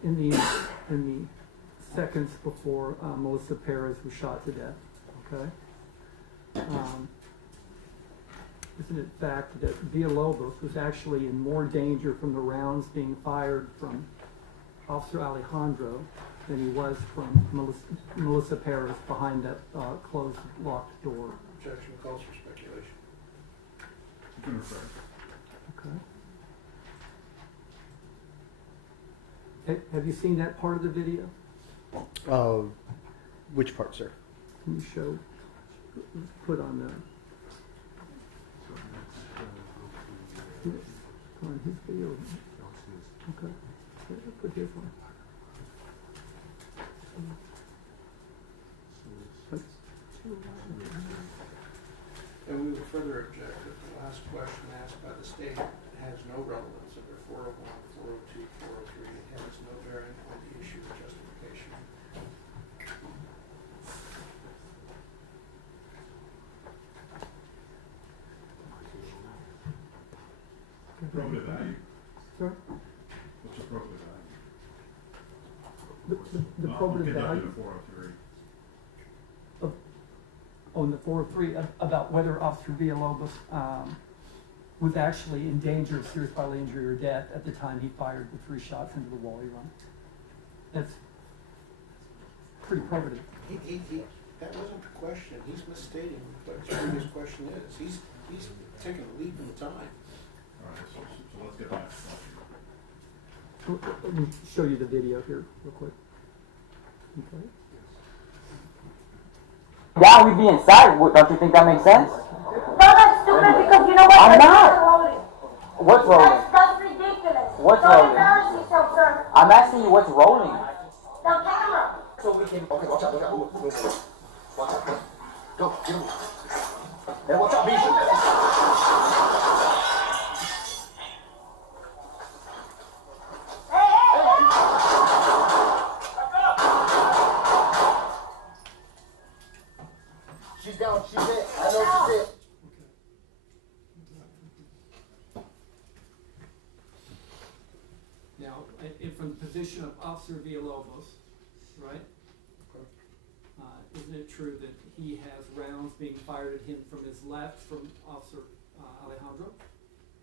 in the seconds before Melissa Perez was shot to death. Okay. Isn't it fact that Villalobos was actually in more danger from the rounds being fired from Officer Alejandro than he was from Melissa Perez behind that closed, locked door? Objection calls for speculation. You can refer. Okay. Have you seen that part of the video? Which part, sir? Can you show, put on the, on his video? Okay, put his one. And we would further object that the last question asked by the state has no relevance under 401, 402, 403. It has no bearing on the issue of justification. Probative value. Sorry? What's the probative value? The probative value. 403. On the 403 about whether Officer Villalobos was actually in danger of serious bodily injury or death at the time he fired the 3 shots into the wall he run. That's pretty probative. That wasn't the question. He's misstating what his previous question is. He's taking a leap in time. All right, so let's get back to the question. Let me show you the video here real quick. Okay. Yeah, we'd be inside. Don't you think that makes sense? No, that's stupid because you know what? I'm That's not. rolling. What's rolling? That's ridiculous. What's Don't rolling? embarrass yourself, sir. I'm asking you what's rolling. The camera. So we can. Okay, watch out, move. Watch out. Go, get him. Hey, watch out, Bisha. She's down, she's it. I know she's it. Now, from the position of Officer Villalobos, right? Isn't it true that he has rounds being fired at him from his left from Officer Alejandro?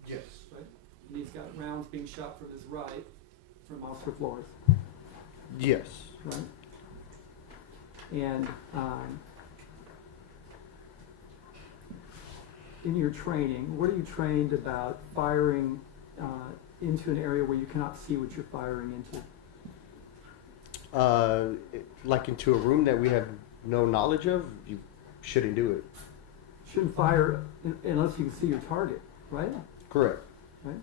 Yes. Right? And he's got rounds being shot from his right from Officer Flores, Yes. right? And in your training, what are you trained about firing into an area where you cannot see what you're firing into? Like into a room that we have no knowledge of, you shouldn't do it. Shouldn't fire unless you can see your target, right? Correct. Right?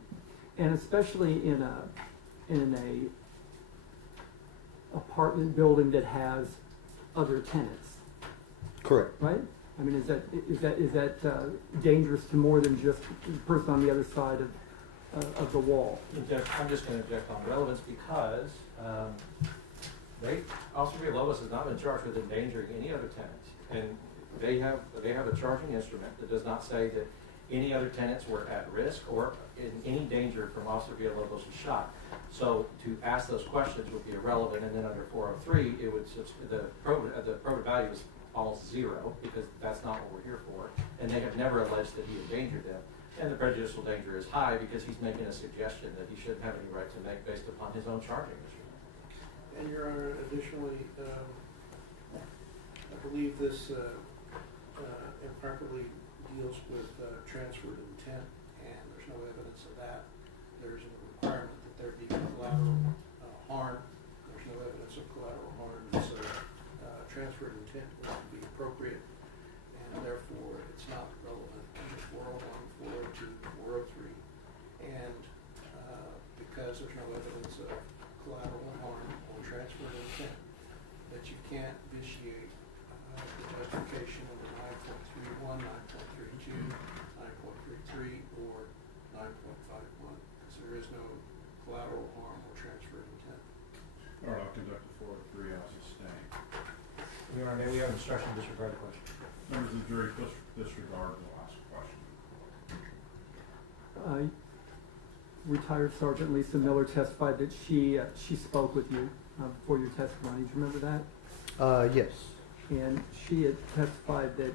And especially in a apartment building that has other tenants, Correct. right? I mean, is that dangerous to more than just the person on the other side of the wall? I'm just going to object on relevance because Officer Villalobos has not been charged with endangering any other tenants, and they have a charging instrument that does not say that any other tenants were at risk or in any danger from Officer Villalobos' shot. So to ask those questions would be irrelevant, and then under 403, it would the probative value is almost zero because that's not what we're here for, and they have never alleged that he endangered them. And the prejudicial danger is high because he's making a suggestion that he shouldn't have any right to make based upon his own charging instrument. And Your Honor, additionally, I believe this improperly deals with transferred intent, and there's no evidence of that. There's a requirement that there be collateral harm. There's no evidence of collateral harm, so transferred intent would be appropriate, and therefore it's not relevant under 401, 402, 403. And because there's no evidence of collateral harm or transferred intent, that you can't vitiate the justification under 9.31, 9.32, 9.33, or 9.51, because there is no collateral harm or transferred intent. All right, I'll conduct the 403 as sustained. Your Honor, may we have instruction to disregard the question? Members of the jury, disregard the last question. retired Sergeant Lisa Miller testified that she spoke with you before your testimony. Do you remember that? Yes. And she had testified that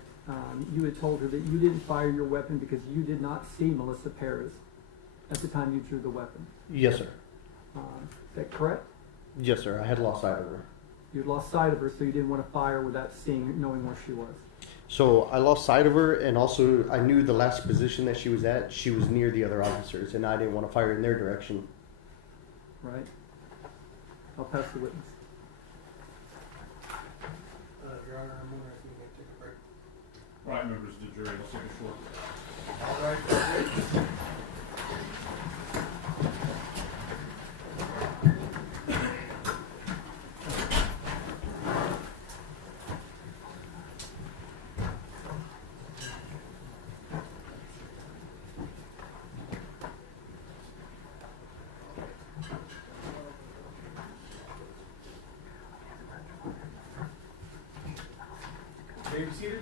you had told her that you didn't fire your weapon because you did not see Melissa Perez at the time you drew the weapon. Yes, sir. Is that correct? Yes, sir. I had lost sight of her. You had lost sight of her, so you didn't want to fire without knowing where she was. So I lost sight of her, and also I knew the last position that she was at. She was near the other officers, and I didn't want to fire in their direction. Right? I'll pass the witness. Your Honor, I'm wondering if we may take a break. All right, members of the jury, let's take a short break. All right. May you be seated?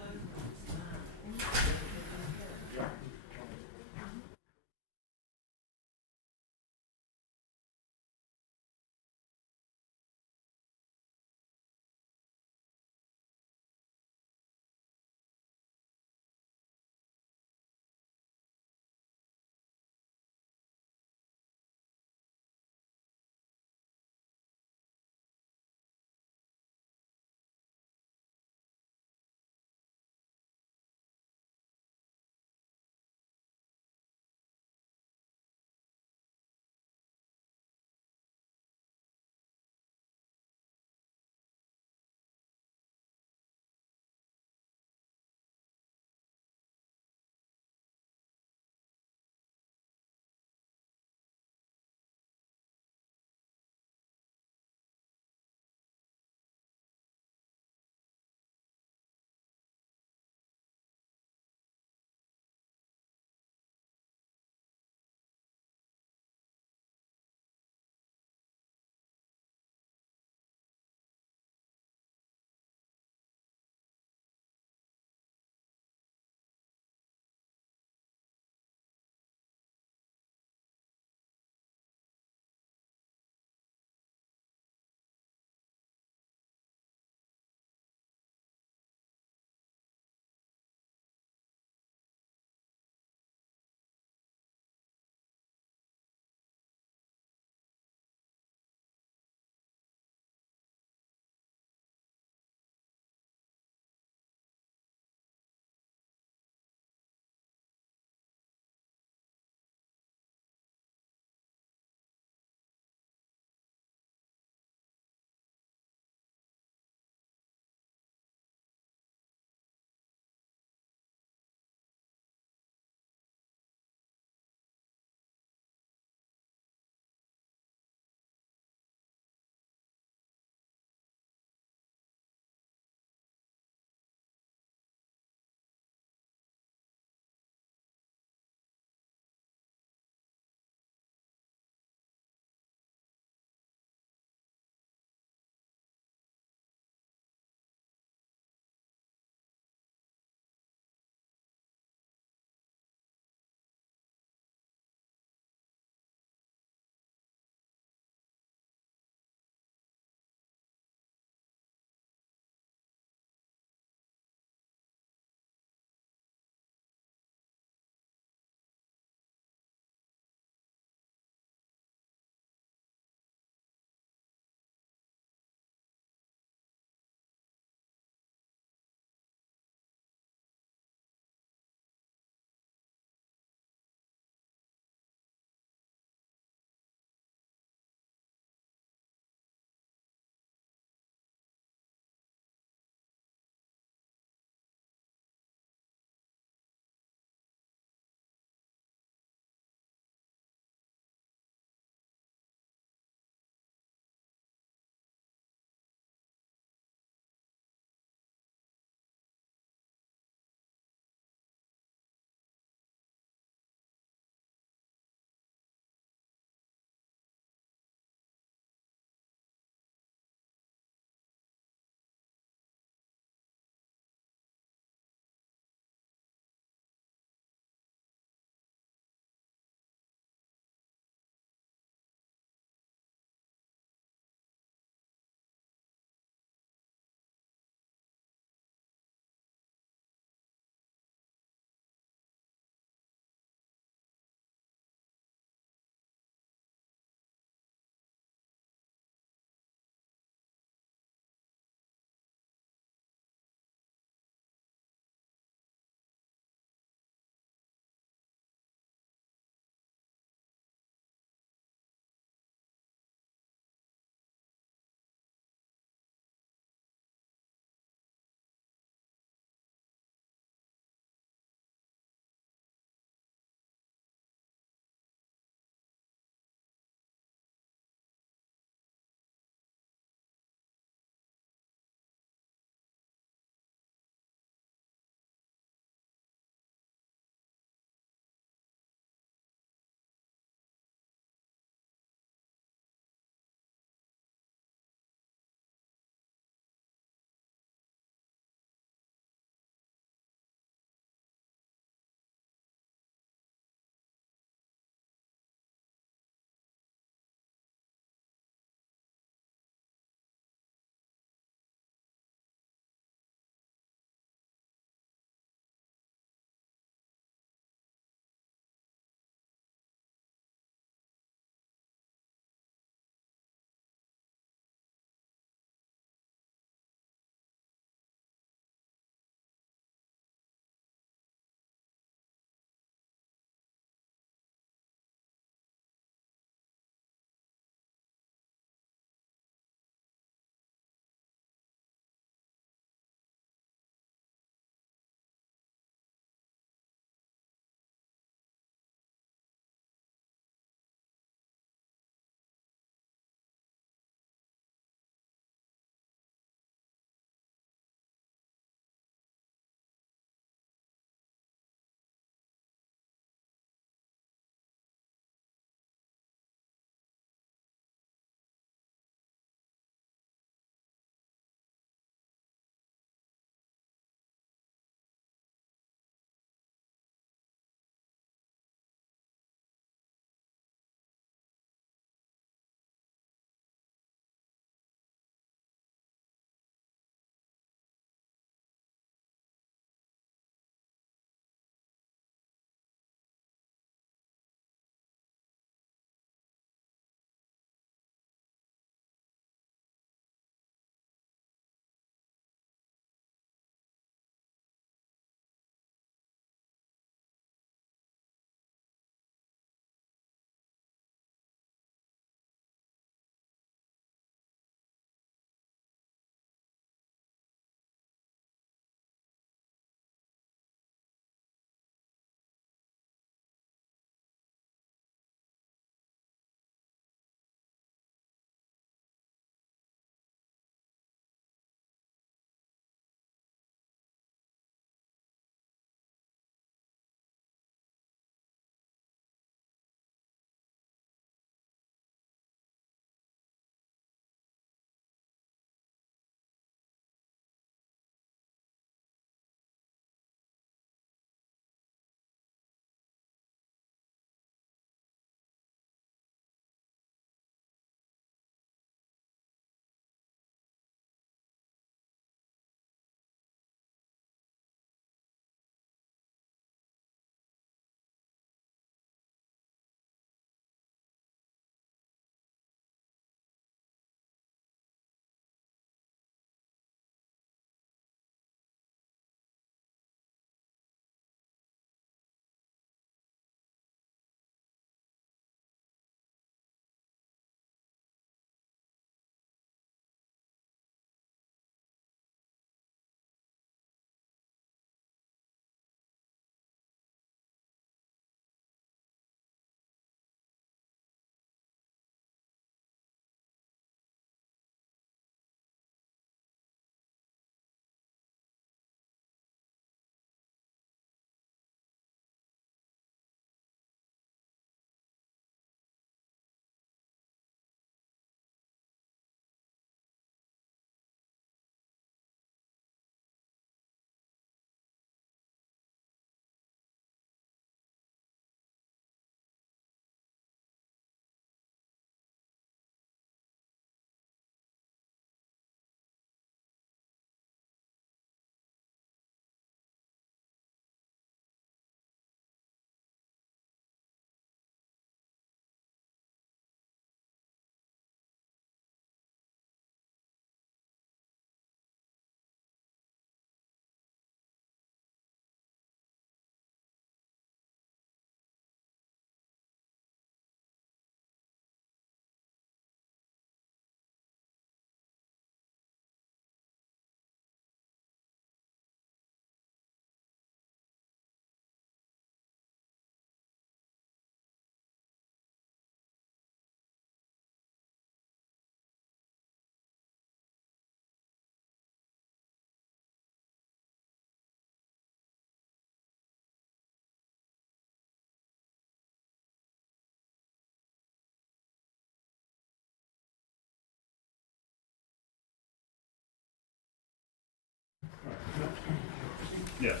Yes.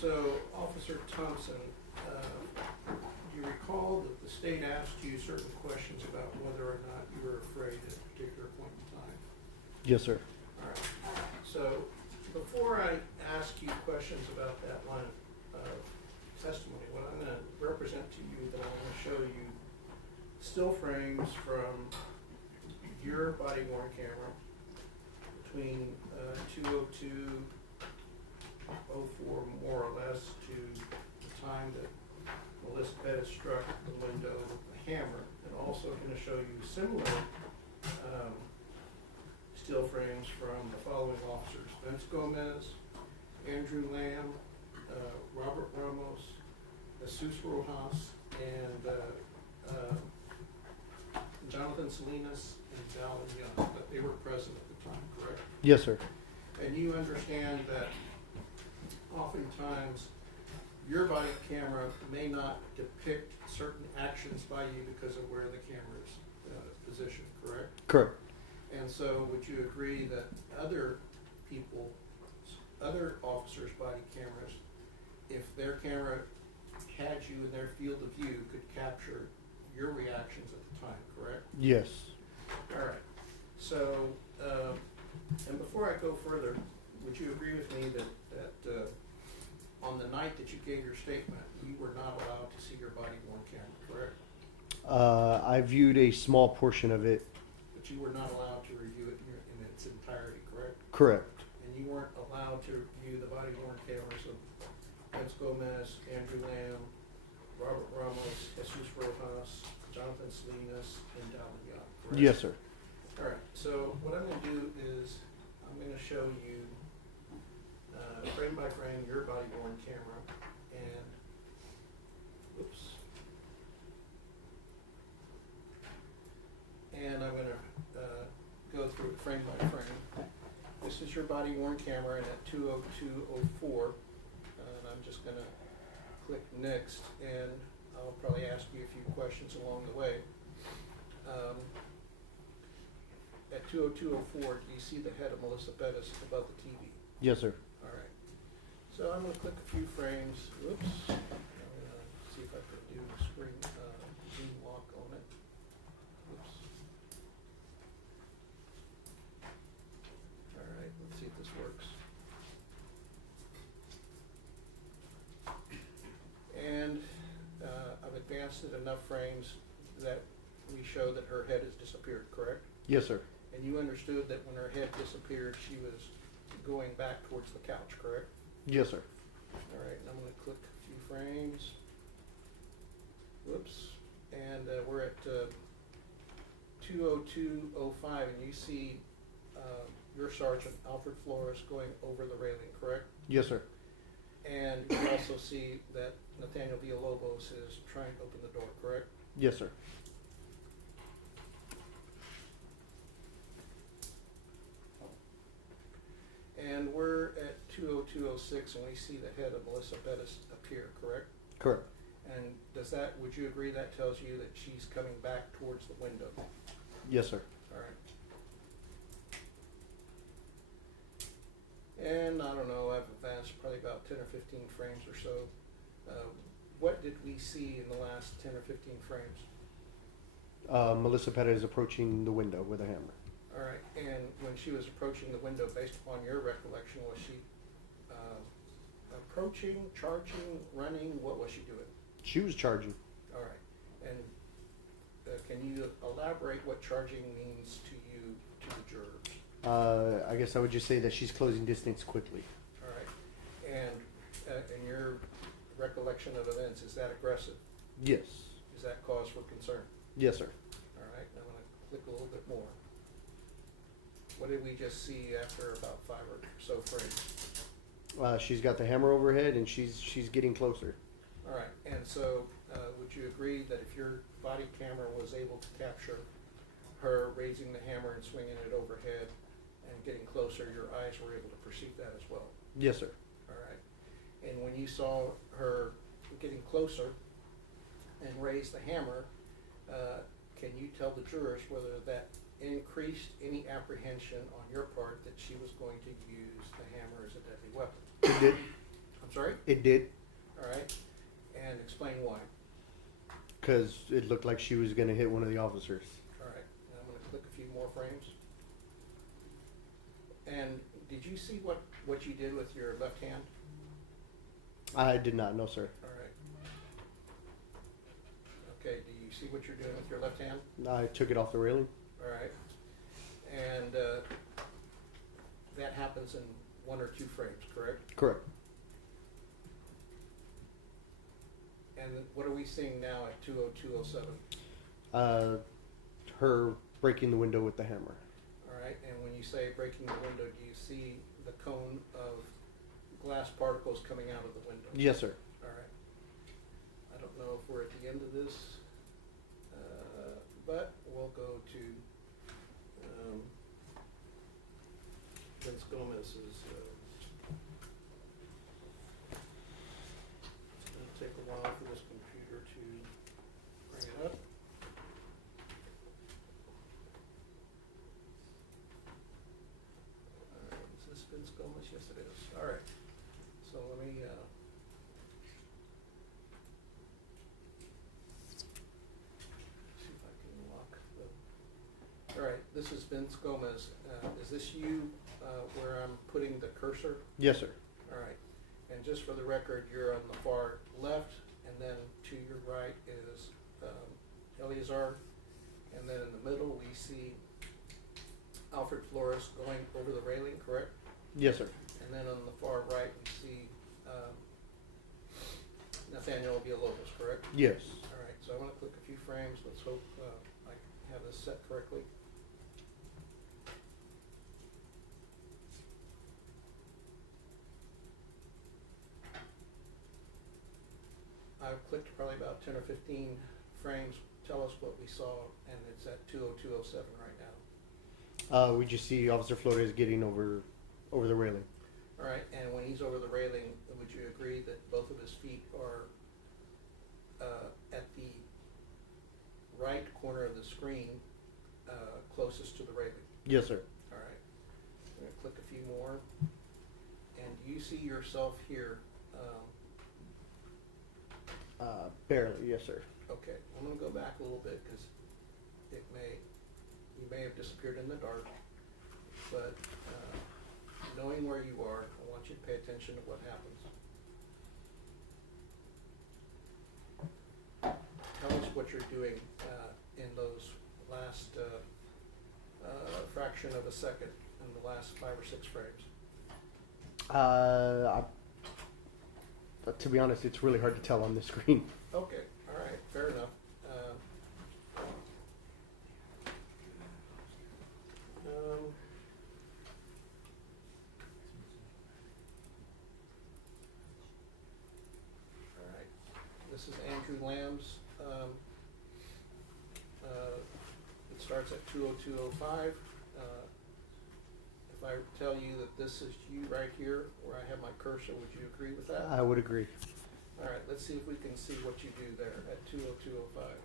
So, Officer Thompson, you recall that the state asked you certain questions about whether or not you were afraid at a particular point in time. Yes, sir. All right. So, before I ask you questions about that line of testimony, what I'm going to represent to you, that I'm going to show you still frames from your body-worn camera between 2:02:04 more or less to the time that Melissa Perez struck the window with the hammer, and also going to show you similar still frames from the following officers: Vince Gomez, Andrew Lamb, Robert Ramos, Jesus Rojas, and Jonathan Salinas and Dallin Young, but they were present at the time, correct? Yes, sir. And you understand that oftentimes your body camera may not depict certain actions by you because of where the camera is positioned, correct? Correct. And so would you agree that other people, other officers' body cameras, if their camera had you in their field of view, could capture your reactions at the time, correct? Yes. All right. So, and before I go further, would you agree with me that on the night that you gave your statement, you were not allowed to see your body-worn camera, correct? I viewed a small portion of it. But you were not allowed to review it in its entirety, correct? Correct. And you weren't allowed to view the body-worn cameras of Vince Gomez, Andrew Lamb, Robert Ramos, Jesus Rojas, Jonathan Salinas, and Dallin Young, correct? Yes, sir. All right, so what I'm going to do is I'm going to show you frame by frame your body-worn camera, and and I'm going to go through it frame by frame. This is your body-worn camera, and at 2:02:04, and I'm just going to click next, and I'll probably ask you a few questions along the way. At 2:02:04, do you see the head of Melissa Perez above the TV? Yes, sir. All right. So I'm going to click a few frames. Oops. I'm going to see if I could do screen zoom lock on it. Oops. All right. Let's see if this works. And I've advanced it enough frames that we show that her head has disappeared, correct? Yes, sir. And you understood that when her head disappeared, she was going back towards the couch, correct? Yes, sir. All right, and I'm going to click a few frames. Whoops. And we're at 2:02:05, and you see your Sergeant Alfred Flores going over the railing, correct? Yes, sir. And you also see that Nathaniel Villalobos is trying to open the door, correct? Yes, sir. And we're at 2:02:06, and we see the head of Melissa Perez appear, correct? Correct. And would you agree that tells you that she's coming back towards the window? Yes, sir. All right. And I don't know, I've advanced probably about 10 or 15 frames or so. What did we see in the last 10 or 15 frames? Melissa Perez approaching the window with a hammer. All right, and when she was approaching the window, based upon your recollection, was she approaching, charging, running? What was she doing? She was charging. All right, and can you elaborate what charging means to you, to the jurors? I guess I would just say that she's closing distance quickly. All right, and in your recollection of events, is that aggressive? Yes. Is that cause for concern? Yes, sir. All right, now I'm going to click a little bit more. What did we just see after about 5 or so frames? She's got the hammer over her head, and she's getting closer. All right, and so would you agree that if your body camera was able to capture her raising the hammer and swinging it overhead and getting closer, your eyes were able to perceive that as well? Yes, sir. All right, and when you saw her getting closer and raise the hammer, can you tell the jurors whether that increased any apprehension on your part that she was going to use the hammer as a deadly weapon? It did. I'm sorry? It did. All right. And explain why. Because it looked like she was going to hit one of the officers. All right. And I'm going to click a few more frames. And did you see what you did with your left hand? I did not know, sir. All right. Okay. Do you see what you're doing with your left hand? I took it off the railing. All right. And that happens in 1 or 2 frames, correct? Correct. And what are we seeing now at 2:02:07? Her breaking the window with the hammer. All right. And when you say breaking the window, do you see the cone of glass particles coming out of the window? Yes, sir. All right. I don't know if we're at the end of this, but we'll go to Vince Gomez's. It's going to take a while for this computer to bring it up. Is this Vince Gomez? Yes, it is. All right. So let me. See if I can lock the. All right. This is Vince Gomez. Is this you? Where I'm putting the cursor? Yes, sir. All right. And just for the record, you're on the far left, and then to your right is Eleazar, and then in the middle we see Alfred Flores going over the railing, correct? Yes, sir. And then on the far right we see Nathaniel Villalobos, correct? Yes. All right. So I'm going to click a few frames. Let's hope I have this set correctly. I've clicked probably about 10 or 15 frames. Tell us what we saw, and it's at 2:02:07 right now. We just see Officer Flores getting over the railing. All right, and when he's over the railing, would you agree that both of his feet are at the right corner of the screen, closest to the railing? Yes, sir. All right. I'm going to click a few more. And do you see yourself here? Barely, yes, sir. Okay, I'm going to go back a little bit because you may have disappeared in the dark, but knowing where you are, I want you to pay attention to what happens. Tell us what you're doing in those last fraction of a second, in the last 5 or 6 frames. To be honest, it's really hard to tell on the screen. Okay, all right, fair enough. All right, this is Andrew Lamb's. It starts at 2:02:05. If I tell you that this is you right here, where I have my cursor, would you agree with that? I would agree. All right, let's see if we can see what you do there at 2:02:05.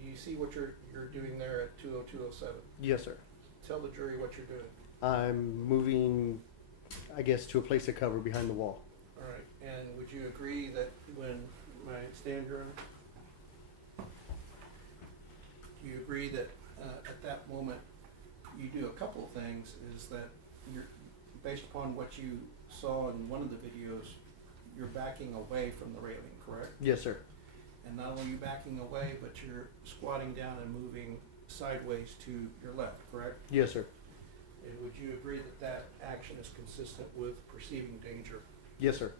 Do you see what you're doing there at 2:02:07? Yes, sir. Tell the jury what you're doing. I'm moving, I guess, to a place of cover behind the wall. All right, and would you agree that when stand your honor? Do you agree that at that moment you do a couple of things? Is that you're based upon what you saw in one of the videos, you're backing away from the railing, correct? Yes, sir. And not only are you backing away, but you're squatting down and moving sideways to your left, correct? Yes, sir. And would you agree that that action is consistent with perceiving danger? Yes, sir.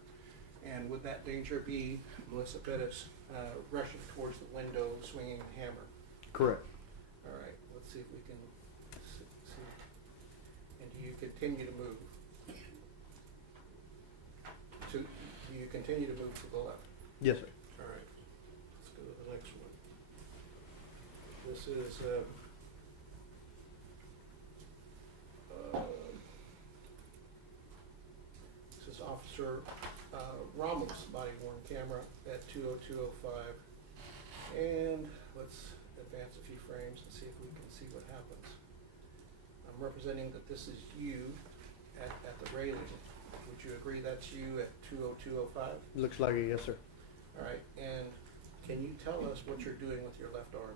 And would that danger be Melissa Perez rushing towards the window, swinging a hammer? Correct. All right, let's see if we can see. And do you continue to move? Do you continue to move to the left? Yes, sir. All right, let's go to the next one. This is Officer Officer Ramos' body worn camera at 20205. And let's advance a few frames and see if we can see what happens. I'm representing that this is you at the railing. Would you agree that's you at 20205? Looks like it, yes, sir. All right, and can you tell us what you're doing with your left arm?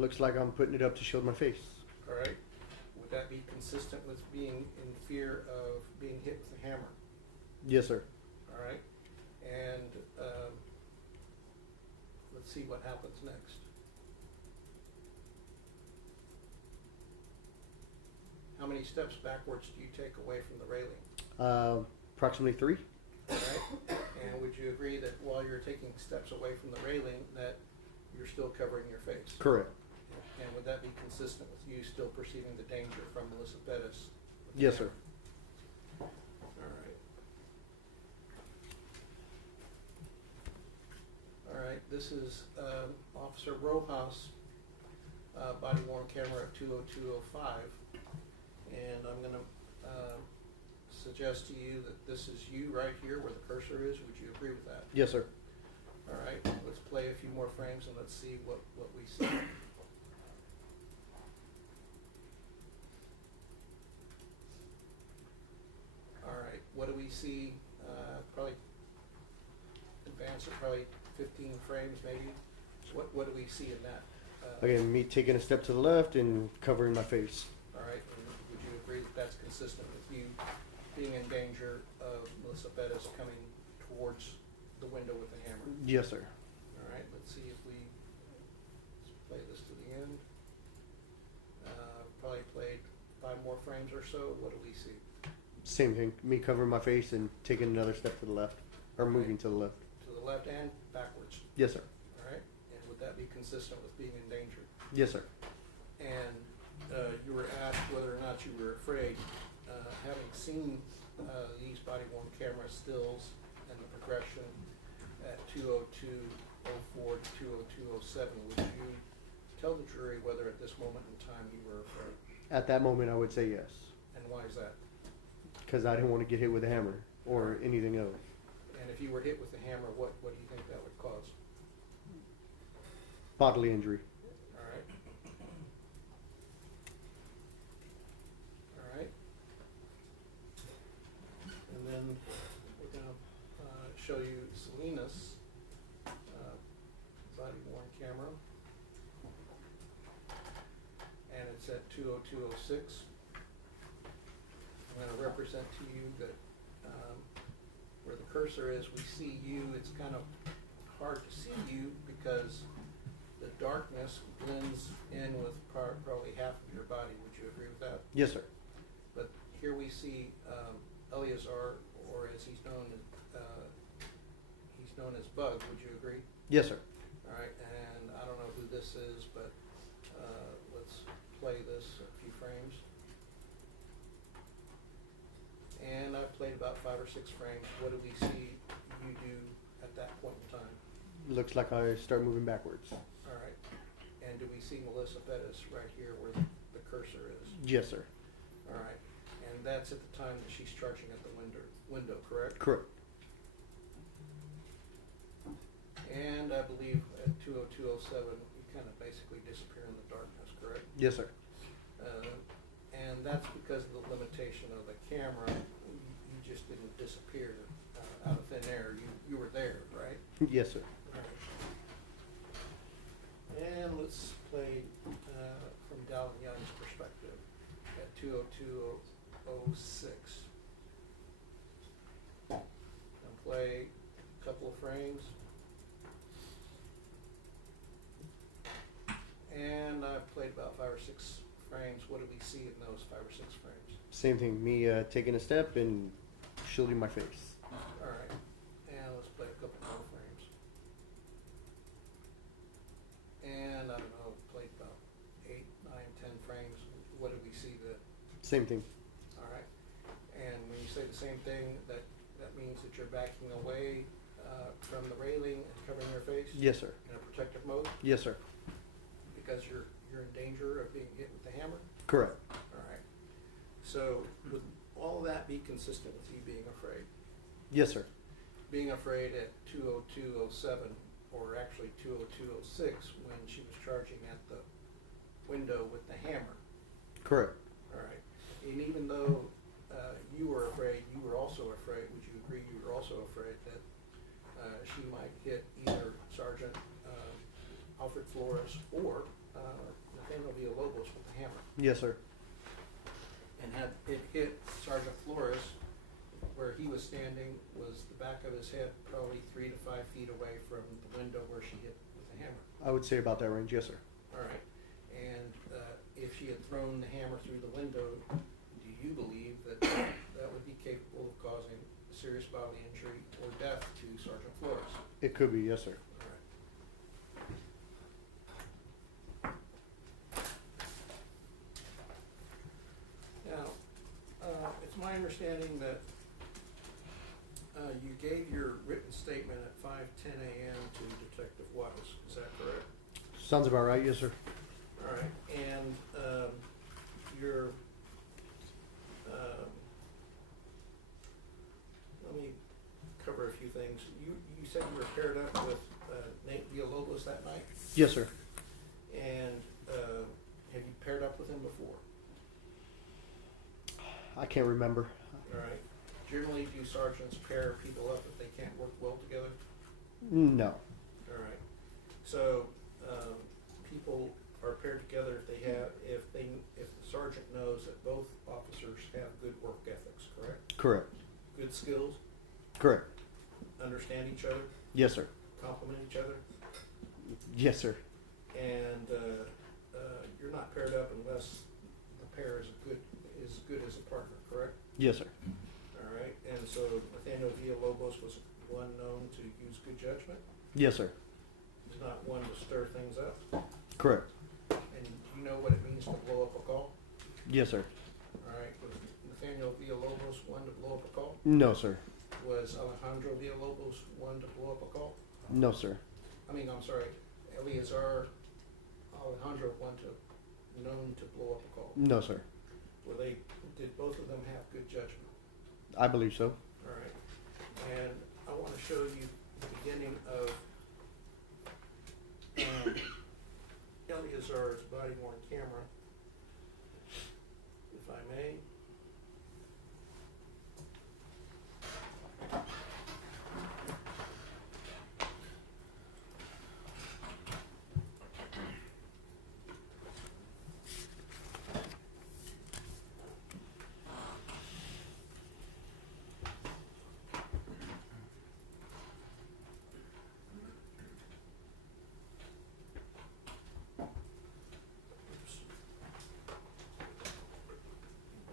Looks like I'm putting it up to shield my face. All right, would that be consistent with being in fear of being hit with a hammer? Yes, sir. All right, and let's see what happens next. How many steps backwards do you take away from the railing? Approximately 3. All right, and would you agree that while you're taking steps away from the railing that you're still covering your face? Correct. And would that be consistent with you still perceiving the danger from Melissa Perez? Yes, sir. All right. All right, this is Officer Rojas' body worn camera at 20205. And I'm going to suggest to you that this is you right here where the cursor is. Would you agree with that? Yes, sir. All right, let's play a few more frames and let's see what we see. All right, what do we see? Probably advance it probably 15 frames maybe. What do we see in that? Again, me taking a step to the left and covering my face. All right, and would you agree that that's consistent with you being in danger of Melissa Perez coming towards the window with a hammer? Yes, sir. All right, let's see if let's play this to the end. Probably played 5 more frames or so. What do we see? Same thing. Me covering my face and taking another step to the left, or moving to the left. To the left and backwards. Yes, sir. All right, and would that be consistent with being in danger? Yes, sir. And you were asked whether or not you were afraid. Having seen these body-worn camera stills and the progression at 20204 to 20207, would you tell the jury whether at this moment in time you were afraid? At that moment, I would say yes. And why is that? Because I didn't want to get hit with a hammer or anything else. And if you were hit with a hammer, what do you think that would cause? Bodily injury. All right. All right. And then we're going to show you Selena's body-worn camera. And it's at 20206. I'm going to represent to you that where the cursor is, we see you. It's kind of hard to see you because the darkness blends in with probably half of your body. Would you agree with that? Yes, sir. But here we see Eleazar, or as he's known as Bug. Would you agree? Yes, sir. All right, and I don't know who this is, but let's play this a few frames. And I've played about 5 or 6 frames. What do we see you do at that point in time? Looks like I start moving backwards. All right. And do we see Melissa Perez right here where the cursor is? Yes, sir. All right. And that's at the time that she's charging at the window, correct? Correct. And I believe at 20207, you kind of basically disappear in the darkness, correct? Yes, sir. And that's because of the limitation of the camera. You just didn't disappear out of thin air. You were there, right? Yes, sir. All right. And let's play from Dallin Young's perspective at 20206. And play a couple of frames. And I've played about 5 or 6 frames. What do we see in those 5 or 6 frames? Same thing. Me taking a step and shielding my face. All right. And let's play a couple more frames. And I don't know, played about 8, 9, 10 frames. What do we see then? Same thing. All right. And when you say the same thing, that means that you're backing away from the railing and covering your face? Yes, sir. In a protective mode? Yes, sir. Because you're in danger of being hit with the hammer? Correct. All right. So would all of that be consistent with you being afraid? Yes, sir. being afraid at 20207, or actually 20206, when she was charging at the window with the hammer. Correct. All right. And even though you were afraid, you were also afraid, would you agree you were also afraid that she might hit either Sergeant Alfred Flores or Nathaniel Villalobos with the hammer? Yes, sir. And had it hit Sergeant Flores, where he was standing, was the back of his head probably 3 to 5 feet away from the window where she hit with the hammer? I would say about that range. Yes, sir. All right. And if she had thrown the hammer through the window, do you believe that that would be capable of causing serious bodily injury or death to Sergeant Flores? It could be. Yes, sir. All right. Now, it's my understanding that you gave your written statement at 5:10 a.m. to Detective Wise. Is that correct? Sounds about right. Yes, sir. All right. And your let me cover a few things. You said you were paired up with Nate Villalobos that night? Yes, sir. And have you paired up with him before? I can't remember. All right. Generally, do sergeants pair people up if they can't work well together? No. All right. So people are paired together if the sergeant knows that both officers have good work ethics, correct? Correct. Good skills, Correct. understand each other, Yes, sir. compliment each other, Yes, sir. and you're not paired up unless the pair is good as a partner, correct? Yes, sir. All right. And so Nathaniel Villalobos was one known to use good judgment. Yes, sir. He's not one to stir things up. Correct. And you know what it means to blow up a call? Yes, sir. All right. Was Nathaniel Villalobos one to blow up a call? No, sir. Was Alejandro Villalobos one to blow up a call? No, sir. I'm sorry. Eleazar Alejandro known to blow up a call? No, sir. Did both of them have good judgment? I believe so. All right. And I want to show you the beginning of Eleazar's body-worn camera, if I may.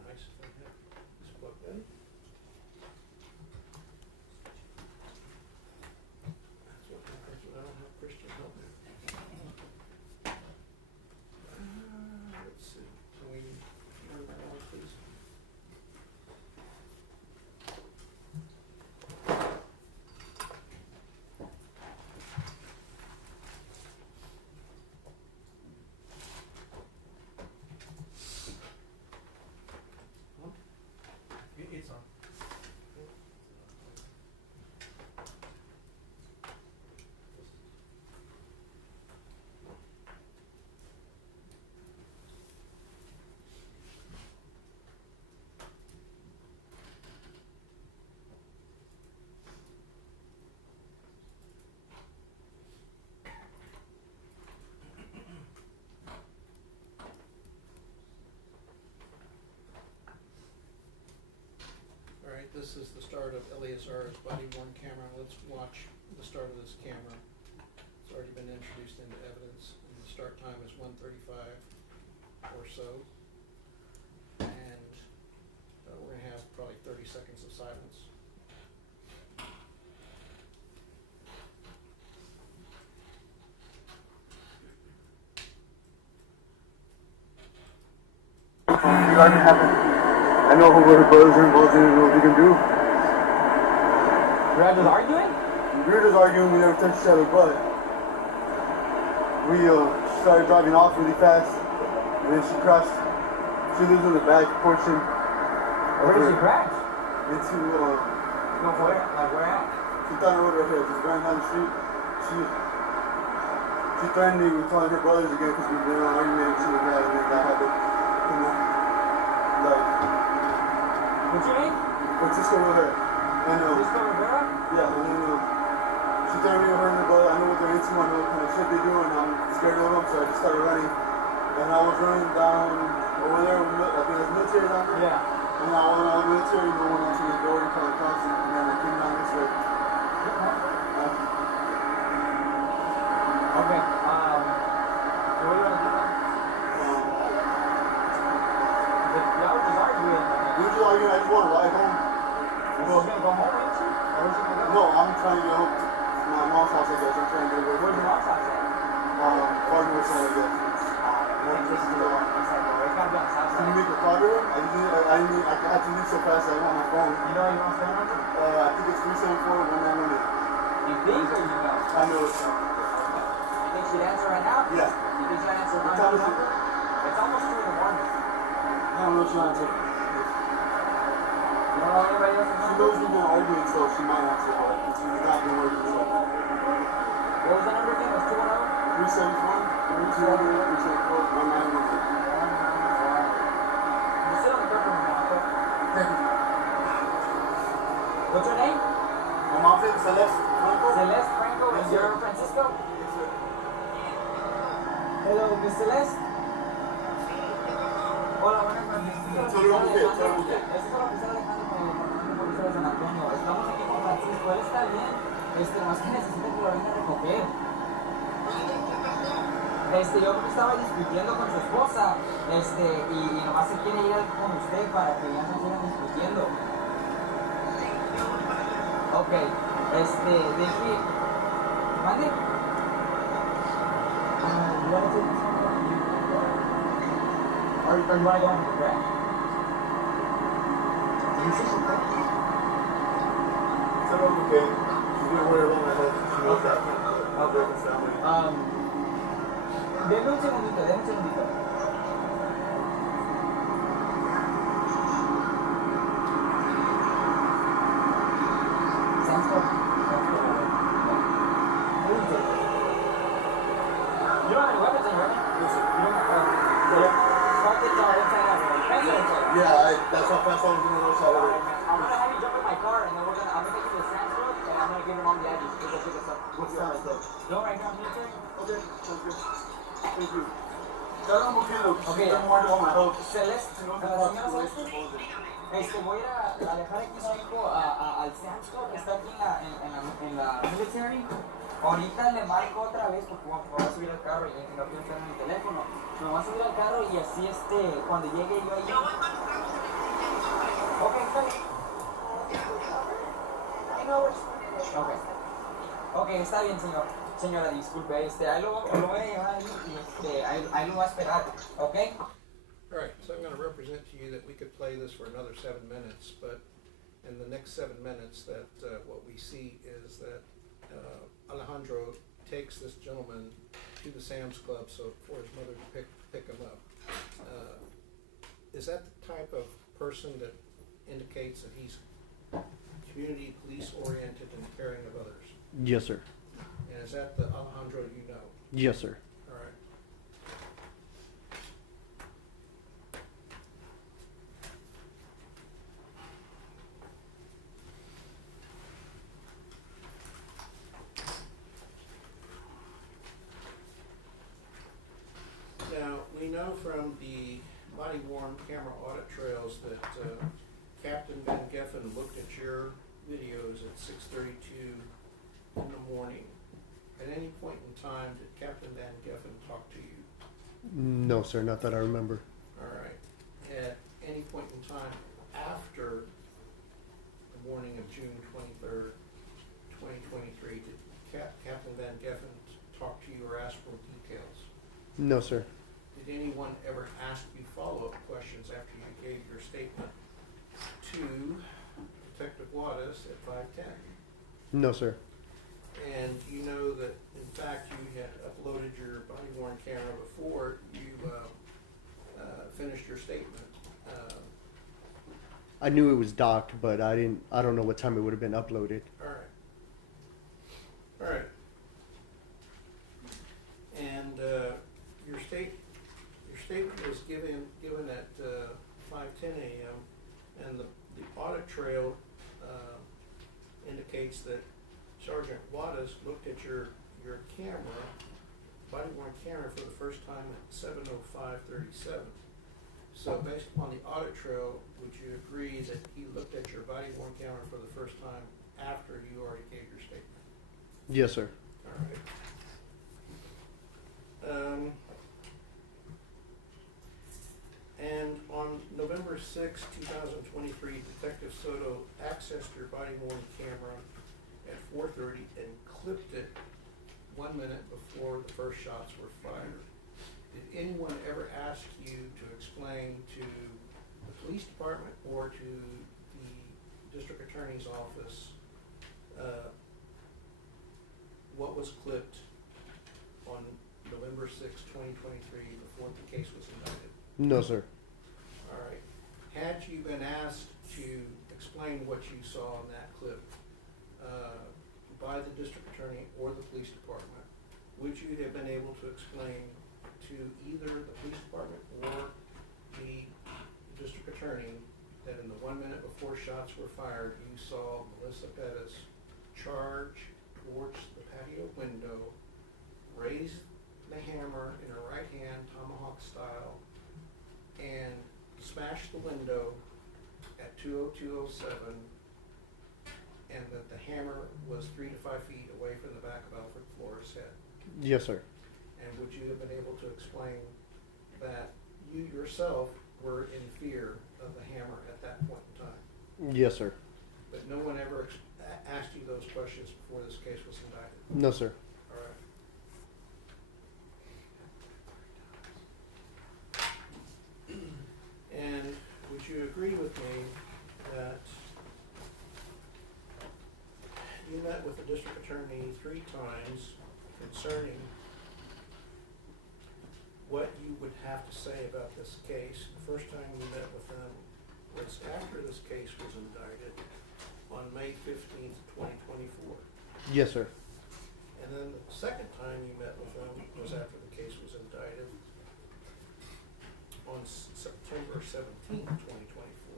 Nice if I have this plugged in. That's what happens when I don't have Christian help. Let's see. Can we turn that on, please? It's on. All right, this is the start of Eleazar's body-worn camera. Let's watch the start of this camera. It's already been introduced into evidence, and the start time is 1:35 or so. And we're gonna have probably 30 seconds of silence. You guys have I know who were brothers are involved in it and what we can do. You guys just arguing? We were just arguing, we never touched each other, but we started driving off really fast, and then she crashed. She lives in the back portion. Where did she crash? Into No, where? Like where at? She thought I rode right here, just running down the street. She threatened me with calling her brothers again because we've been on argument and she was mad and then that happened. You know, like, What's your name? Francisco Rivera. And Francisco Rivera? yeah, and then she threatened me with her and her brother. I know what they're into, I know what kind of shit they do, and I'm scared of them, so I just started running. And I was running down over there, I think there's military down there. Yeah. And I went out military, no one answered the door and called the cops, and then I came down this way. Okay. What do you want to do now? Y'all were just arguing. We were just arguing, I just want to ride home. She's gonna go home, ain't she? Or is she gonna go? No, I'm trying to get home to my mom's house, I guess. I'm trying to get away from Where's your mom's house at? Fargo side, I guess. It's gotta be on the south Can you side. make a call to her? I had to leave so fast, I want my phone. You know your mom's phone number? I think it's 374-1918. You think or you know? I know it's You think she'd answer right now? Yeah. You think she'd answer What right time is now? it? It's almost 2 in the morning. I don't know if she'll answer. You don't know anybody else's She number? knows we've been arguing, so she might answer, but she's not been working, so. What was the number again? It was 210? 374-1918. You sit on the third one now, okay? Thank you. What's your name? My mom's name is Celeste Franco. Celeste Franco, and Yes, you're sir. Francisco? Yes, sir. Hello, Miss Celeste. Hola, buenas noches. Saludos, mujer, saludos, mujer. Este es el oficial Alejandro con el Departamento de Policía de San Antonio. Estamos aquí con Francisco, él está bien. Más que necesita que lo venga a recoger. Yo creo que estaba discutiendo con su esposa, y nomás se quiere ir con usted para que ya no sigan discutiendo. Ok, deje, ¿mande? You want to take this one? Or you want to go into the crash? Tell her, okay. She's gonna worry about my health. She knows that. I'll break the family. Deme un segundito, deme un segundito. Sounds good. You don't have any weapons in here, right? Yes, sir. You don't have, start this all inside out. Fence it inside out. Yeah, that's how fast I was gonna rush out of Alright, it. man. I'm gonna have you jump in my car, and then I'm gonna take you to the Sam's Club, and I'm gonna give your mom the address. Go pick us up. What's that stuff? No, right now, military? Okay, sounds good. Thank you. Tell them okay though, 'cause Okay. she's been worried about my health. Celeste, She knows la the señora possibility Celeste. of Voy a ir a dejar aquí su hijo al Sam's Club que está aquí en la military. Ahorita le marco otra vez porque voy a subir al carro y no quiero estar en mi teléfono. Me voy a subir al carro y así cuando llegue yo ahí. Ok, está bien. Ok, está bien, señor. Señora, disculpe, ahí lo voy a llevar y ahí lo voy a esperar, ¿ok? All right, so I'm going to represent to you that we could play this for another 7 minutes, but in the next 7 minutes, that what we see is that Alejandro takes this gentleman to the Sam's Club for his mother to pick him up. Is that the type of person that indicates that he's community police oriented and caring of others? Yes, sir. And is that the Alejandro you know? Yes, sir. All right. Now, we know from the body-worn camera audit trails that Captain Van Geffen looked at your videos at 6:32 in the morning. At any point in time, did Captain Van Geffen talk to you? No, sir, not that I remember. All right. At any point in time after the morning of June 23rd, 2023, did Captain Van Geffen talk to you or ask for details? No, sir. Did anyone ever ask you follow-up questions after you gave your statement to Detective Wattis at 510? No, sir. And you know that, in fact, you had uploaded your body-worn camera before you finished your statement. I knew it was docked, but I don't know what time it would have been uploaded. All right. And your statement was given at 5:10 a.m. and the audit trail indicates that Sergeant Wattis looked at your camera, body-worn camera, for the first time at 7:05:37. So based upon the audit trail, would you agree that he looked at your body-worn camera for the first time after you already gave your statement? Yes, sir. All right. And on November 6, 2023, Detective Soto accessed your body-worn camera at 4:30 and clipped it 1 minute before the first shots were fired. Did anyone ever ask you to explain to the police department or to the district attorney's office what was clipped on November 6, 2023 before the case was indicted? No, sir. All right. Had you been asked to explain what you saw in that clip by the district attorney or the police department, would you have been able to explain to either the police department or the district attorney that in the 1 minute before shots were fired, you saw Melissa Perez charge towards the patio window, raise the hammer in her right hand, tomahawk style, and smash the window at 2:02:07, and that the hammer was 3 to 5 feet away from the back of Alfred Flores' head? Yes, sir. And would you have been able to explain that you yourself were in fear of the hammer at that point in time? Yes, sir. But no one ever asked you those questions before this case was indicted? No, sir. All right. And would you agree with me that you met with the district attorney 3 times concerning what you would have to say about this case? The first time you met with them was after this case was indicted on May 15th, 2024. Yes, sir. And then the second time you met with them was after the case was indicted on September 17th, 2024.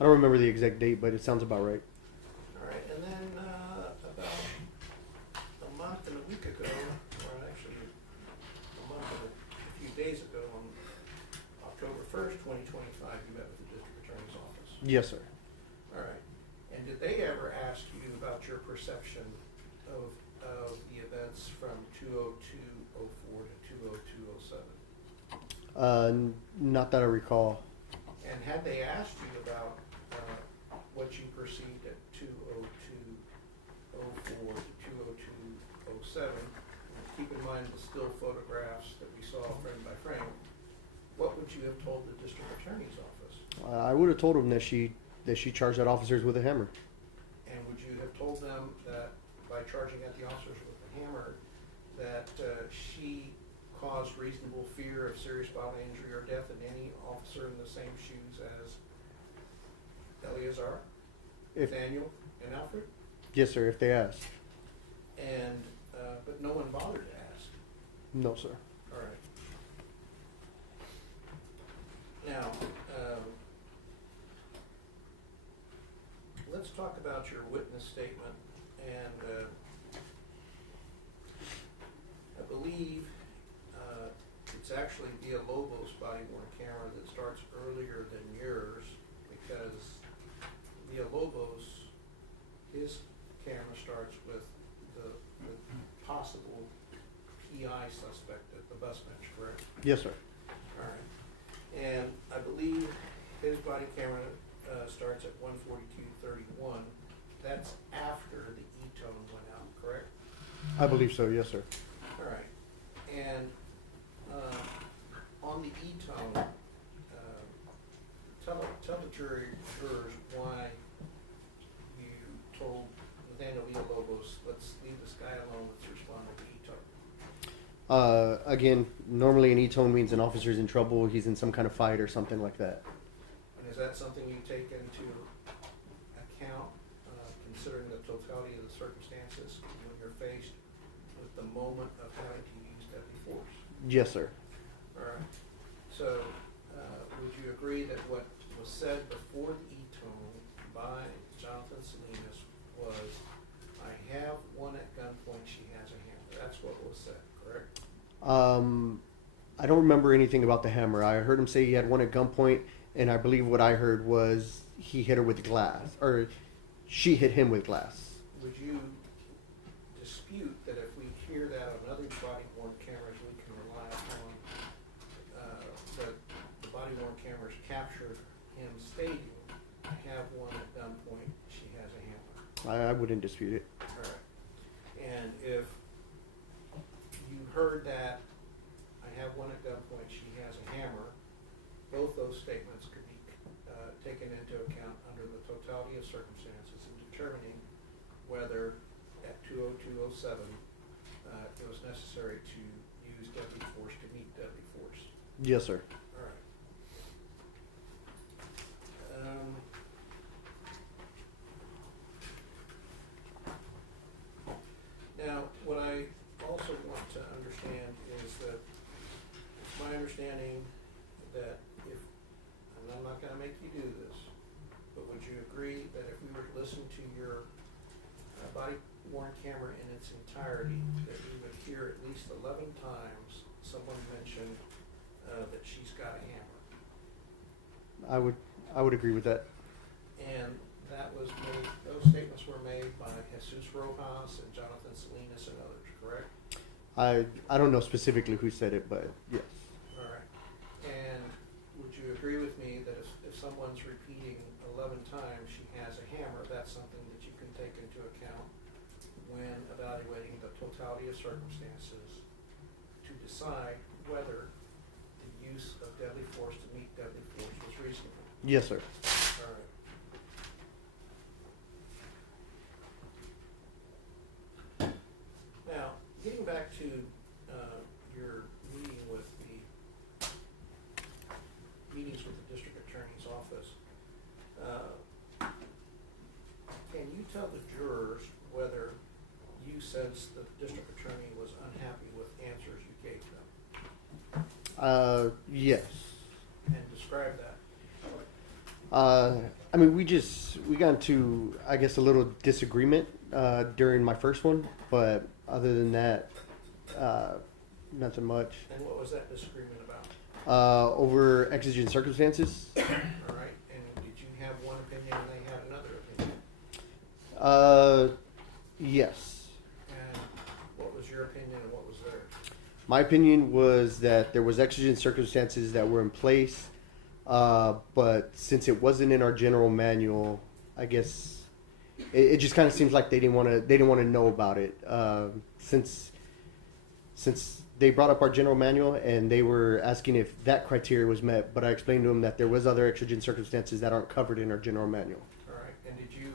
I don't remember the exact date, but it sounds about right. All right, and then about a month and a week ago, or actually a month and a few days ago, on October 1st, 2025, you met with the district attorney's office. Yes, sir. All right. And did they ever ask you about your perception of the events from 2:02:04 to 2:02:07? Not that I recall. And had they asked you about what you perceived at 2:02:04 to 2:02:07, keep in mind the still photographs that we saw frame by frame, what would you have told the district attorney's office? I would have told them that she charged at officers with a hammer. And would you have told them that by charging at the officers with a hammer, that she caused reasonable fear of serious bodily injury or death in any officer in the same shoes as Eleazar, Daniel, and Alfred? Yes, sir, if they asked. And, but no one bothered to ask? No, sir. All right. Now, let's talk about your witness statement, and I believe it's actually Villalobos' body-worn camera that starts earlier than yours, because Villalobos, his camera starts with the possible PI suspect at the bus bench, correct? Yes, sir. All right. And I believe his body camera starts at 1:42:31. That's after the E-tone went out, correct? I believe so, yes, sir. All right. And on the E-tone, tell the jurors why you told Nathaniel Villalobos, let's leave this guy alone, let's respond to the E-tone. Again, normally an E-tone means an officer's in trouble, he's in some kind of fight or something like that. And is that something you take into account, considering the totality of the circumstances when you're faced with the moment of having to use deadly force? Yes, sir. All right. So, would you agree that what was said before the E-tone by Jonathan Salinas was, I have one at gunpoint, she has a hammer? That's what was said, correct? I don't remember anything about the hammer. I heard him say he had one at gunpoint, and I believe what I heard was he hit her with glass, or she hit him with glass. Would you dispute that if we hear that on other body-worn cameras, we can rely upon that the body-worn cameras captured him stating, I have one at gunpoint, she has a hammer? I wouldn't dispute it. All right. And if you heard that, I have one at gunpoint, she has a hammer, both those statements could be taken into account under the totality of circumstances in determining whether at 20207 it was necessary to use deadly force to meet deadly force. Yes, sir. All right. Now, what I also want to understand is that it's my understanding that if, and I'm not going to make you do this, but would you agree that if we were to listen to your body-worn camera in its entirety, that we would hear at least 11 times someone mention that she's got a hammer? I would agree with that. And that was made, those statements were made by Jesus Rojas and Jonathan Salinas and others, correct? I don't know specifically who said it, but yes. All right. And would you agree with me that if someone's repeating 11 times she has a hammer, that's something that you can take into account when evaluating the totality of circumstances to decide whether the use of deadly force to meet deadly force was reasonable? Yes, sir. All right. Now, getting back to your meetings with the district attorney's office, can you tell the jurors whether you sensed that the district attorney was unhappy with answers you gave them? Yes. And describe that. I mean, we got into, I guess, a little disagreement during my first one, but other than that, nothing much. And what was that disagreement about? Over exigent circumstances. All right. And did you have one opinion and they had another opinion? Yes. And what was your opinion and what was theirs? My opinion was that there was exigent circumstances that were in place, but since it wasn't in our general manual, I guess it just kind of seems like they didn't want to know about it. Since they brought up our general manual and they were asking if that criteria was met, but I explained to them that there was other exigent circumstances that aren't covered in our general manual. All right. And did you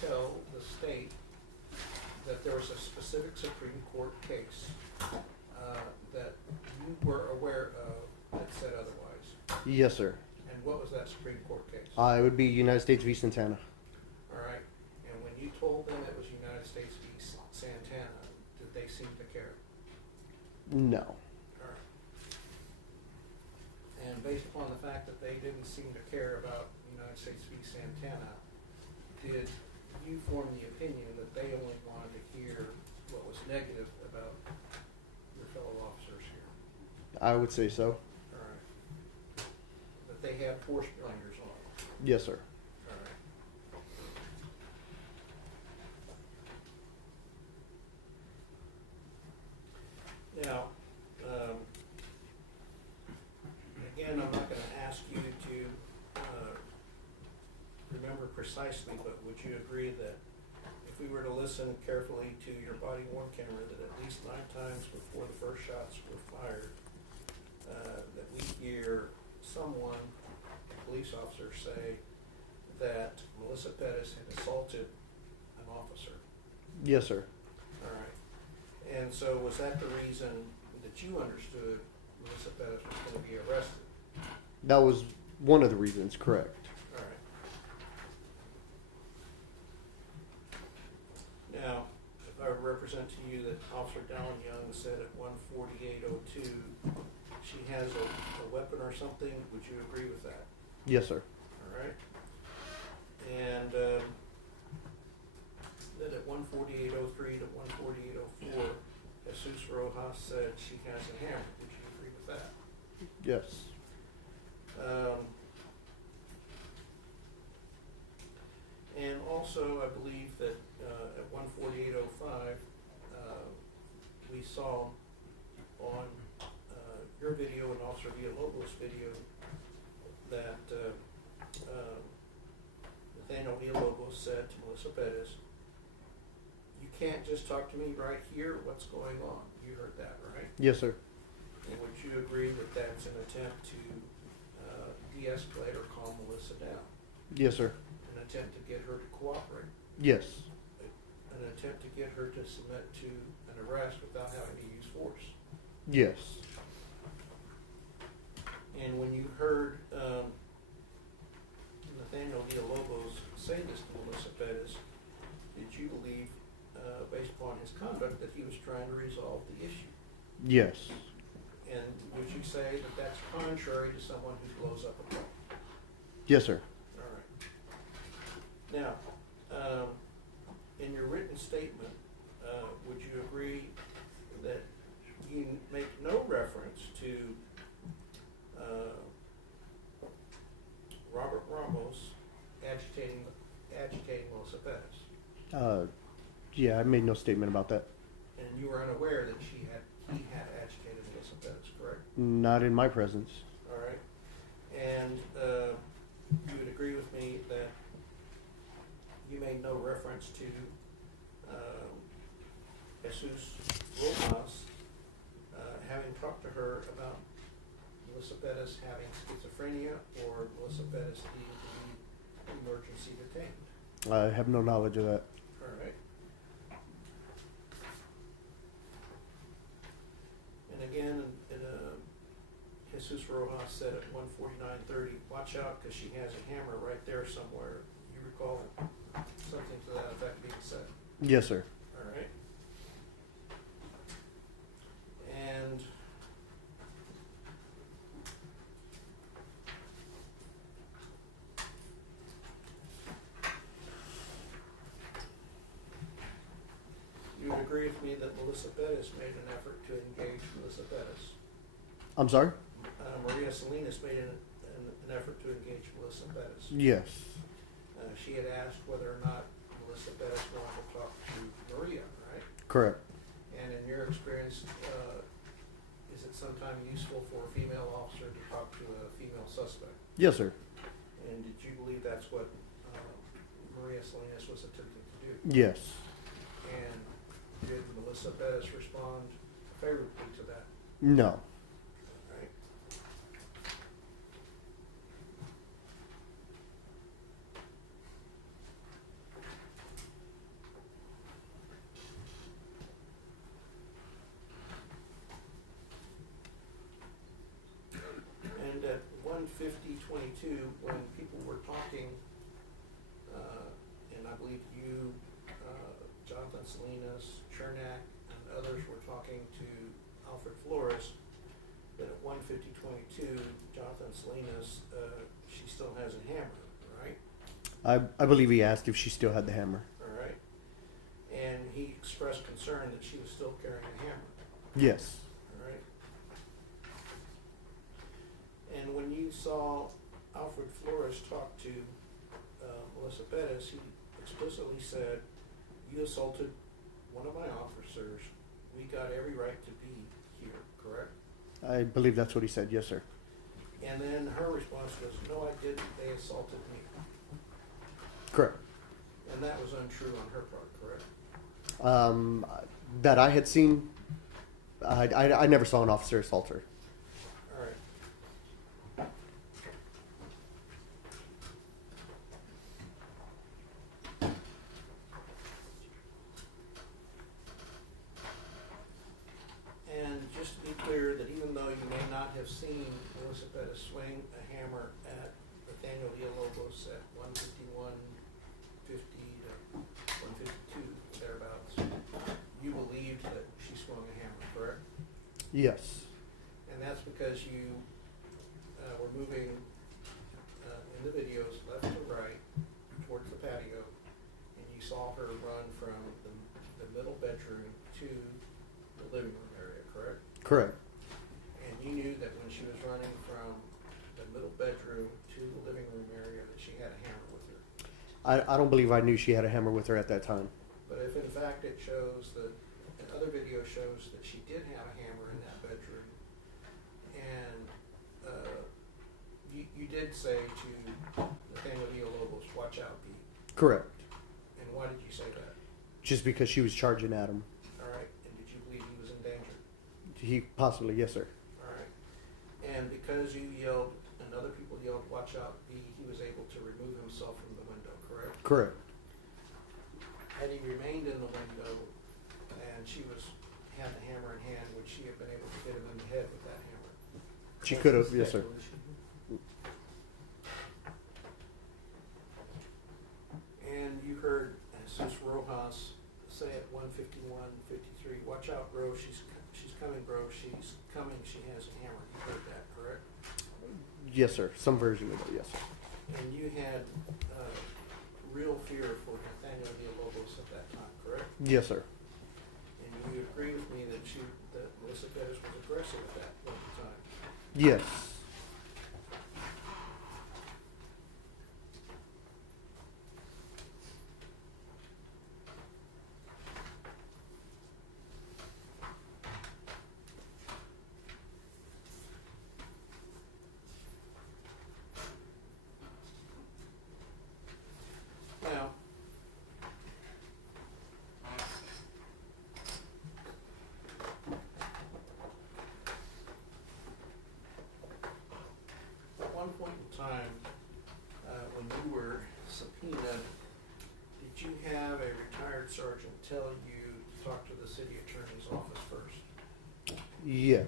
tell the state that there was a specific Supreme Court case that you were aware of that said otherwise? Yes, sir. And what was that Supreme Court case? It would be United States v. Santana. All right. And when you told them it was United States v. Santana, did they seem to care? No. All right. And based upon the fact that they didn't seem to care about United States v. Santana, did you form the opinion that they only wanted to hear what was negative about your fellow officers here? I would say so. All right. That they had force blinders on? Yes, sir. All right. Now, again, I'm not going to ask you to remember precisely, but would you agree that if we were to listen carefully to your body-worn camera, that at least 9 times before the first shots were fired, that we hear someone, a police officer, say that Melissa Perez had assaulted an officer? Yes, sir. All right. And so was that the reason that you understood Melissa Perez was going to be arrested? That was one of the reasons, correct. All right. Now, if I represent to you that Officer Dallin Young said at 1:48:02 she has a weapon or something, would you agree with that? Yes, sir. All right. And that at 1:48:03 to 1:48:04, Jesus Rojas said she has a hammer. Would you agree with that? Yes. And also, I believe that at 1:48:05, we saw on your video and Officer Villalobos' video that Nathaniel Villalobos said to Melissa Perez, "You can't just talk to me right here. What's going on?" You heard that, right? Yes, sir. And would you agree that that's an attempt to de-escalate or calm Melissa down? Yes, sir. An attempt to get her to cooperate? Yes. An attempt to get her to submit to an arrest without having to use force? Yes. And when you heard Nathaniel Villalobos say this to Melissa Perez, did you believe, based upon his conduct, that he was trying to resolve the issue? Yes. And would you say that that's contrary to someone who blows up a car? Yes, sir. All right. Now, in your written statement, would you agree that you make no reference to Robert Ramos agitating Melissa Perez? Yeah, I made no statement about that. And you were unaware that he had agitated Melissa Perez, correct? Not in my presence. All right. And you would agree with me that you made no reference to Jesus Rojas having talked to her about Melissa Perez having schizophrenia or Melissa Perez needing to be emergency detained? I have no knowledge of that. All right. And again, Jesus Rojas said at 1:49:30, "Watch out, because she has a hammer right there somewhere." You recall something to that effect being said? Yes, sir. All right. And you would agree with me that Melissa Perez made an effort to engage Melissa Perez? I'm sorry? Maria Salinas made an effort to engage Melissa Perez. Yes. She had asked whether or not Melissa Perez wanted to talk to Maria, right? Correct. And in your experience, is it sometimes useful for a female officer to talk to a female suspect? Yes, sir. And did you believe that's what Maria Salinas was attempting to do? Yes. And did Melissa Perez respond favorably to that? No. Right. And at 1:50:22, when people were talking, and I believe you, Jonathan Salinas, Chernak, and others were talking to Alfred Flores, that at 1:50:22, Jonathan Salinas, she still has a hammer, right? I believe he asked if she still had the hammer. All right. And he expressed concern that she was still carrying a hammer. Yes. All right. And when you saw Alfred Flores talk to Melissa Perez, he explicitly said, "You assaulted one of my officers. We got every right to be here," correct? I believe that's what he said. Yes, sir. And then her response was, "No, I didn't. They assaulted me." Correct. And that was untrue on her part, correct? That I had seen, I never saw an officer assault her. All right. have seen Melissa Perez swing a hammer at Nathaniel Villalobos at 151, 50 to 152, thereabouts. You believed that she swung a hammer, correct? Yes. And that's because you were moving in the videos left to right towards the patio, and you saw her run from the middle bedroom to the living room area, correct? Correct. And you knew that when she was running from the middle bedroom to the living room area that she had a hammer with her. I don't believe I knew she had a hammer with her at that time. But if in fact it shows that, and other video shows that she did have a hammer in that bedroom, and you did say to Nathaniel Villalobos, watch out, Pete. Correct. And why did you say that? Just because she was charging at him. All right. And did you believe he was in danger? He possibly, yes, sir. All right. And because you yelled and other people yelled, watch out, Pete, he was able to remove himself from the window, correct? Correct. Had he remained in the window and she had the hammer in hand, would she have been able to hit him in the head with that hammer? She could have, yes, sir. And you heard Jesus Rojas say at 151, 53, watch out, bro, she's coming, bro, she's coming, she has a hammer. You heard that, correct? Yes, sir. Some version of it, yes, sir. And you had real fear for Nathaniel Villalobos at that time, correct? Yes, sir. And you agree with me that Melissa Perez was aggressive at that point in time? Yes. Now, at one point in time, when you were subpoenaed, did you have a retired sergeant tell you to talk to the city attorney's office first? Yes.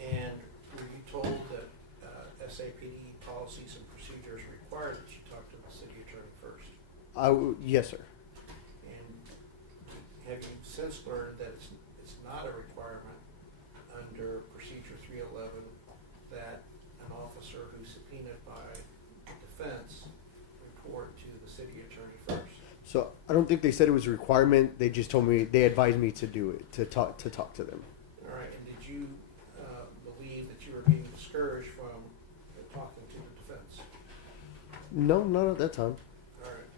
And were you told that SAPD policies and procedures require that you talk to the city attorney first? Yes, sir. And have you since learned that it's not a requirement under Procedure 311 that an officer who's subpoenaed by defense report to the city attorney first? So I don't think they said it was a requirement. They just told me, they advised me to do it, to talk to them. All right, and did you believe that you were being discouraged from talking to the defense? No, not at that time. All right.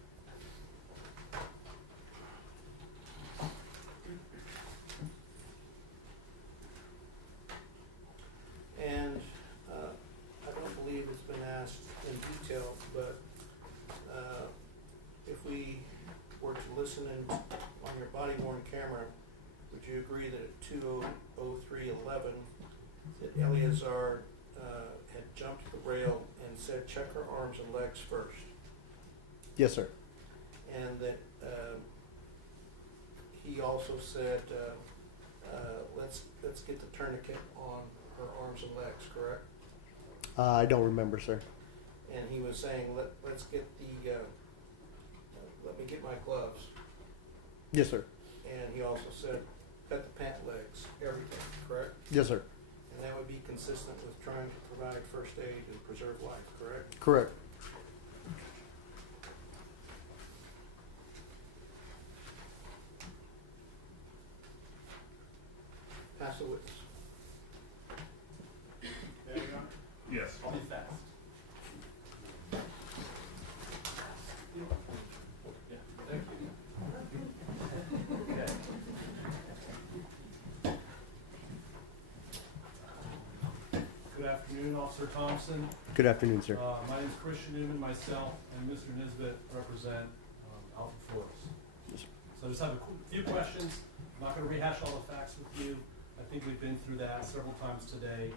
And I don't believe it's been asked in detail, but if we were to listen in on your body worn camera, would you agree that at 2:03:11 that Eleazar had jumped the rail and said, check her arms and legs first? Yes, sir. And that he also said, let's get the tourniquet on her arms and legs, correct? I don't remember, sir. And he was saying, let's get let me get my gloves. Yes, sir. And he also said, cut the pant legs, everything, correct? Yes, sir. And that would be consistent with trying to provide first aid and preserve life, correct? Correct. Pass the witness. Yes. I'll be fast. Thank you. Okay. Good afternoon, Officer Thompson. Good afternoon, sir. My name is Christian Newman, myself, and Mr. Nisbet represent Alpha Force. Yes, sir. So I just have a few questions. I'm not going to rehash all the facts with you. I think we've been through that several times today,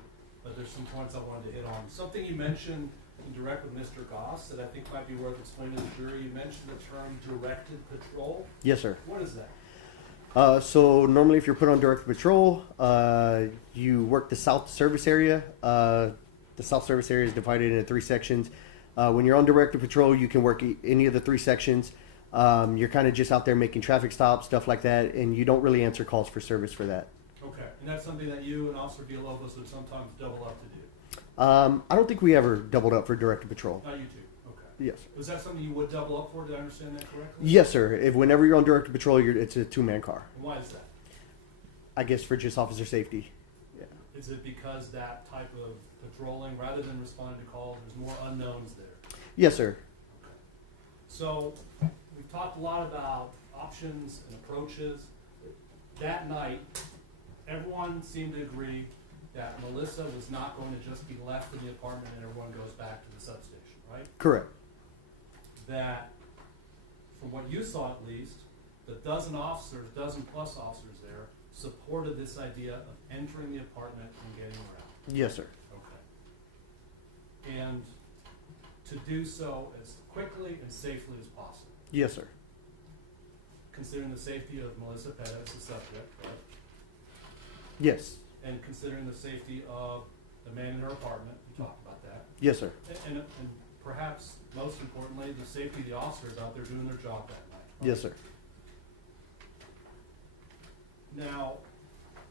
but there's some points I wanted to hit on. Something you mentioned in direct with Mr. Goss that I think might be worth explaining to the jury. You mentioned the term directed patrol. Yes, sir. What is that? So normally if you're put on direct patrol, you work the south service area. The south service area is divided into 3 sections. When you're on direct patrol, you can work any of the 3 sections. You're kind of just out there making traffic stops, stuff like that, and you don't really answer calls for service for that. Okay, and that's something that you and Officer Villalobos would sometimes double up to do? I don't think we ever doubled up for direct patrol. Not you two, okay. Yes. Was that something you would double up for? Did I understand that correctly? Yes, sir. Whenever you're on direct patrol, it's a 2-man car. And why is that? I guess for just officer safety. Yeah. Is it because that type of patrolling, rather than responding to calls, there's more unknowns there? Yes, sir. Okay. So, we've talked a lot about options and approaches. That night, everyone seemed to agree that Melissa was not going to just be left in the apartment and everyone goes back to the substation, right? Correct. That, from what you saw at least, the dozen plus officers there, supported this idea of entering the apartment and getting around. Yes, sir. Okay. And to do so as quickly and safely as possible. Yes, sir. Considering the safety of Melissa Perez, the subject, right? Yes. And considering the safety of the man in her apartment, we talked about that. Yes, sir. And perhaps most importantly, the safety of the officers out there doing their job that night. Right? Yes, sir. Now,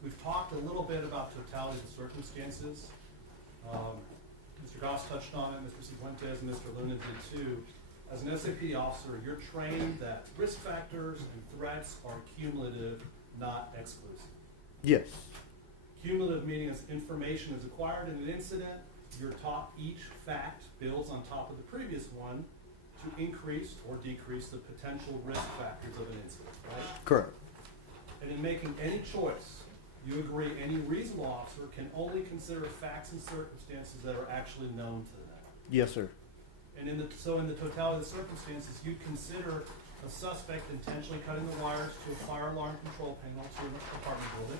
we've talked a little bit about totality of the circumstances. Mr. Goss touched on it, Mr. Cifuentes and Mr. Luna did too. As an SAPD officer, you're trained that risk factors and threats are cumulative, not exclusive. Yes. Cumulative meaning as information is acquired in an incident, you're taught each fact builds on top of the previous one to increase or decrease the potential risk factors of an incident, right? Correct. And in making any choice, you agree any reasonable officer can only consider facts and circumstances that are actually known to them. Yes, sir. And in the totality of the circumstances, you consider a suspect intentionally cutting the wires to a fire alarm control panel to an apartment building.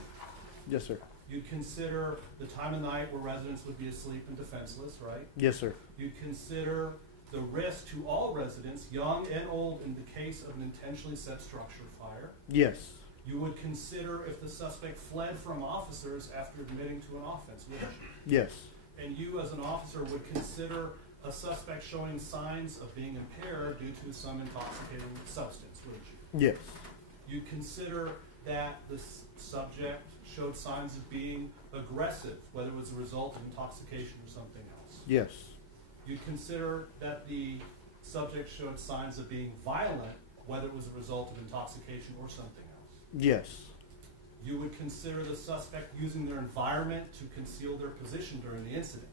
Yes, sir. You consider the time of night where residents would be asleep and defenseless, right? Yes, sir. You consider the risk to all residents, young and old, in the case of an intentionally set structure fire. Yes. You would consider if the suspect fled from officers after admitting to an offense, wouldn't you? Yes. And you as an officer would consider a suspect showing signs of being impaired due to some intoxicating substance, wouldn't you? Yes. You consider that the subject showed signs of being aggressive, whether it was a result of intoxication or something else. Yes. You consider that the subject showed signs of being violent, whether it was a result of intoxication or something else. Yes. You would consider the suspect using their environment to conceal their position during the incident.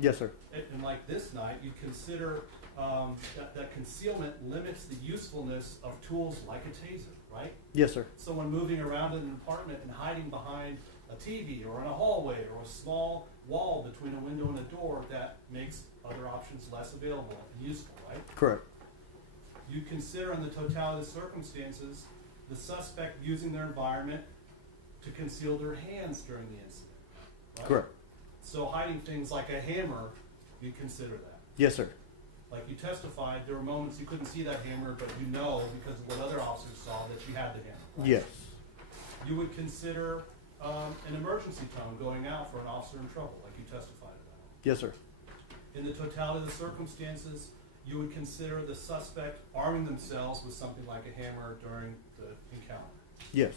Yes, sir. And like this night, you consider that concealment limits the usefulness of tools like a taser, right? Yes, sir. Someone moving around in an apartment and hiding behind a TV or in a hallway or a small wall between a window and a door, that makes other options less available and useful, right? Correct. You consider in the totality of the circumstances the suspect using their environment to conceal their hands during the incident, right? Correct. So hiding things like a hammer, you consider that. Yes, sir. Like you testified, there were moments you couldn't see that hammer, but you know because of what other officers saw that you had the hammer. Right? Yes. You would consider an emergency tone going out for an officer in trouble, like you testified about. Yes, sir. In the totality of the circumstances, you would consider the suspect arming themselves with something like a hammer during the encounter. Yes.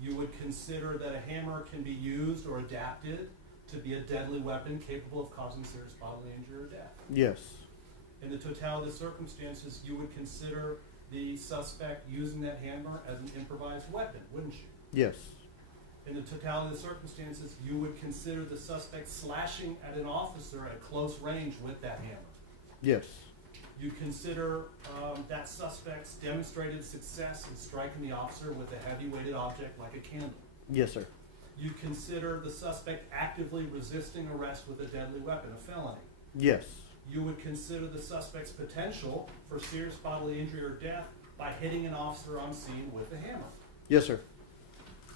You would consider that a hammer can be used or adapted to be a deadly weapon capable of causing serious bodily injury or death. Yes. In the totality of the circumstances, you would consider the suspect using that hammer as an improvised weapon, wouldn't you? Yes. In the totality of the circumstances, you would consider the suspect slashing at an officer at close range with that hammer. Yes. You consider that suspect's demonstrated success in striking the officer with a heavy-weighted object like a candle. Yes, sir. You consider the suspect actively resisting arrest with a deadly weapon, a felony. Yes. You would consider the suspect's potential for serious bodily injury or death by hitting an officer on scene with a hammer. Yes, sir.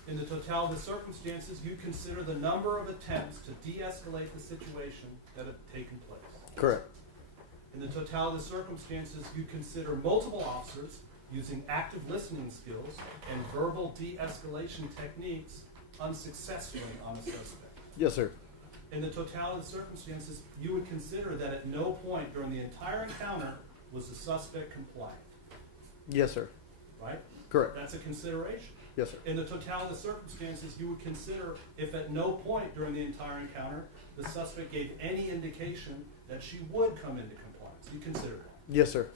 In the totality of the circumstances, you consider the number of attempts to de-escalate the situation that have taken place. Correct. In the totality of the circumstances, you consider multiple officers using active listening skills and verbal de-escalation techniques unsuccessfully on a suspect. Yes, sir. In the totality of the circumstances, you would consider that at no point during the entire encounter was the suspect compliant, Yes, sir. right? Correct. That's a consideration. Yes, sir. In the totality of the circumstances, you would consider if at no point during the entire encounter the suspect gave any indication that she would come into compliance. You consider that. Yes, sir.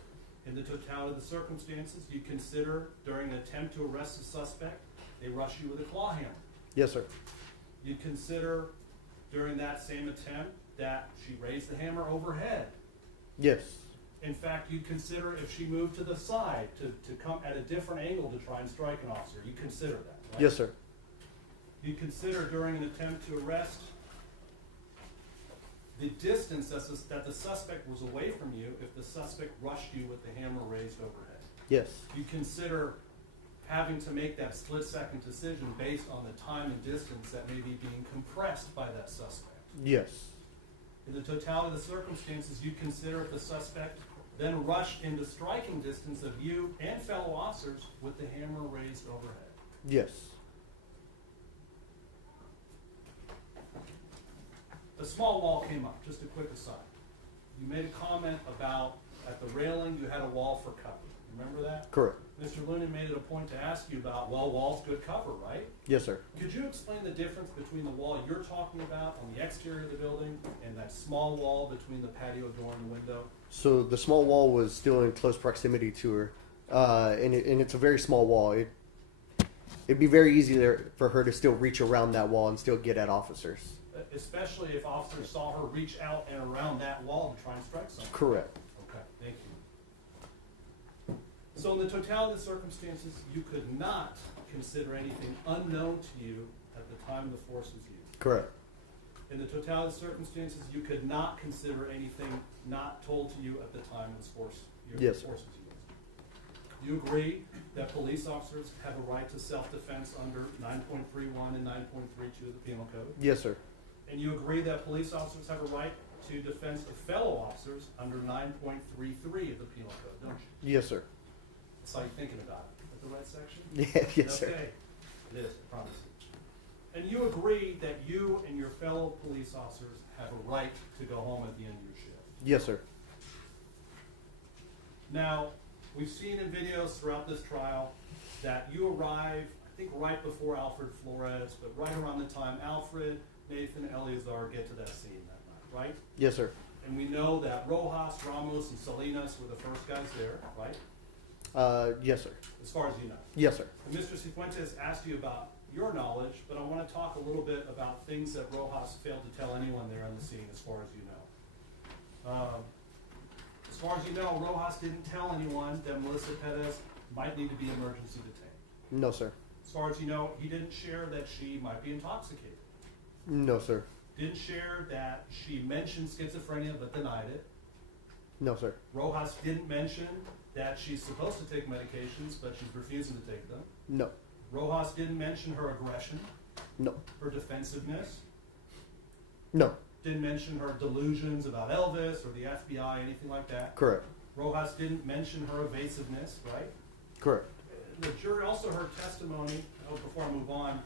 In the totality of the circumstances, you consider during an attempt to arrest the suspect, they rush you with a claw hammer. Yes, sir. You consider during that same attempt that she raised the hammer overhead. Yes. In fact, you'd consider if she moved to the side to come at a different angle to try and strike an officer. You consider that, right? Yes, sir. You consider during an attempt to arrest the distance that the suspect was away from you if the suspect rushed you with the hammer raised overhead. Yes. You consider having to make that split-second decision based on the time and distance that may be being compressed by that suspect. Yes. In the totality of the circumstances, you consider if the suspect then rushed into striking distance of you and fellow officers with the hammer raised overhead. Yes. A small wall came up, just a quick aside. You made a comment about at the railing you had a wall for cover. Remember that? Correct. Mr. Lunan made it a point to ask you about, well, wall's good cover, right? Yes, sir. Could you explain the difference between the wall you're talking about on the exterior of the building and that small wall between the patio door and the window? So the small wall was still in close proximity to her, and it's a very small wall. It'd be very easy there for her to still reach around that wall and still get at officers. Especially if officers saw her reach out and around that wall to try and strike someone. Correct. Okay, thank you. So in the totality of the circumstances, you could not consider anything unknown to you at the time the force was used. Correct. In the totality of the circumstances, you could not consider anything not told to you at the time the force was Yes, sir. used. You agree that police officers have a right to self-defense under 9.31 and 9.32 of the Penal Code? Yes, sir. And you agree that police officers have a right to defense of fellow officers under 9.33 of the Penal Code, don't you? Yes, sir. That's how you're thinking about it. Is that the right section? Yeah, yes, sir. Okay. It is, I promise you. And you agree that you and your fellow police officers have a right to go home at the end of your shift? Yes, sir. Now, we've seen in videos throughout this trial that you arrive, I think right before Alfred Flores, but right around the time Alfred, Nathan, and Eleazar get to that scene that night, right? Yes, sir. And we know that Rojas, Ramos, and Salinas were the first guys there, right? Yes, sir. As far as you know. Yes, sir. And Mr. Cifuentes asked you about your knowledge, but I want to talk a little bit about things that Rojas failed to tell anyone there on the scene as far as you know. As far as you know, Rojas didn't tell anyone that Melissa Perez might need to be emergency detained. No, sir. As far as you know, he didn't share that she might be intoxicated. No, sir. Didn't share that she mentioned schizophrenia but denied it. No, sir. Rojas didn't mention that she's supposed to take medications but she's refusing to take them. No. Rojas didn't mention her aggression, No. her defensiveness. No. Didn't mention her delusions about Elvis or the FBI, anything like that. Correct. Rojas didn't mention her evasiveness, right? Correct. The jury also heard testimony, before I move on,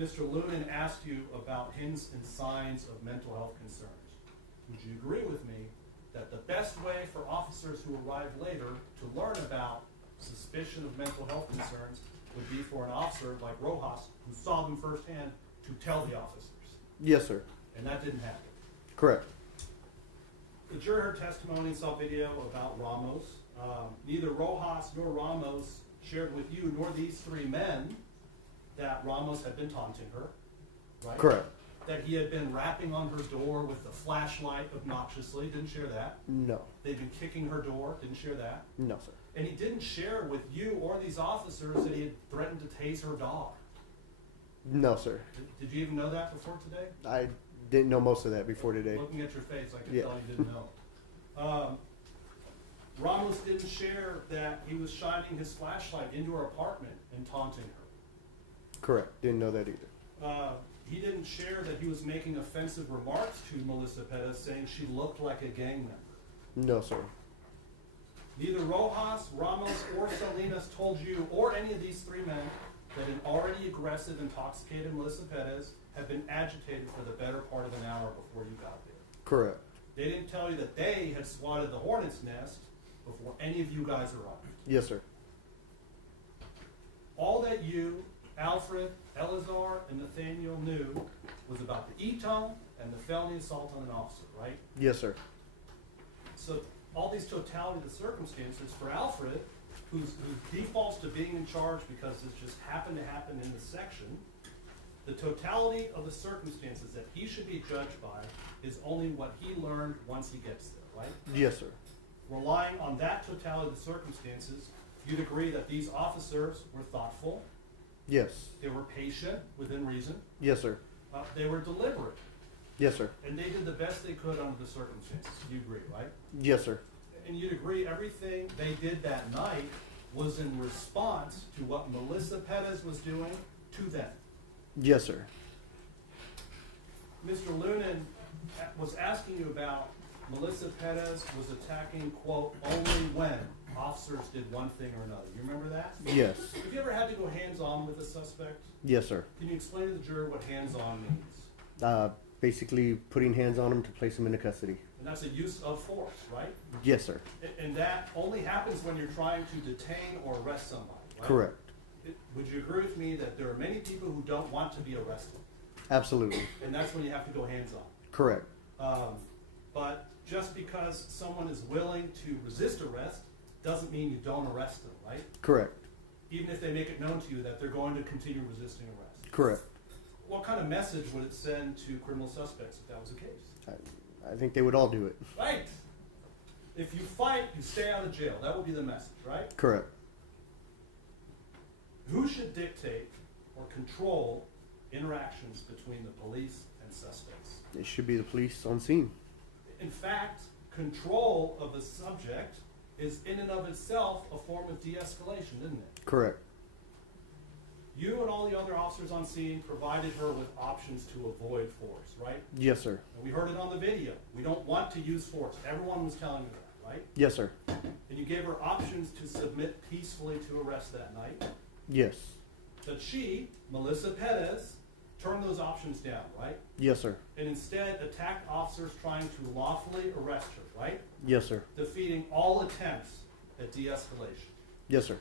Mr. Lunan asked you about hints and signs of mental health concerns. Would you agree with me that the best way for officers who arrive later to learn about suspicion of mental health concerns would be for an officer like Rojas, who saw them firsthand, to tell the officers? Yes, sir. And that didn't happen. Correct. The jury heard testimony and saw video about Ramos. Neither Rojas nor Ramos shared with you nor these three men that Ramos had been taunting her, right? Correct. That he had been rapping on her door with the flashlight obnoxiously, didn't share that. No. They'd been kicking her door, didn't share that. No, sir. And he didn't share with you or these officers that he had threatened to tase her dog. No, sir. Did you even know that before today? I didn't know most of that before today. Looking at your face, I can Yeah. tell you didn't know. Ramos didn't share that he was shining his flashlight into her apartment and taunting her. Correct. Didn't know that either. He didn't share that he was making offensive remarks to Melissa Perez, saying she looked like a gang member. No, sir. Neither Rojas, Ramos, or Salinas told you, or any of these three men, that an already aggressive, intoxicated Melissa Perez had been agitated for the better part of an hour before you got there. Correct. They didn't tell you that they had swatted the hornet's nest before any of you guys arrived. Yes, sir. All that you, Alfred, Eleazar, and Nathaniel knew was about the E-tone and the felony assault on an officer, right? Yes, sir. So all these totality of the circumstances for Alfred, who defaults to being in charge because this just happened to happen in the section, the totality of the circumstances that he should be judged by is only what he learned once he gets there, right? Yes, sir. Relying on that totality of the circumstances, you'd agree that these officers were thoughtful, Yes. they were patient within reason, Yes, sir. they were deliberate, Yes, sir. and they did the best they could under the circumstances. You agree, right? Yes, sir. And you'd agree everything they did that night was in response to what Melissa Perez was doing to them. Yes, sir. Mr. Lunan was asking you about Melissa Perez was attacking, quote, only when officers did one thing or another. You remember that? Yes. Have you ever had to go hands-on with a suspect? Yes, sir. Can you explain to the jury what hands-on means? Basically putting hands on him to place him into custody. And that's a use of force, right? Yes, sir. And that only happens when you're trying to detain or arrest somebody, right? Correct. Would you agree with me that there are many people who don't want to be arrested? Absolutely. And that's when you have to go hands-on. Correct. But just because someone is willing to resist arrest doesn't mean you don't arrest them, right? Correct. Even if they make it known to you that they're going to continue resisting arrest. Correct. What kind of message would it send to criminal suspects if that was the case? I think they would all do it. Right. If you fight, you stay out of jail. That would be the message, right? Correct. Who should dictate or control interactions between the police and suspects? It should be the police on scene. In fact, control of the subject is in and of itself a form of de-escalation, isn't it? Correct. You and all the other officers on scene provided her with options to avoid force, right? Yes, sir. And we heard it on the video. We don't want to use force. Everyone was telling you that, right? Yes, sir. And you gave her options to submit peacefully to arrest that night. Yes. But she, Melissa Perez, turned those options down, right? Yes, sir. And instead attacked officers trying to lawfully arrest her, right? Yes, sir. Defeating all attempts at de-escalation. Yes, sir.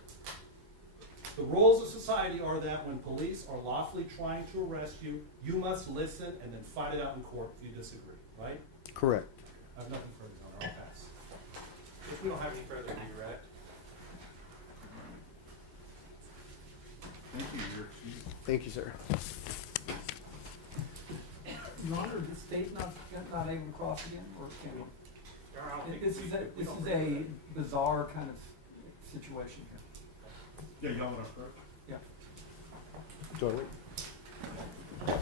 The rules of society are that when police are lawfully trying to arrest you, you must listen and then fight it out in court if you disagree, right? Correct. I have nothing further, Your Honor. I'll pass. If we don't have any further, do you, right? Thank you, you're excused. Thank you, sir. Your Honor, is the state not able to cross again, or can we? Your Honor, I don't think This is a bizarre kind of situation here. Yeah, y'all want to approach? Yeah. Do you want to wait?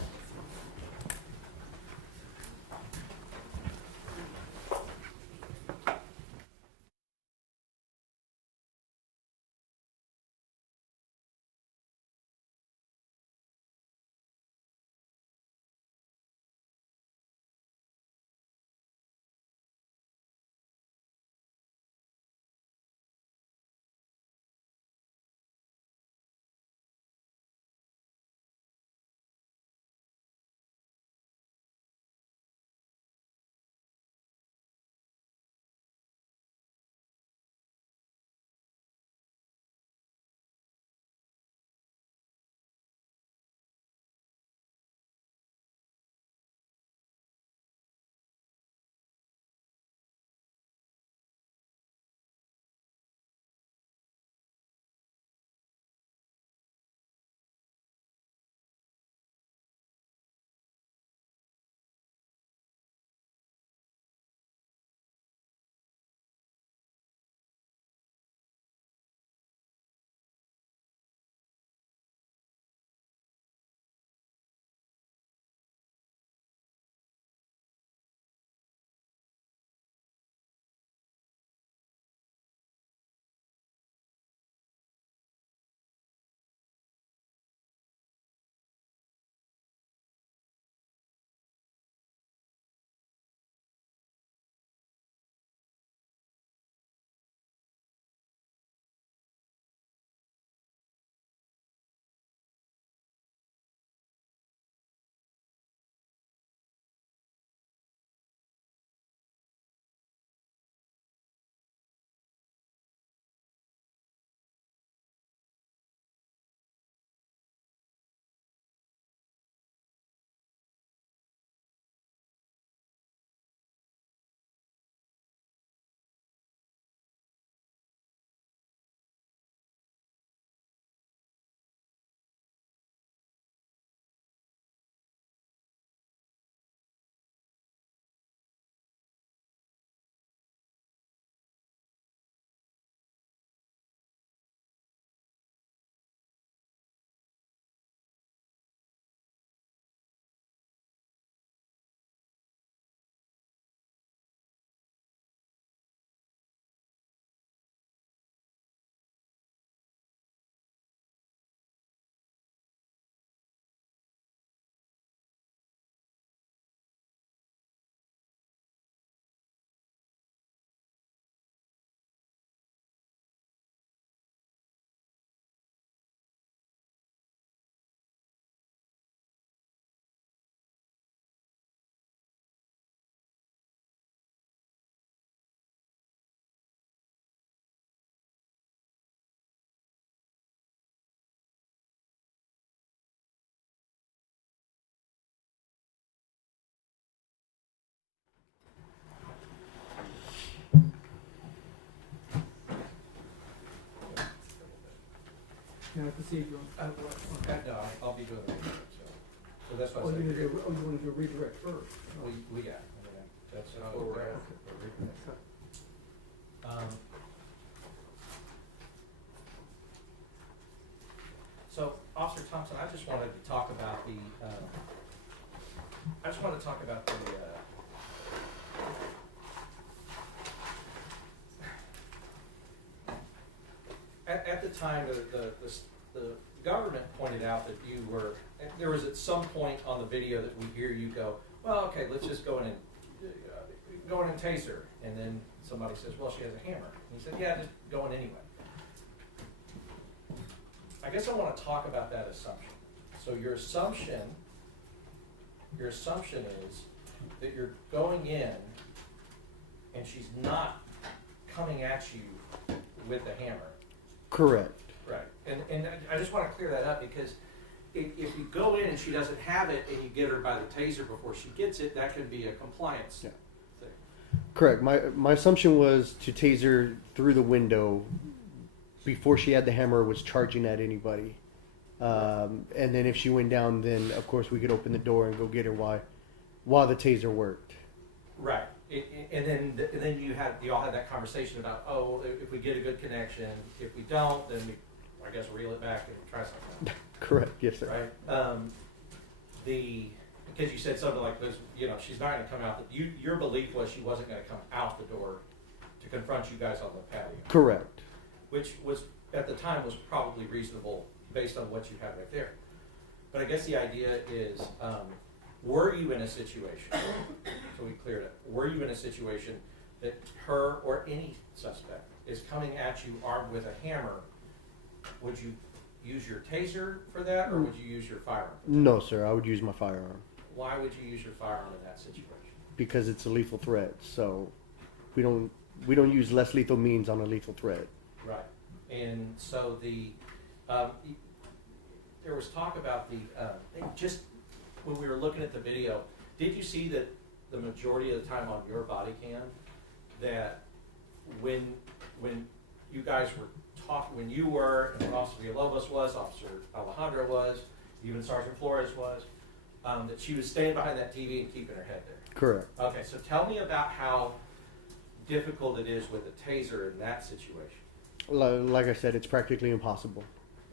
Can I proceed, John? No, I'll be doing it. So that's why I Oh, said. you want to do a redirect first? We got, that's where we're at. So, Officer Thompson, I just wanted to talk about the, at the time, the government pointed out that you were, there was at some point on the video that we hear you go, well, okay, let's just go in and tase her. And then somebody says, well, she has a hammer. And he said, yeah, just go in anyway. I guess I want to talk about that assumption. So your assumption is that you're going in and she's not coming at you with the hammer. Correct. Right. And I just want to clear that up because if you go in and she doesn't have it and you get her by the taser before she gets it, that could be a compliance thing. Correct. My assumption was to taser through the window before she had the hammer, was charging at anybody. And then if she went down, then of course we could open the door and go get her while the taser worked. Right. And then you all had that conversation about, oh, if we get a good connection, if we don't, then we, I guess, reel it back and try something. Correct. Yes, sir. Right. Because you said something like this, she's not going to come out. Your belief was she wasn't going to come out the door to confront you guys on the patio. Correct. Which was, at the time, was probably reasonable based on what you had right there. But I guess the idea is, were you in a situation, so we cleared it, were you in a situation that her or any suspect is coming at you armed with a hammer, would you use your taser for that, or would you use your firearm? No, sir. I would use my firearm. Why would you use your firearm in that situation? Because it's a lethal threat. So we don't use less lethal means on a lethal threat. Right. And so there was talk about just when we were looking at the video, did you see that the majority of the time on your body cam that when you guys were talking, when you were, and when Officer Villalobos was, Officer Alejandro was, even Sergeant Flores was, that she was staying behind that TV and keeping her head there? Correct. Okay, so tell me about how difficult it is with a taser in that situation. Like I said, it's practically impossible.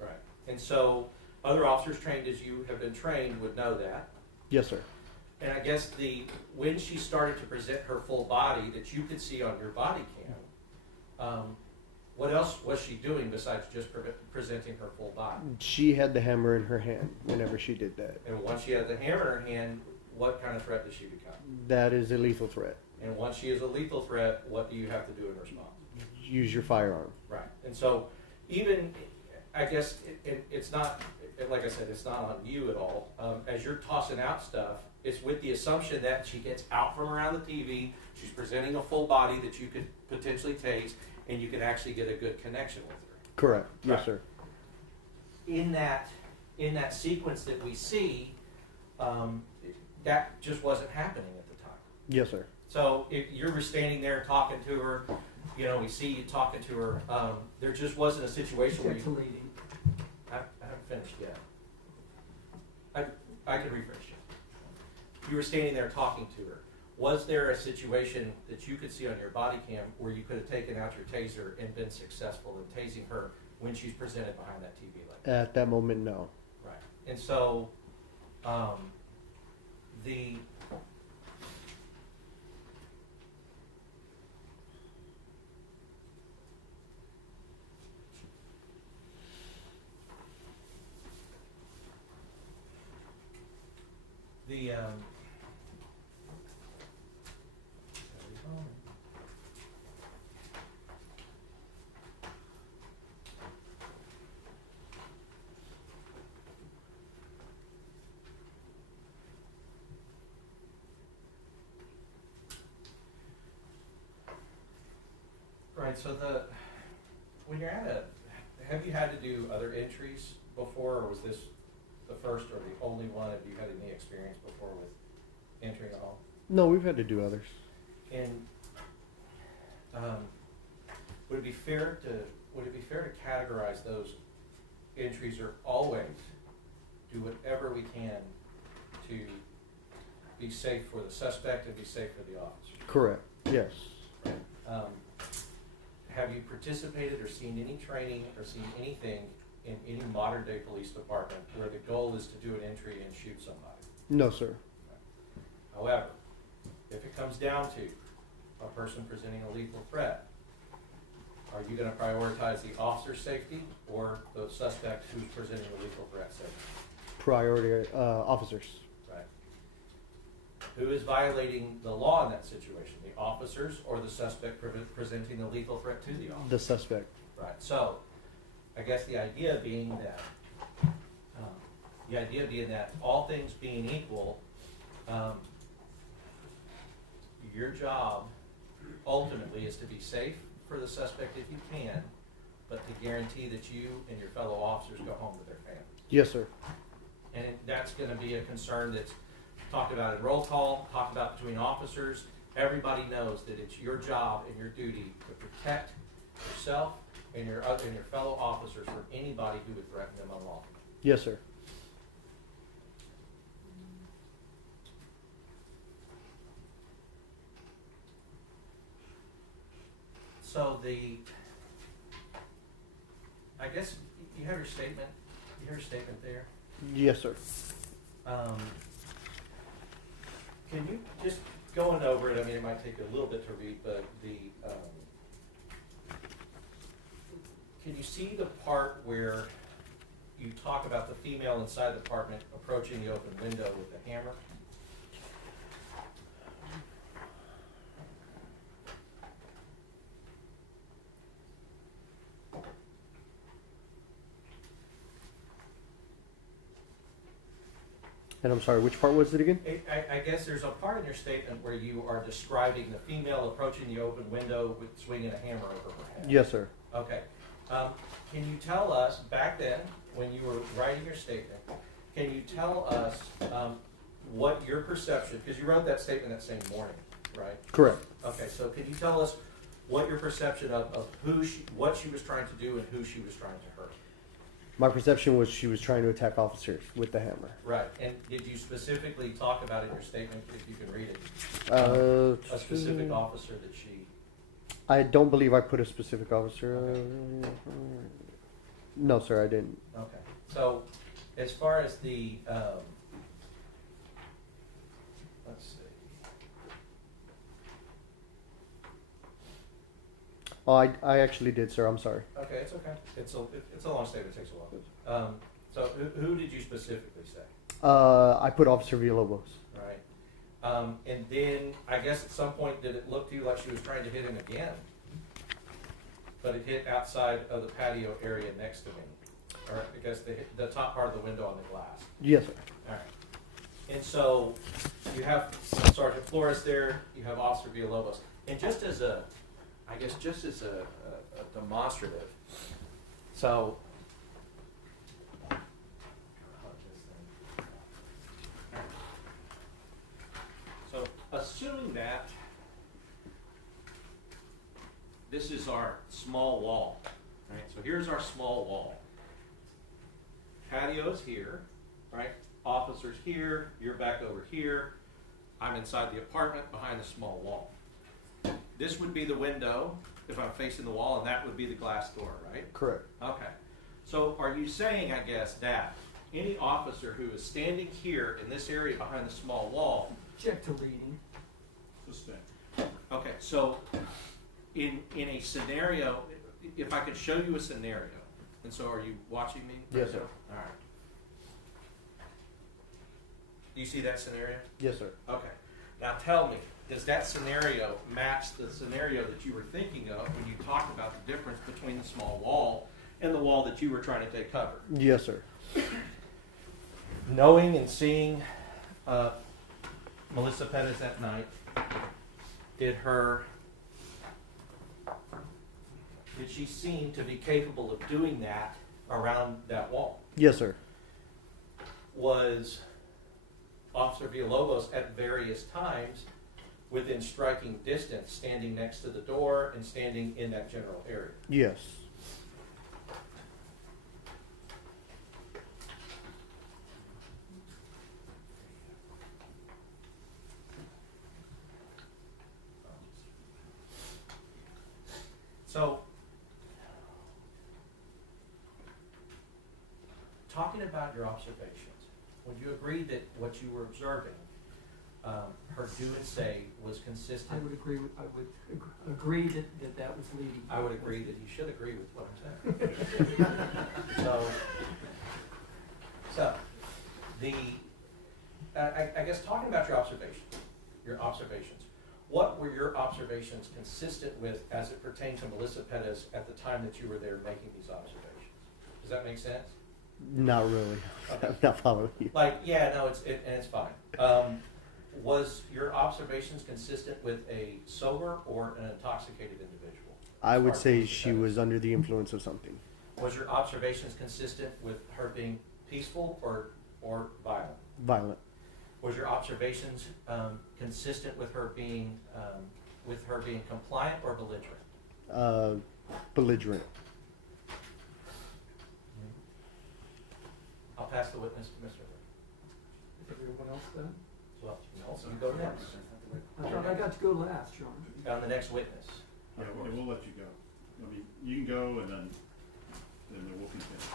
Right. And so other officers trained as you have been trained would know that. Yes, sir. And I guess when she started to present her full body that you could see on your body cam, what else was she doing besides just presenting her full body? She had the hammer in her hand whenever she did that. And once she had the hammer in her hand, what kind of threat does she become? That is a lethal threat. And once she is a lethal threat, what do you have to do in response? Use your firearm. Right. And so even, I guess it's not, like I said, it's not on you at all. As you're tossing out stuff, it's with the assumption that she gets out from around the TV, she's presenting a full body that you could potentially tase, and you can actually get a good connection with her. Correct. Yes, Right. sir. In that sequence that we see, that just wasn't happening at the time. Yes, sir. So if you were standing there talking to her, we see you talking to her, there just wasn't a situation where you... I haven't finished yet. I can rephrase you. You were standing there talking to her. Was there a situation that you could see on your body cam where you could have taken out your taser and been successful in tasing her when she's presented behind that TV light? At that moment, no. Right. And so, right, so when you're have you had to do other entries before, or was this the first or the only one? Have you had any experience before with entering at all? No, we've had to do others. And would it be fair to categorize those entries are always do whatever we can to be safe for the suspect and be safe for the officer. Correct. Yes. Um, have you participated or seen any training or seen anything in any modern day police department where the goal is to do an entry and shoot somebody? No, sir. However, if it comes down to a person presenting a lethal threat, are you going to prioritize the officer's safety or the suspect who's presenting the lethal threat safety? Priority officers. Right. Who is violating the law in that situation? The officers or the suspect presenting the lethal threat to the officer? The suspect. Right. So, I guess the idea being that all things being equal, your job ultimately is to be safe for the suspect if you can, but to guarantee that you and your fellow officers go home to their families. Yes, sir. And that's going to be a concern that's talked about in roll call, talked about between officers. Everybody knows that it's your job and your duty to protect yourself and your fellow officers from anybody who would threaten them unlawfully. Yes, sir. So I guess you have your statement. You have your statement there. Yes, sir. Can you just going over it? I mean, it might take a little bit to read, but can you see the part where you talk about the female inside the apartment approaching the open window with the hammer? And I'm sorry, which part was it again? I guess there's a part in your statement where you are describing the female approaching the open window with swinging a hammer over her head. Yes, sir. Okay. Can you tell us, back then, when you were writing your statement, can you tell us what your perception, because you wrote that statement that same morning, right? Correct. Okay, so can you tell us what your perception of what she was trying to do and who she was trying to hurt? My perception was she was trying to attack officers with the hammer. Right, and did you specifically talk about in your statement, if you can read it, a specific officer that she... I don't believe I put a specific officer. Okay. No, sir, I didn't. Okay, so as far as the, let's see. Oh, I actually did, sir. I'm sorry. Okay, it's okay. It's a long statement. It takes a while. So who did you specifically say? I put Officer Villalobos. Right. And then I guess at some point did it look to you like she was trying to hit him again? But it hit outside of the patio area next to me, or I guess the top part of the window on the glass. Yes, sir. All right. And so you have Sergeant Flores there. You have Officer Villalobos, and just as a demonstrative, so assuming that this is our small wall, right? So here's our small wall. Patio's here, right? Officers here, you're back over here. I'm inside the apartment behind the small wall. This would be the window if I'm facing the wall, and that would be the glass door, right? Correct. Okay. So are you saying, I guess, that any officer who is standing here in this area behind the small wall... Object to reading. Suspend. Okay, so in a scenario, if I could show you a scenario, and so are you watching me? Yes, sir. All right. Do you see that scenario? Yes, sir. Okay. Now tell me, does that scenario match the scenario that you were thinking of when you talked about the difference between the small wall and the wall that you were trying to take cover? Yes, sir. Knowing and seeing Melissa Perez that night, did she seem to be capable of doing that around that wall? Yes, sir. Was Officer Villalobos at various times within striking distance, standing next to the door and standing in that general area? Yes. talking about your observations, would you agree that what you were observing, her do and say was consistent? I would agree that was leading. I would agree that you should agree with what I'm saying. so I guess talking about your observations, what were your observations consistent with as it pertained to Melissa Perez at the time that you were there making these observations? Does that make sense? Not really. Okay. I'm not following you. Like, yeah, no, it's fine. Was your observations consistent with a sober or an intoxicated individual? I would say she was under the influence of something. Was your observations consistent with her being peaceful or violent? Violent. Was your observations consistent with her being compliant or belligerent? Belligerent. I'll pass the witness to Mr. Is everyone else done? Well, so you go next. I thought I got to go last, John. On the next witness. Yeah, we'll let you go. I mean, you can go and then we'll continue.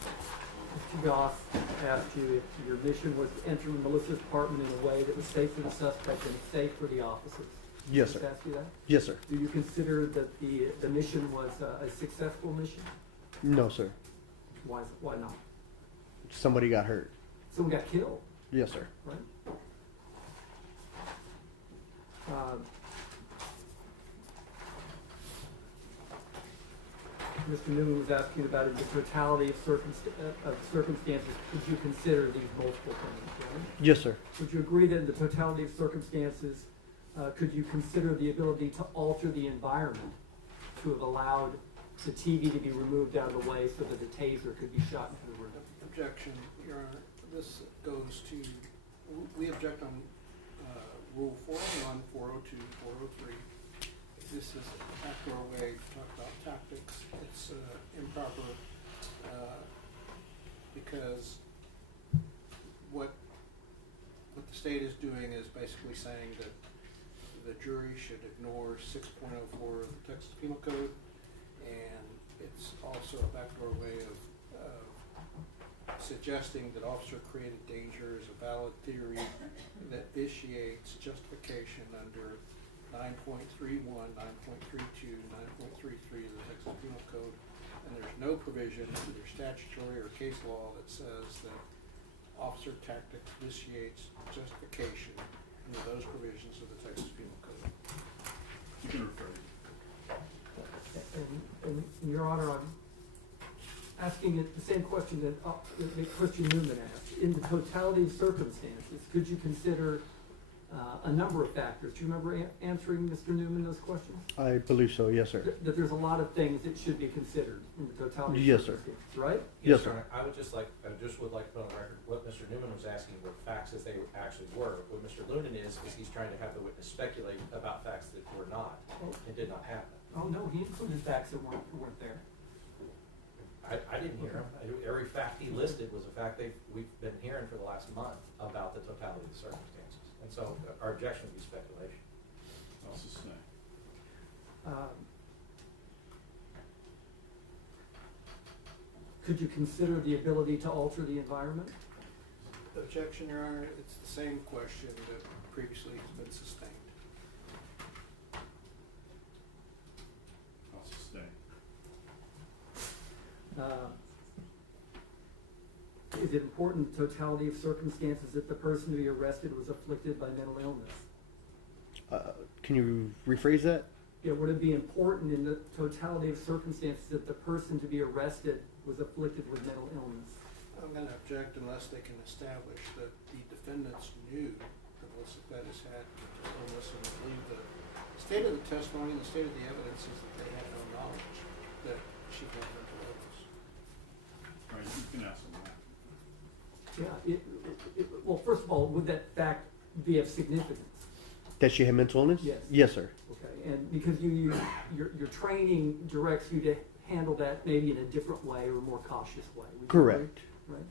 Mr. Goss asked you if your mission was to enter Melissa's apartment in a way that was safe for the suspect and safe for the officers. Yes, Just sir. ask you that? Yes, sir. Do you consider that the mission was a successful mission? No, sir. Why not? Somebody got hurt. Someone got killed, Yes, sir. right? Mr. Newman was asking about in the totality of circumstances, could you consider these multiple things, right? Yes, sir. Would you agree that in the totality of circumstances, could you consider the ability to alter the environment to have allowed the TV to be removed out of the way so that the taser could be shot into the room? Objection, Your Honor. This goes to, we object on Rule 401, 402, 403. This is a backdoor way to talk about tactics. It's improper because what the state is doing is basically saying that the jury should ignore 6.04 of the Texas Penal Code, and it's also a backdoor way of suggesting that officer-created danger is a valid theory that vitiates justification under 9.31, 9.32, 9.33 of the Texas Penal Code, and there's no provision, either statutory or case law, that says that officer tactics vitiates justification under those provisions of the Texas Penal Code. You can refer. And Your Honor, I'm asking it the same question that Christian Newman asked. In the totality of circumstances, could you consider a number of factors? Do you remember answering Mr. Newman those questions? I believe so. Yes, sir. That there's a lot of things that should be considered in the totality Yes, of sir. circumstances, right? Yes, sir. I would just like to put on the record what Mr. Newman was asking were facts as they actually were. What Mr. Lunan is he's trying to have the witness speculate about facts that were not and did not happen. Oh, no, he included facts that weren't there. I didn't hear him. Every fact he listed was a fact we've been hearing for the last month about the totality of the circumstances. And so our objection would be speculation. I'll sustain. Could you consider the ability to alter the environment? Objection, Your Honor. It's the same question that previously has been sustained. I'll sustain. Is it important totality of circumstances that the person to be arrested was afflicted by mental illness? Can you rephrase that? Yeah, would it be important in the totality of circumstances that the person to be arrested was afflicted with mental illness? I'm going to object unless they can establish that the defendants knew that Melissa Perez had mental illness, and I believe the state of the testimony and the state of the evidence is that they had no knowledge that she had mental illness. All right, you can ask them that. Yeah, well, first of all, would that fact be of significance? That she had mental illness? Yes. Yes, sir. Okay, and because your training directs you to handle that maybe in a different way or a more cautious way. Would you Correct. agree? Right.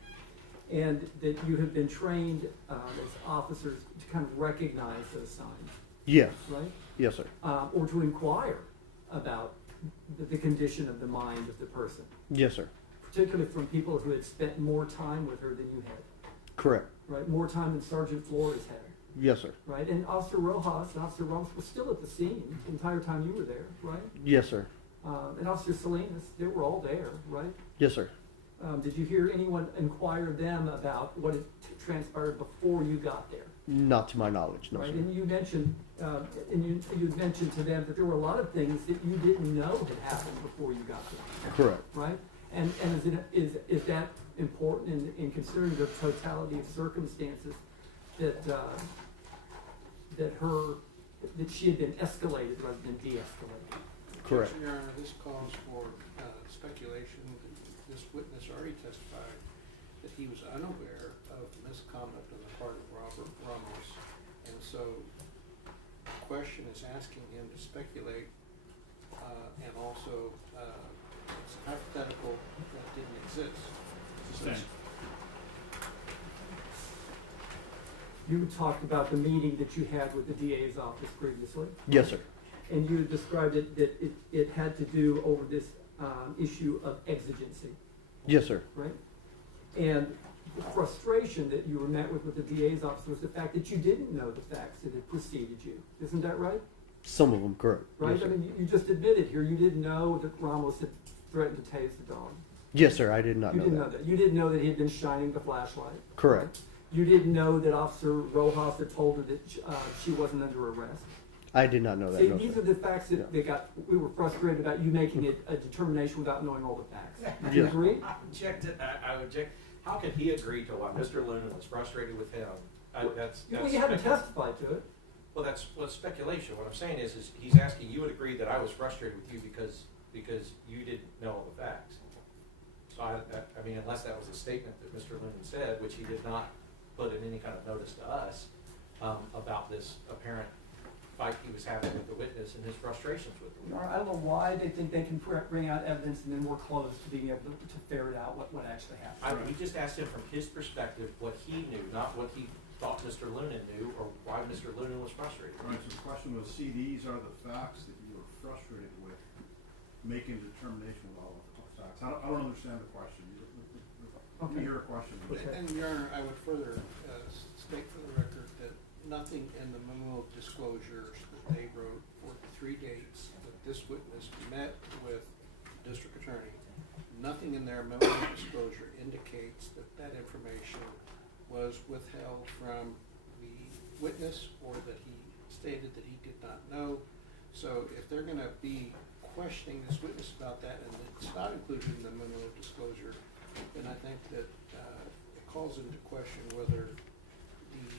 And that you have been trained as officers to kind of recognize those signs. Yes. Right? Yes, sir. Or to inquire about the condition of the mind of the person, Yes, sir. particularly from people who had spent more time with her than you had, Correct. right? More time than Sergeant Flores had, Yes, sir. right? And Officer Rojas and Officer Ramos were still at the scene the entire time you were there, right? Yes, sir. And Officer Salinas, they were all there, right? Yes, sir. Did you hear anyone inquire them about what had transpired before you got there? Not to my knowledge, no, Right, sir. and you mentioned, you mentioned to them that there were a lot of things that you didn't know had happened before you got there, Correct. right? And is that important in considering the totality of circumstances that that she had been escalated rather than de-escalated? Correct. Your Honor, this calls for speculation. This witness already testified that he was unaware of misconduct on the part of Robert Ramos, and so the question is asking him to speculate, and also it's hypothetical that didn't exist. Sustained. You talked about the meeting that you had with the DA's office previously. Yes, sir. And you described it that it had to do over this issue of exigency, Yes, sir. right? And the frustration that you were met with the DA's office was the fact that you didn't know the facts that had preceded you. Isn't that right? Some of them, correct. Right? Yes, I sir. mean, you just admitted here you didn't know that Ramos had threatened to tase the dog. Yes, sir. I did not You know didn't that. know that. You didn't know that he had been shining the flashlight. Correct. You didn't know that Officer Rojas had told her that she wasn't under arrest. I did not know that. See, No, these sir. are the facts that we were frustrated about you making it a determination without knowing all the facts. Do you Yes. agree? I object. How can he agree to what Mr. Luna was frustrated with him? That's Well, you haven't testified to it. Well, that's speculation. What I'm saying is he's asking, you would agree that I was frustrated with you because you didn't know all the facts. So I mean, unless that was a statement that Mr. Lunan said, which he did not put in any kind of notice to us, about this apparent fight he was having with the witness and his frustrations with the witness. I don't know why they think they can bring out evidence and then we're close to being able to ferret out what actually happened. We just asked him from his perspective what he knew, not what he thought Mr. Lunan knew or why Mr. Lunan was frustrated. All right, so the question was, see, these are the facts that you were frustrated with, making a determination with all of the facts. I don't understand the question. Let me hear a question. And Your Honor, I would further state for the record that nothing in the memo of disclosures that they wrote for the 3 dates that this witness met with the district attorney, nothing in their memo of disclosure indicates that that information was withheld from the witness or that he stated that he did not know. So if they're going to be questioning this witness about that and it's not included in the memo of disclosure, then I think that it calls into question whether the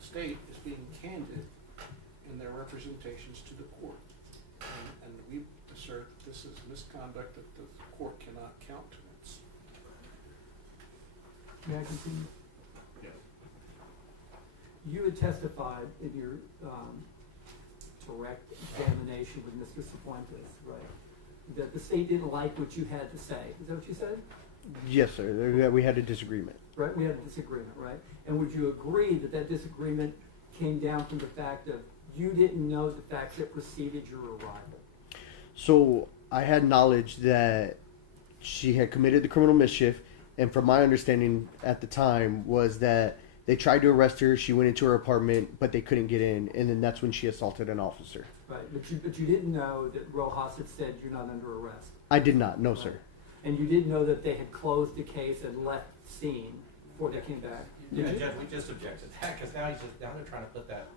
state is being candid in their representations to the court. And we assert this is misconduct that the court cannot countenance. May I continue? Yes. You had testified in your direct examination with Mr. Cifuentes, right? That the state didn't like what you had to say. Is that what you said? Yes, sir. We had a disagreement. Right, we had a disagreement, right? And would you agree that that disagreement came down from the fact of you didn't know the facts that preceded your arrival? So I had knowledge that she had committed the criminal mischief, and from my understanding at the time was that they tried to arrest her. She went into her apartment, but they couldn't get in, and then that's when she assaulted an officer. Right, but you didn't know that Rojas had said you're not under arrest. I did not, no, sir. And you didn't know that they had closed the case and left the scene before they came back. Yeah, Did you? Judge, we just object to that because now they're trying to put that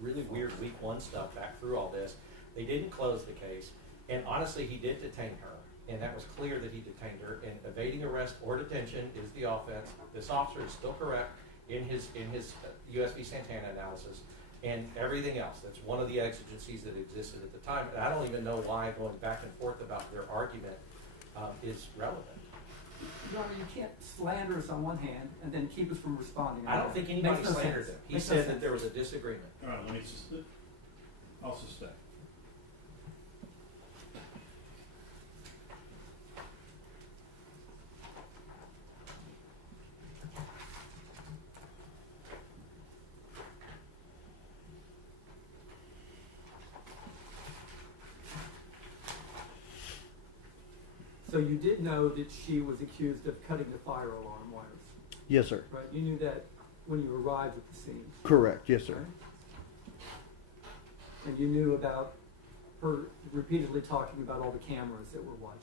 really weird week one stuff back through all this. They didn't close the case, and honestly, he did detain her, and that was clear that he detained her. And evading arrest or detention is the offense. This officer is still correct in his USB Santana analysis and everything else. That's one of the exigencies that existed at the time. And I don't even know why going back and forth about their argument is relevant. Your Honor, you can't slander us on one hand and then keep us from responding. I don't think anybody Makes no slandered sense. him. He Makes no said sense. that there was a disagreement. All right, I'll sustain. So you did know that she was accused of cutting the fire alarm wires, Yes, sir. right? You knew that when you arrived at the scene. Correct. Yes, sir. Right? And you knew about her repeatedly talking about all the cameras that were watching.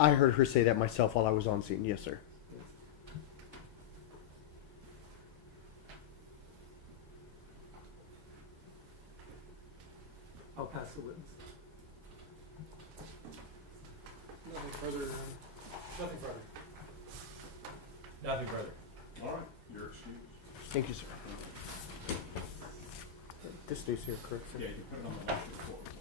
I heard her say that myself while I was on scene. Yes, sir. Yes. I'll pass the witness. Nothing further, Nothing further. Nothing further. All right, you're excused. Thank you, sir. This stays here, correct? Yeah, you can put it on the last report.